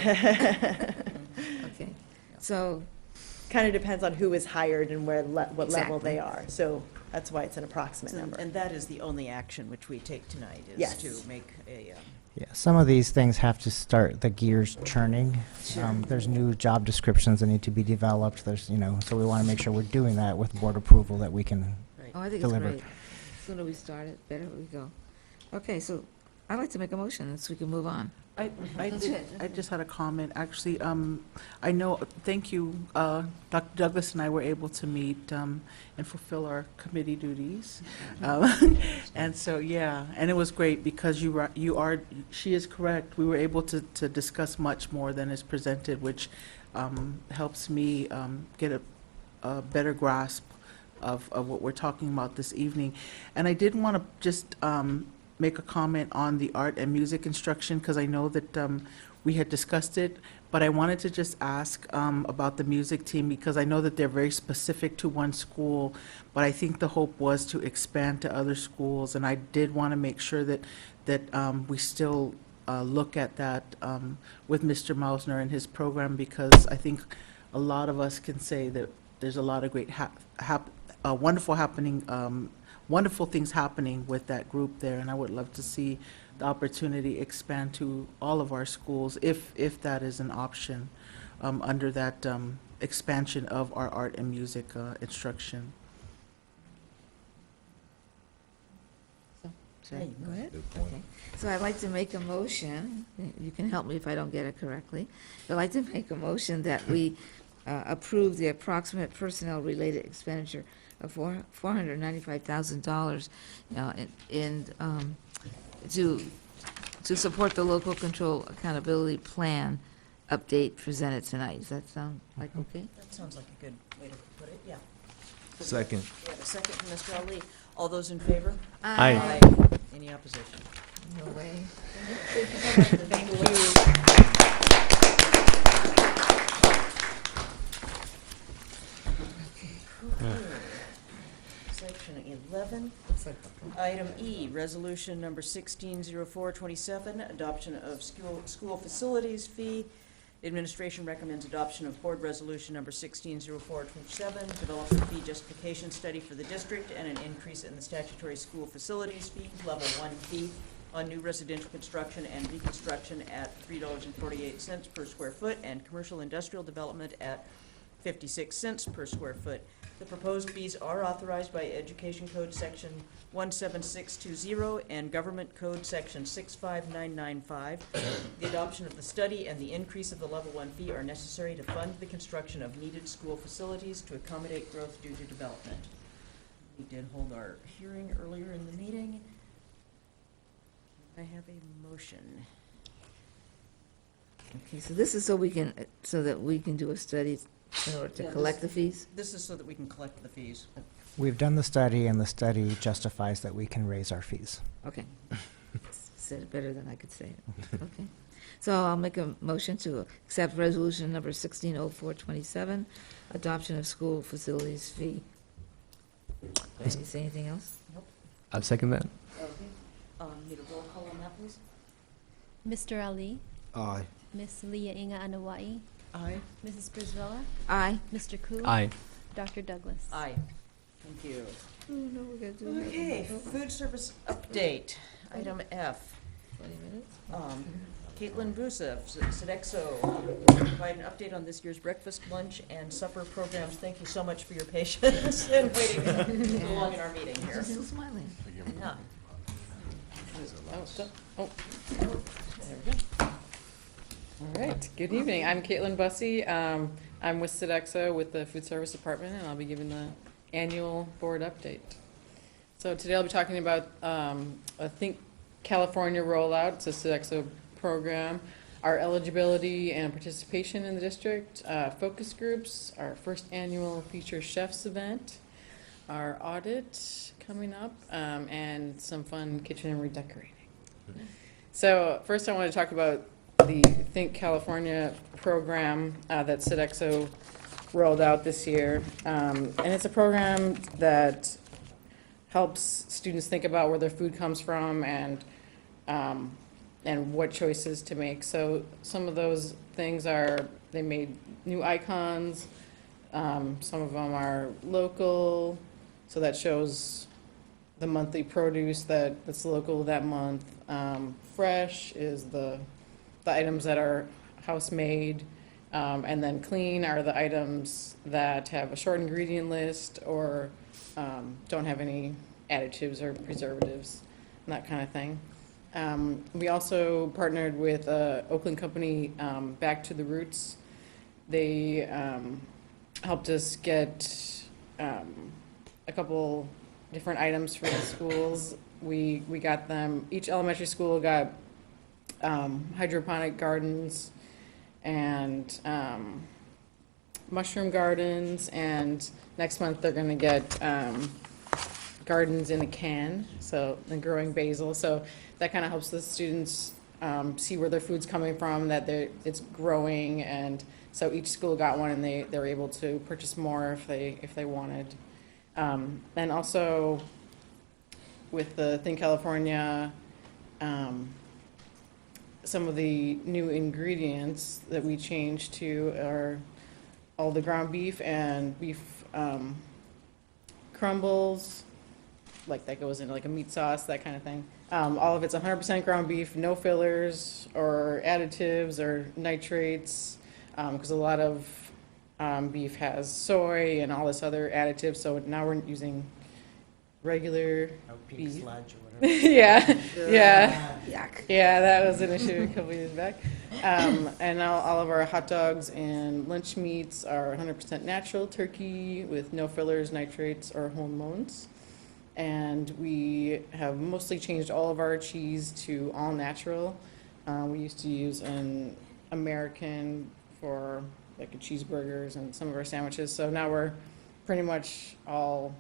Okay, so, Kind of depends on who is hired and where, what level Exactly. they are. So that's why it's an approximate number. And that is the only action which we take tonight, is Yes. to make a, Yeah, some of these things have to start the gears churning. There's new job descriptions that need to be developed. There's, so we want to make sure we're doing that with board approval that we can oh, I think it's deliver. great. Sooner we start it, better we go. Okay, so I'd like to make a motion so we can move on. I just had a comment, actually. I know, thank you, Dr. Douglas and I were able to meet and fulfill our committee duties. And so, yeah, and it was great because she is correct. We were able to discuss much more than is presented, which helps me get a better grasp of what we're talking about this evening. And I did want to just make a comment on the art and music instruction, because I know that we had discussed it, but I wanted to just ask about the music team, because I know that they're very specific to one school, but I think the hope was to expand to other schools, and I did want to make sure that we still look at that with Mr. Mausner and his program, because I think a lot of us can say that there's a lot of great wonderful things happening with that group there, and I would love to see the opportunity expand to all of our schools, if that is an option, under that expansion of our art and music instruction. Go ahead. Okay. So I'd like to make a motion, you can help me if I don't get it correctly. I'd like to make a motion that we approve the approximate personnel-related expenditure of $495,000 to support the local control accountability plan update presented tonight. Does that sound like okay? that sounds like a good way to put it, yeah. Second. We have a second from Mr. Ali. All those in favor? Aye. Any opposition? No way. Thank you. Section 11. Item E, resolution number 160427, adoption of school facilities fee. Administration recommends adoption of board resolution number 160427, develop a fee justification study for the district and an increase in the statutory school facilities fee, level 1 fee on new residential construction and reconstruction at $3.48 per square foot, and commercial industrial development at 56 cents per square foot. The proposed fees are authorized by Education Code Section 17620 and Government Code Section 65995. The adoption of the study and the increase of the level 1 fee are necessary to fund the construction of needed school facilities to accommodate growth due to development. We did hold our hearing earlier in the meeting. I have a motion. Okay, so this is so that we can do a study in order to collect the fees? This is so that we can collect the fees. We've done the study, and the study justifies that we can raise our fees. Okay. Said it better than I could say it. Okay. So I'll make a motion to accept resolution number 160427, adoption of school facilities fee. Did you say anything else? I'll second that. Okay. Need a roll call on that, please? Mr. Ali, Aye. Miss Leah Inga Anawai, Aye. Mrs. Brizvella, Aye. Mr. Koo. Aye. Dr. Douglas. Aye. Thank you. Oh, no, we're gonna do it. Okay, food service update, item F. 20 minutes? Caitlin Busev, Sodexo, provide an update on this year's breakfast, lunch, and supper programs. Thank you so much for your patience and waiting so long in our meeting here. Still smiling. Yeah. There we go. All right, good evening. I'm Caitlin Bussey. I'm with Sodexo with the Food Service Department, and I'll be giving the annual board update. So today I'll be talking about a Think California rollout. It's a Sodexo program, our eligibility and participation in the district, focus groups, our first annual Future Chefs event, our audit coming up, and some fun kitchen and redecorating. So first I want to talk about the Think California program that Sodexo rolled out this year. And it's a program that helps students think about where their food comes from and what choices to make. So some of those things are, they made new icons. Some of them are local, so that shows the monthly produce that's local that month. Fresh is the items that are house-made, and then clean are the items that have a short ingredient list or don't have any additives or preservatives, and that kind of thing. We also partnered with Oakland company, Back to the Roots. They helped us get a couple different items for the schools. We got them, each elementary school got hydroponic gardens and mushroom gardens, and next month they're gonna get gardens in a can, so, and growing basil. So that kind of helps the students see where their food's coming from, that it's growing, and so each school got one, and they were able to purchase more if they wanted. And also with the Think California, some of the new ingredients that we changed to are all the ground beef and beef crumbles, like that goes into like a meat sauce, that kind of thing. All of it's 100% ground beef, no fillers or additives or nitrates, because a lot of beef has soy and all this other additives, so now we're using regular Pink beef. sludge or whatever. Yeah, yeah. Yuck. Yeah, that was an issue a couple years back. And now all of our hot dogs and lunch meats are 100% natural turkey with no fillers, nitrates, or hormones. And we have mostly changed all of our cheese to all natural. We used to use an American for like cheeseburgers and some of our sandwiches. So now we're pretty much all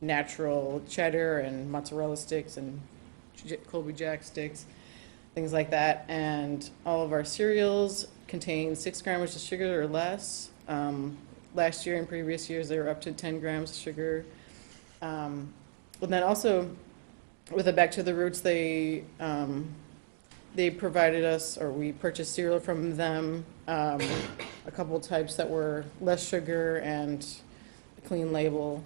natural cheddar and mozzarella sticks and Colby Jack sticks, things like that. And all of our cereals contain 6 grams of sugar or less. Last year and previous years, they were up to 10 grams of sugar. And then also with the Back to the Roots, they provided us, or we purchased cereal from them, a couple types that were less sugar and a clean label.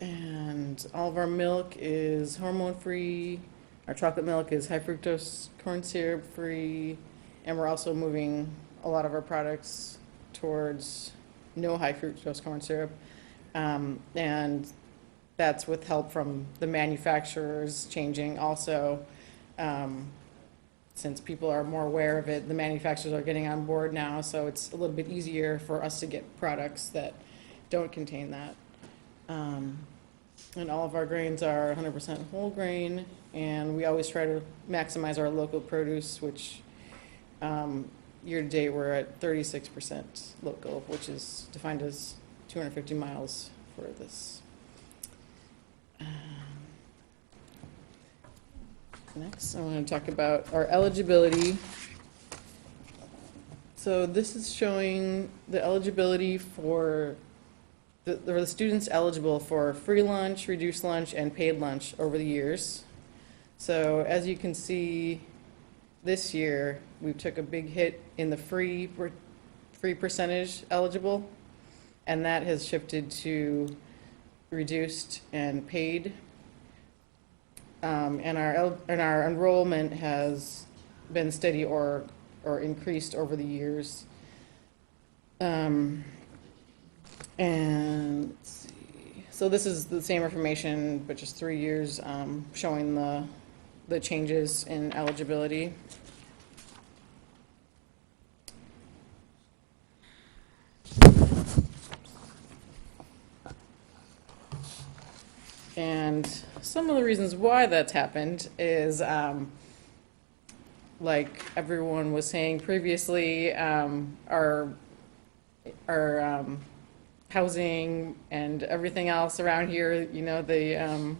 And all of our milk is hormone-free. Our chocolate milk is high fructose corn syrup free. And we're also moving a lot of our products towards no high fructose corn syrup. And that's with help from the manufacturers changing also. Since people are more aware of it, the manufacturers are getting on board now, so it's a little bit easier for us to get products that don't contain that. And all of our grains are 100% whole grain, and we always try to maximize our local produce, which year to date we're at 36% local, which is defined as 250 miles for this. Next, I want to talk about our eligibility. So this is showing the eligibility for the students eligible for free lunch, reduced lunch, and paid lunch over the years. So as you can see, this year we took a big hit in the free percentage eligible, and that has shifted to reduced and paid. And our enrollment has been steady or increased over the years. And let's see. So this is the same information, but just 3 years, showing the changes in eligibility. And some of the reasons why that's happened is, like everyone was saying previously, our housing and everything else around here, you know, the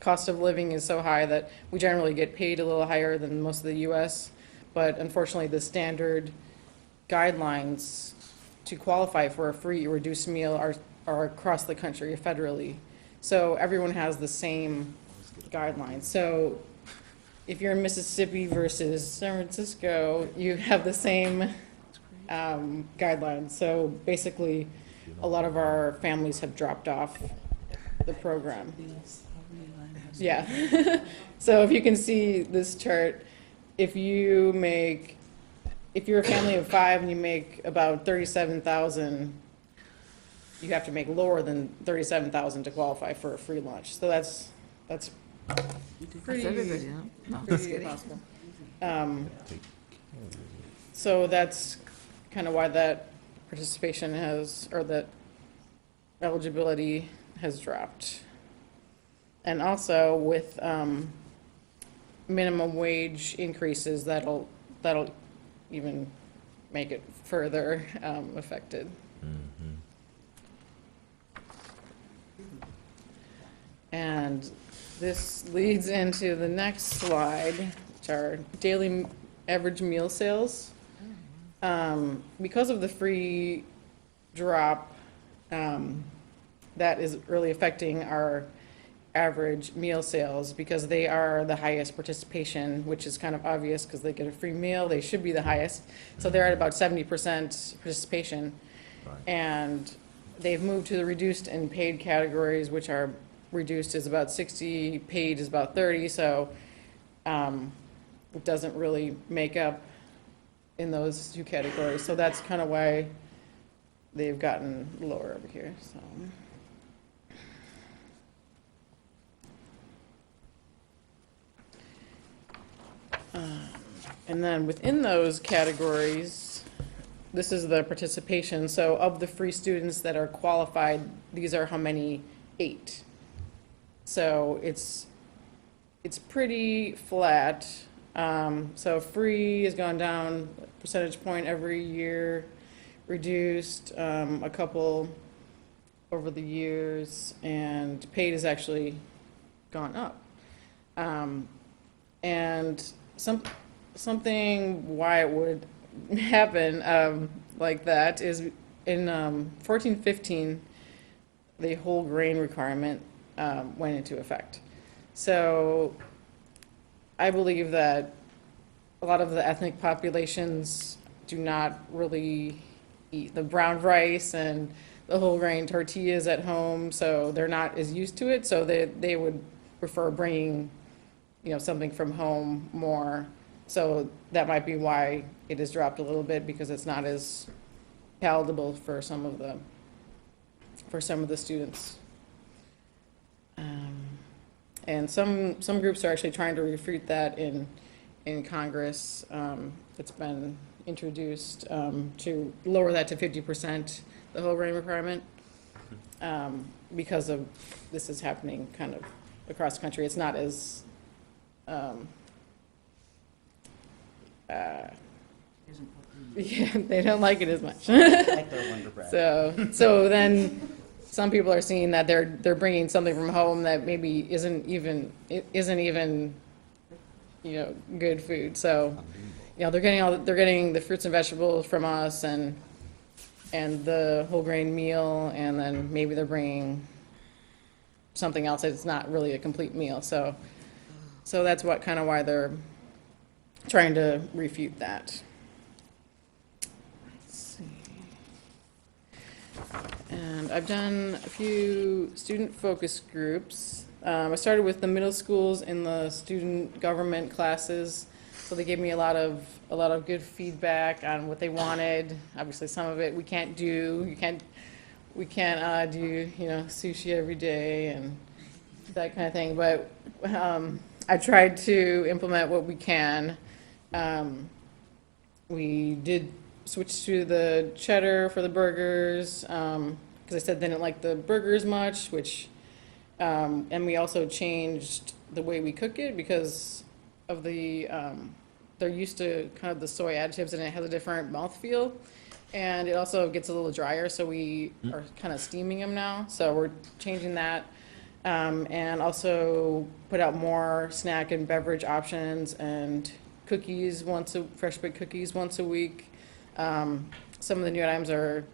cost of living is so high that we generally get paid a little higher than most of the US. But unfortunately, the standard guidelines to qualify for a free or reduced meal are across the country federally. So everyone has the same guidelines. So if you're in Mississippi versus San Francisco, you have the same guidelines. So basically, a lot of our families have dropped off the program. Yeah. So if you can see this chart, if you're a family of 5 and you make about 37,000, you have to make lower than 37,000 to qualify for a free lunch. So that's pretty, everybody, huh? No, pretty just kidding. impossible. So that's kind of why that participation has, or that eligibility has dropped. And also with minimum wage increases, that'll even make it further affected. And this leads into the next slide, which are daily average meal sales. Because of the free drop, that is really affecting our average meal sales because they are the highest participation, which is kind of obvious because they get a free meal, they should be the highest. So they're at about 70% participation. And they've moved to the reduced and paid categories, which are reduced is about 60, paid is about 30, so it doesn't really make up in those two categories. So that's kind of why they've gotten lower over here, so. And then within those categories, this is the participation. So of the free students that are qualified, these are how many ate. So it's pretty flat. So free has gone down a percentage point every year, reduced a couple over the years, and paid has actually gone up. And something why it would happen like that is in 14-15, the whole grain requirement went into effect. So I believe that a lot of the ethnic populations do not really eat the brown rice and the whole grain tortillas at home, so they're not as used to it, so they would prefer bringing, you know, something from home more. So that might be why it has dropped a little bit, because it's not as palatable for some of the students. And some groups are actually trying to refute that in Congress. It's been introduced to lower that to 50%, the whole grain requirement, because of this is happening kind of across the country. It's not as yeah, they don't like it as much. Like their Wonder Bread. So then some people are seeing that they're bringing something from home that maybe isn't even you know, good food. So, you know, they're getting the fruits and vegetables from us and the whole grain meal, and then maybe they're bringing something else that's not really a complete meal. So that's what kind of why they're trying to refute that. Let's see. And I've done a few student focus groups. I started with the middle schools in the student government classes, so they gave me a lot of good feedback on what they wanted. Obviously, some of it we can't do. We can't do, you know, sushi every day and that kind of thing. But I tried to implement what we can. We did switch to the cheddar for the burgers because I said they didn't like the burgers much, which And we also changed the way we cook it because of the, they're used to kind of the soy additives and it has a different mouthfeel. And it also gets a little drier, so we are kind of steaming them now. So we're changing that. And also put out more snack and beverage options and cookies fresh baked cookies once a week. Some of the new items are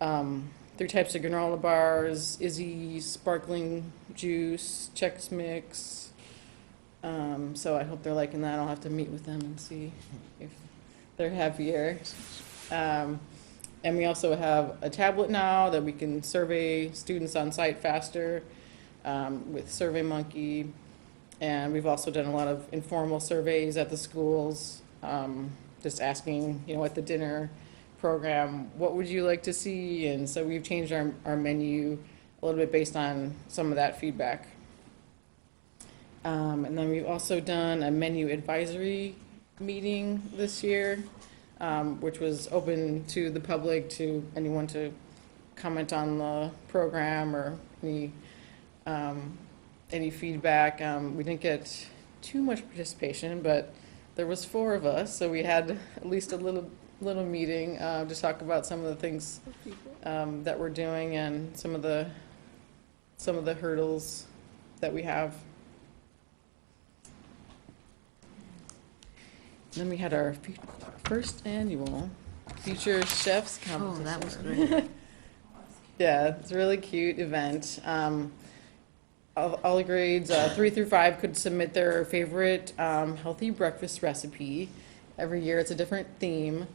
3 types of granola bars, Izzy sparkling juice, Chex Mix. So I hope they're liking that. I'll have to meet with them and see if they're happier. And we also have a tablet now that we can survey students on site faster with SurveyMonkey. And we've also done a lot of informal surveys at the schools, just asking, at the dinner program, what would you like to see? And so we've changed our menu a little bit based on some of that feedback. And then we've also done a menu advisory meeting this year, which was open to the public, to anyone to comment on the program or any feedback. We didn't get too much participation, but there was 4 of us, so we had at least a little meeting to talk about some of the things that we're doing and some of the hurdles that we have. Then we had our first annual Future Chefs competition. Oh, that was great. Yeah, it's a really cute event. All the grades 3 through 5 could submit their favorite healthy breakfast recipe. Every year it's a different theme.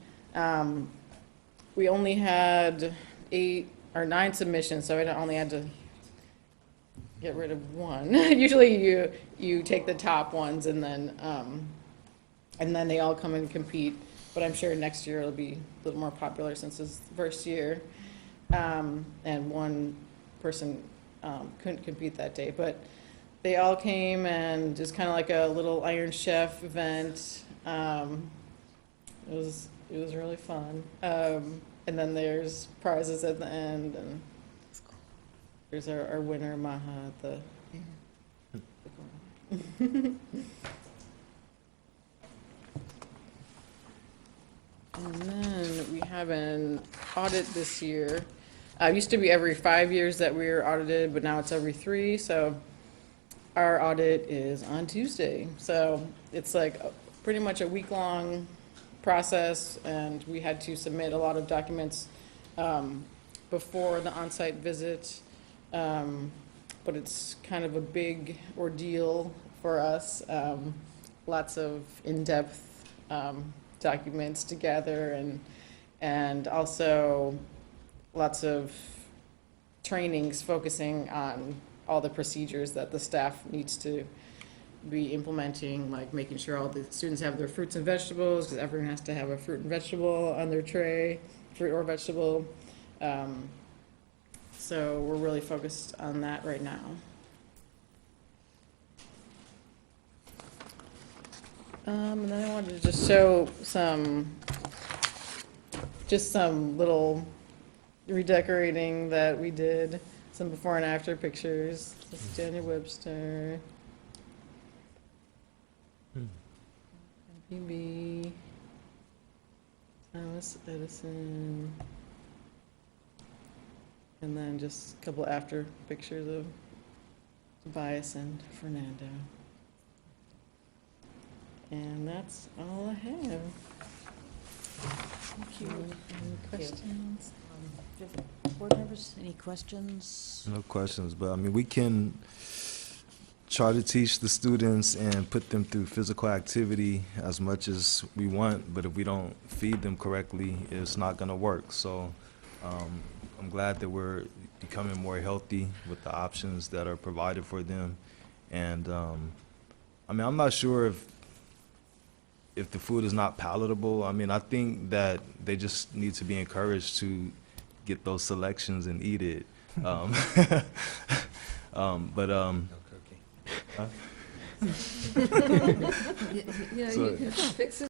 We only had 8 or 9 submissions, so I only had to get rid of 1. Usually you take the top ones and then they all come and compete. But I'm sure next year it'll be a little more popular since it's the first year. And 1 person couldn't compete that day, but they all came and just kind of like a little Iron Chef event. It was really fun. And then there's prizes at the end, and there's our winner, Maha, at the And then we have an audit this year. It used to be every 5 years that we were audited, but now it's every 3. So our audit is on Tuesday. So it's like pretty much a week-long process, and we had to submit a lot of documents before the on-site visit. But it's kind of a big ordeal for us. Lots of in-depth documents to gather, and also lots of trainings focusing on all the procedures that the staff needs to be implementing, like making sure all the students have their fruits and vegetables, because everyone has to have a fruit and vegetable on their tray, fruit or vegetable. So we're really focused on that right now. And then I wanted to just show some little redecorating that we did, some before and after pictures. This is Daniel Webster. PB. Thomas Edison. And then just a couple after pictures of Tobias and Fernando. And that's all I have. Thank you. Any questions? Board members, any questions? No questions, but I mean, we can try to teach the students and put them through physical activity as much as we want, but if we don't feed them correctly, it's not gonna work. So I'm glad that we're becoming more healthy with the options that are provided for them. And I mean, I'm not sure if the food is not palatable. I mean, I think that they just need to be encouraged to get those selections and eat it. But You know, So- you can fix it.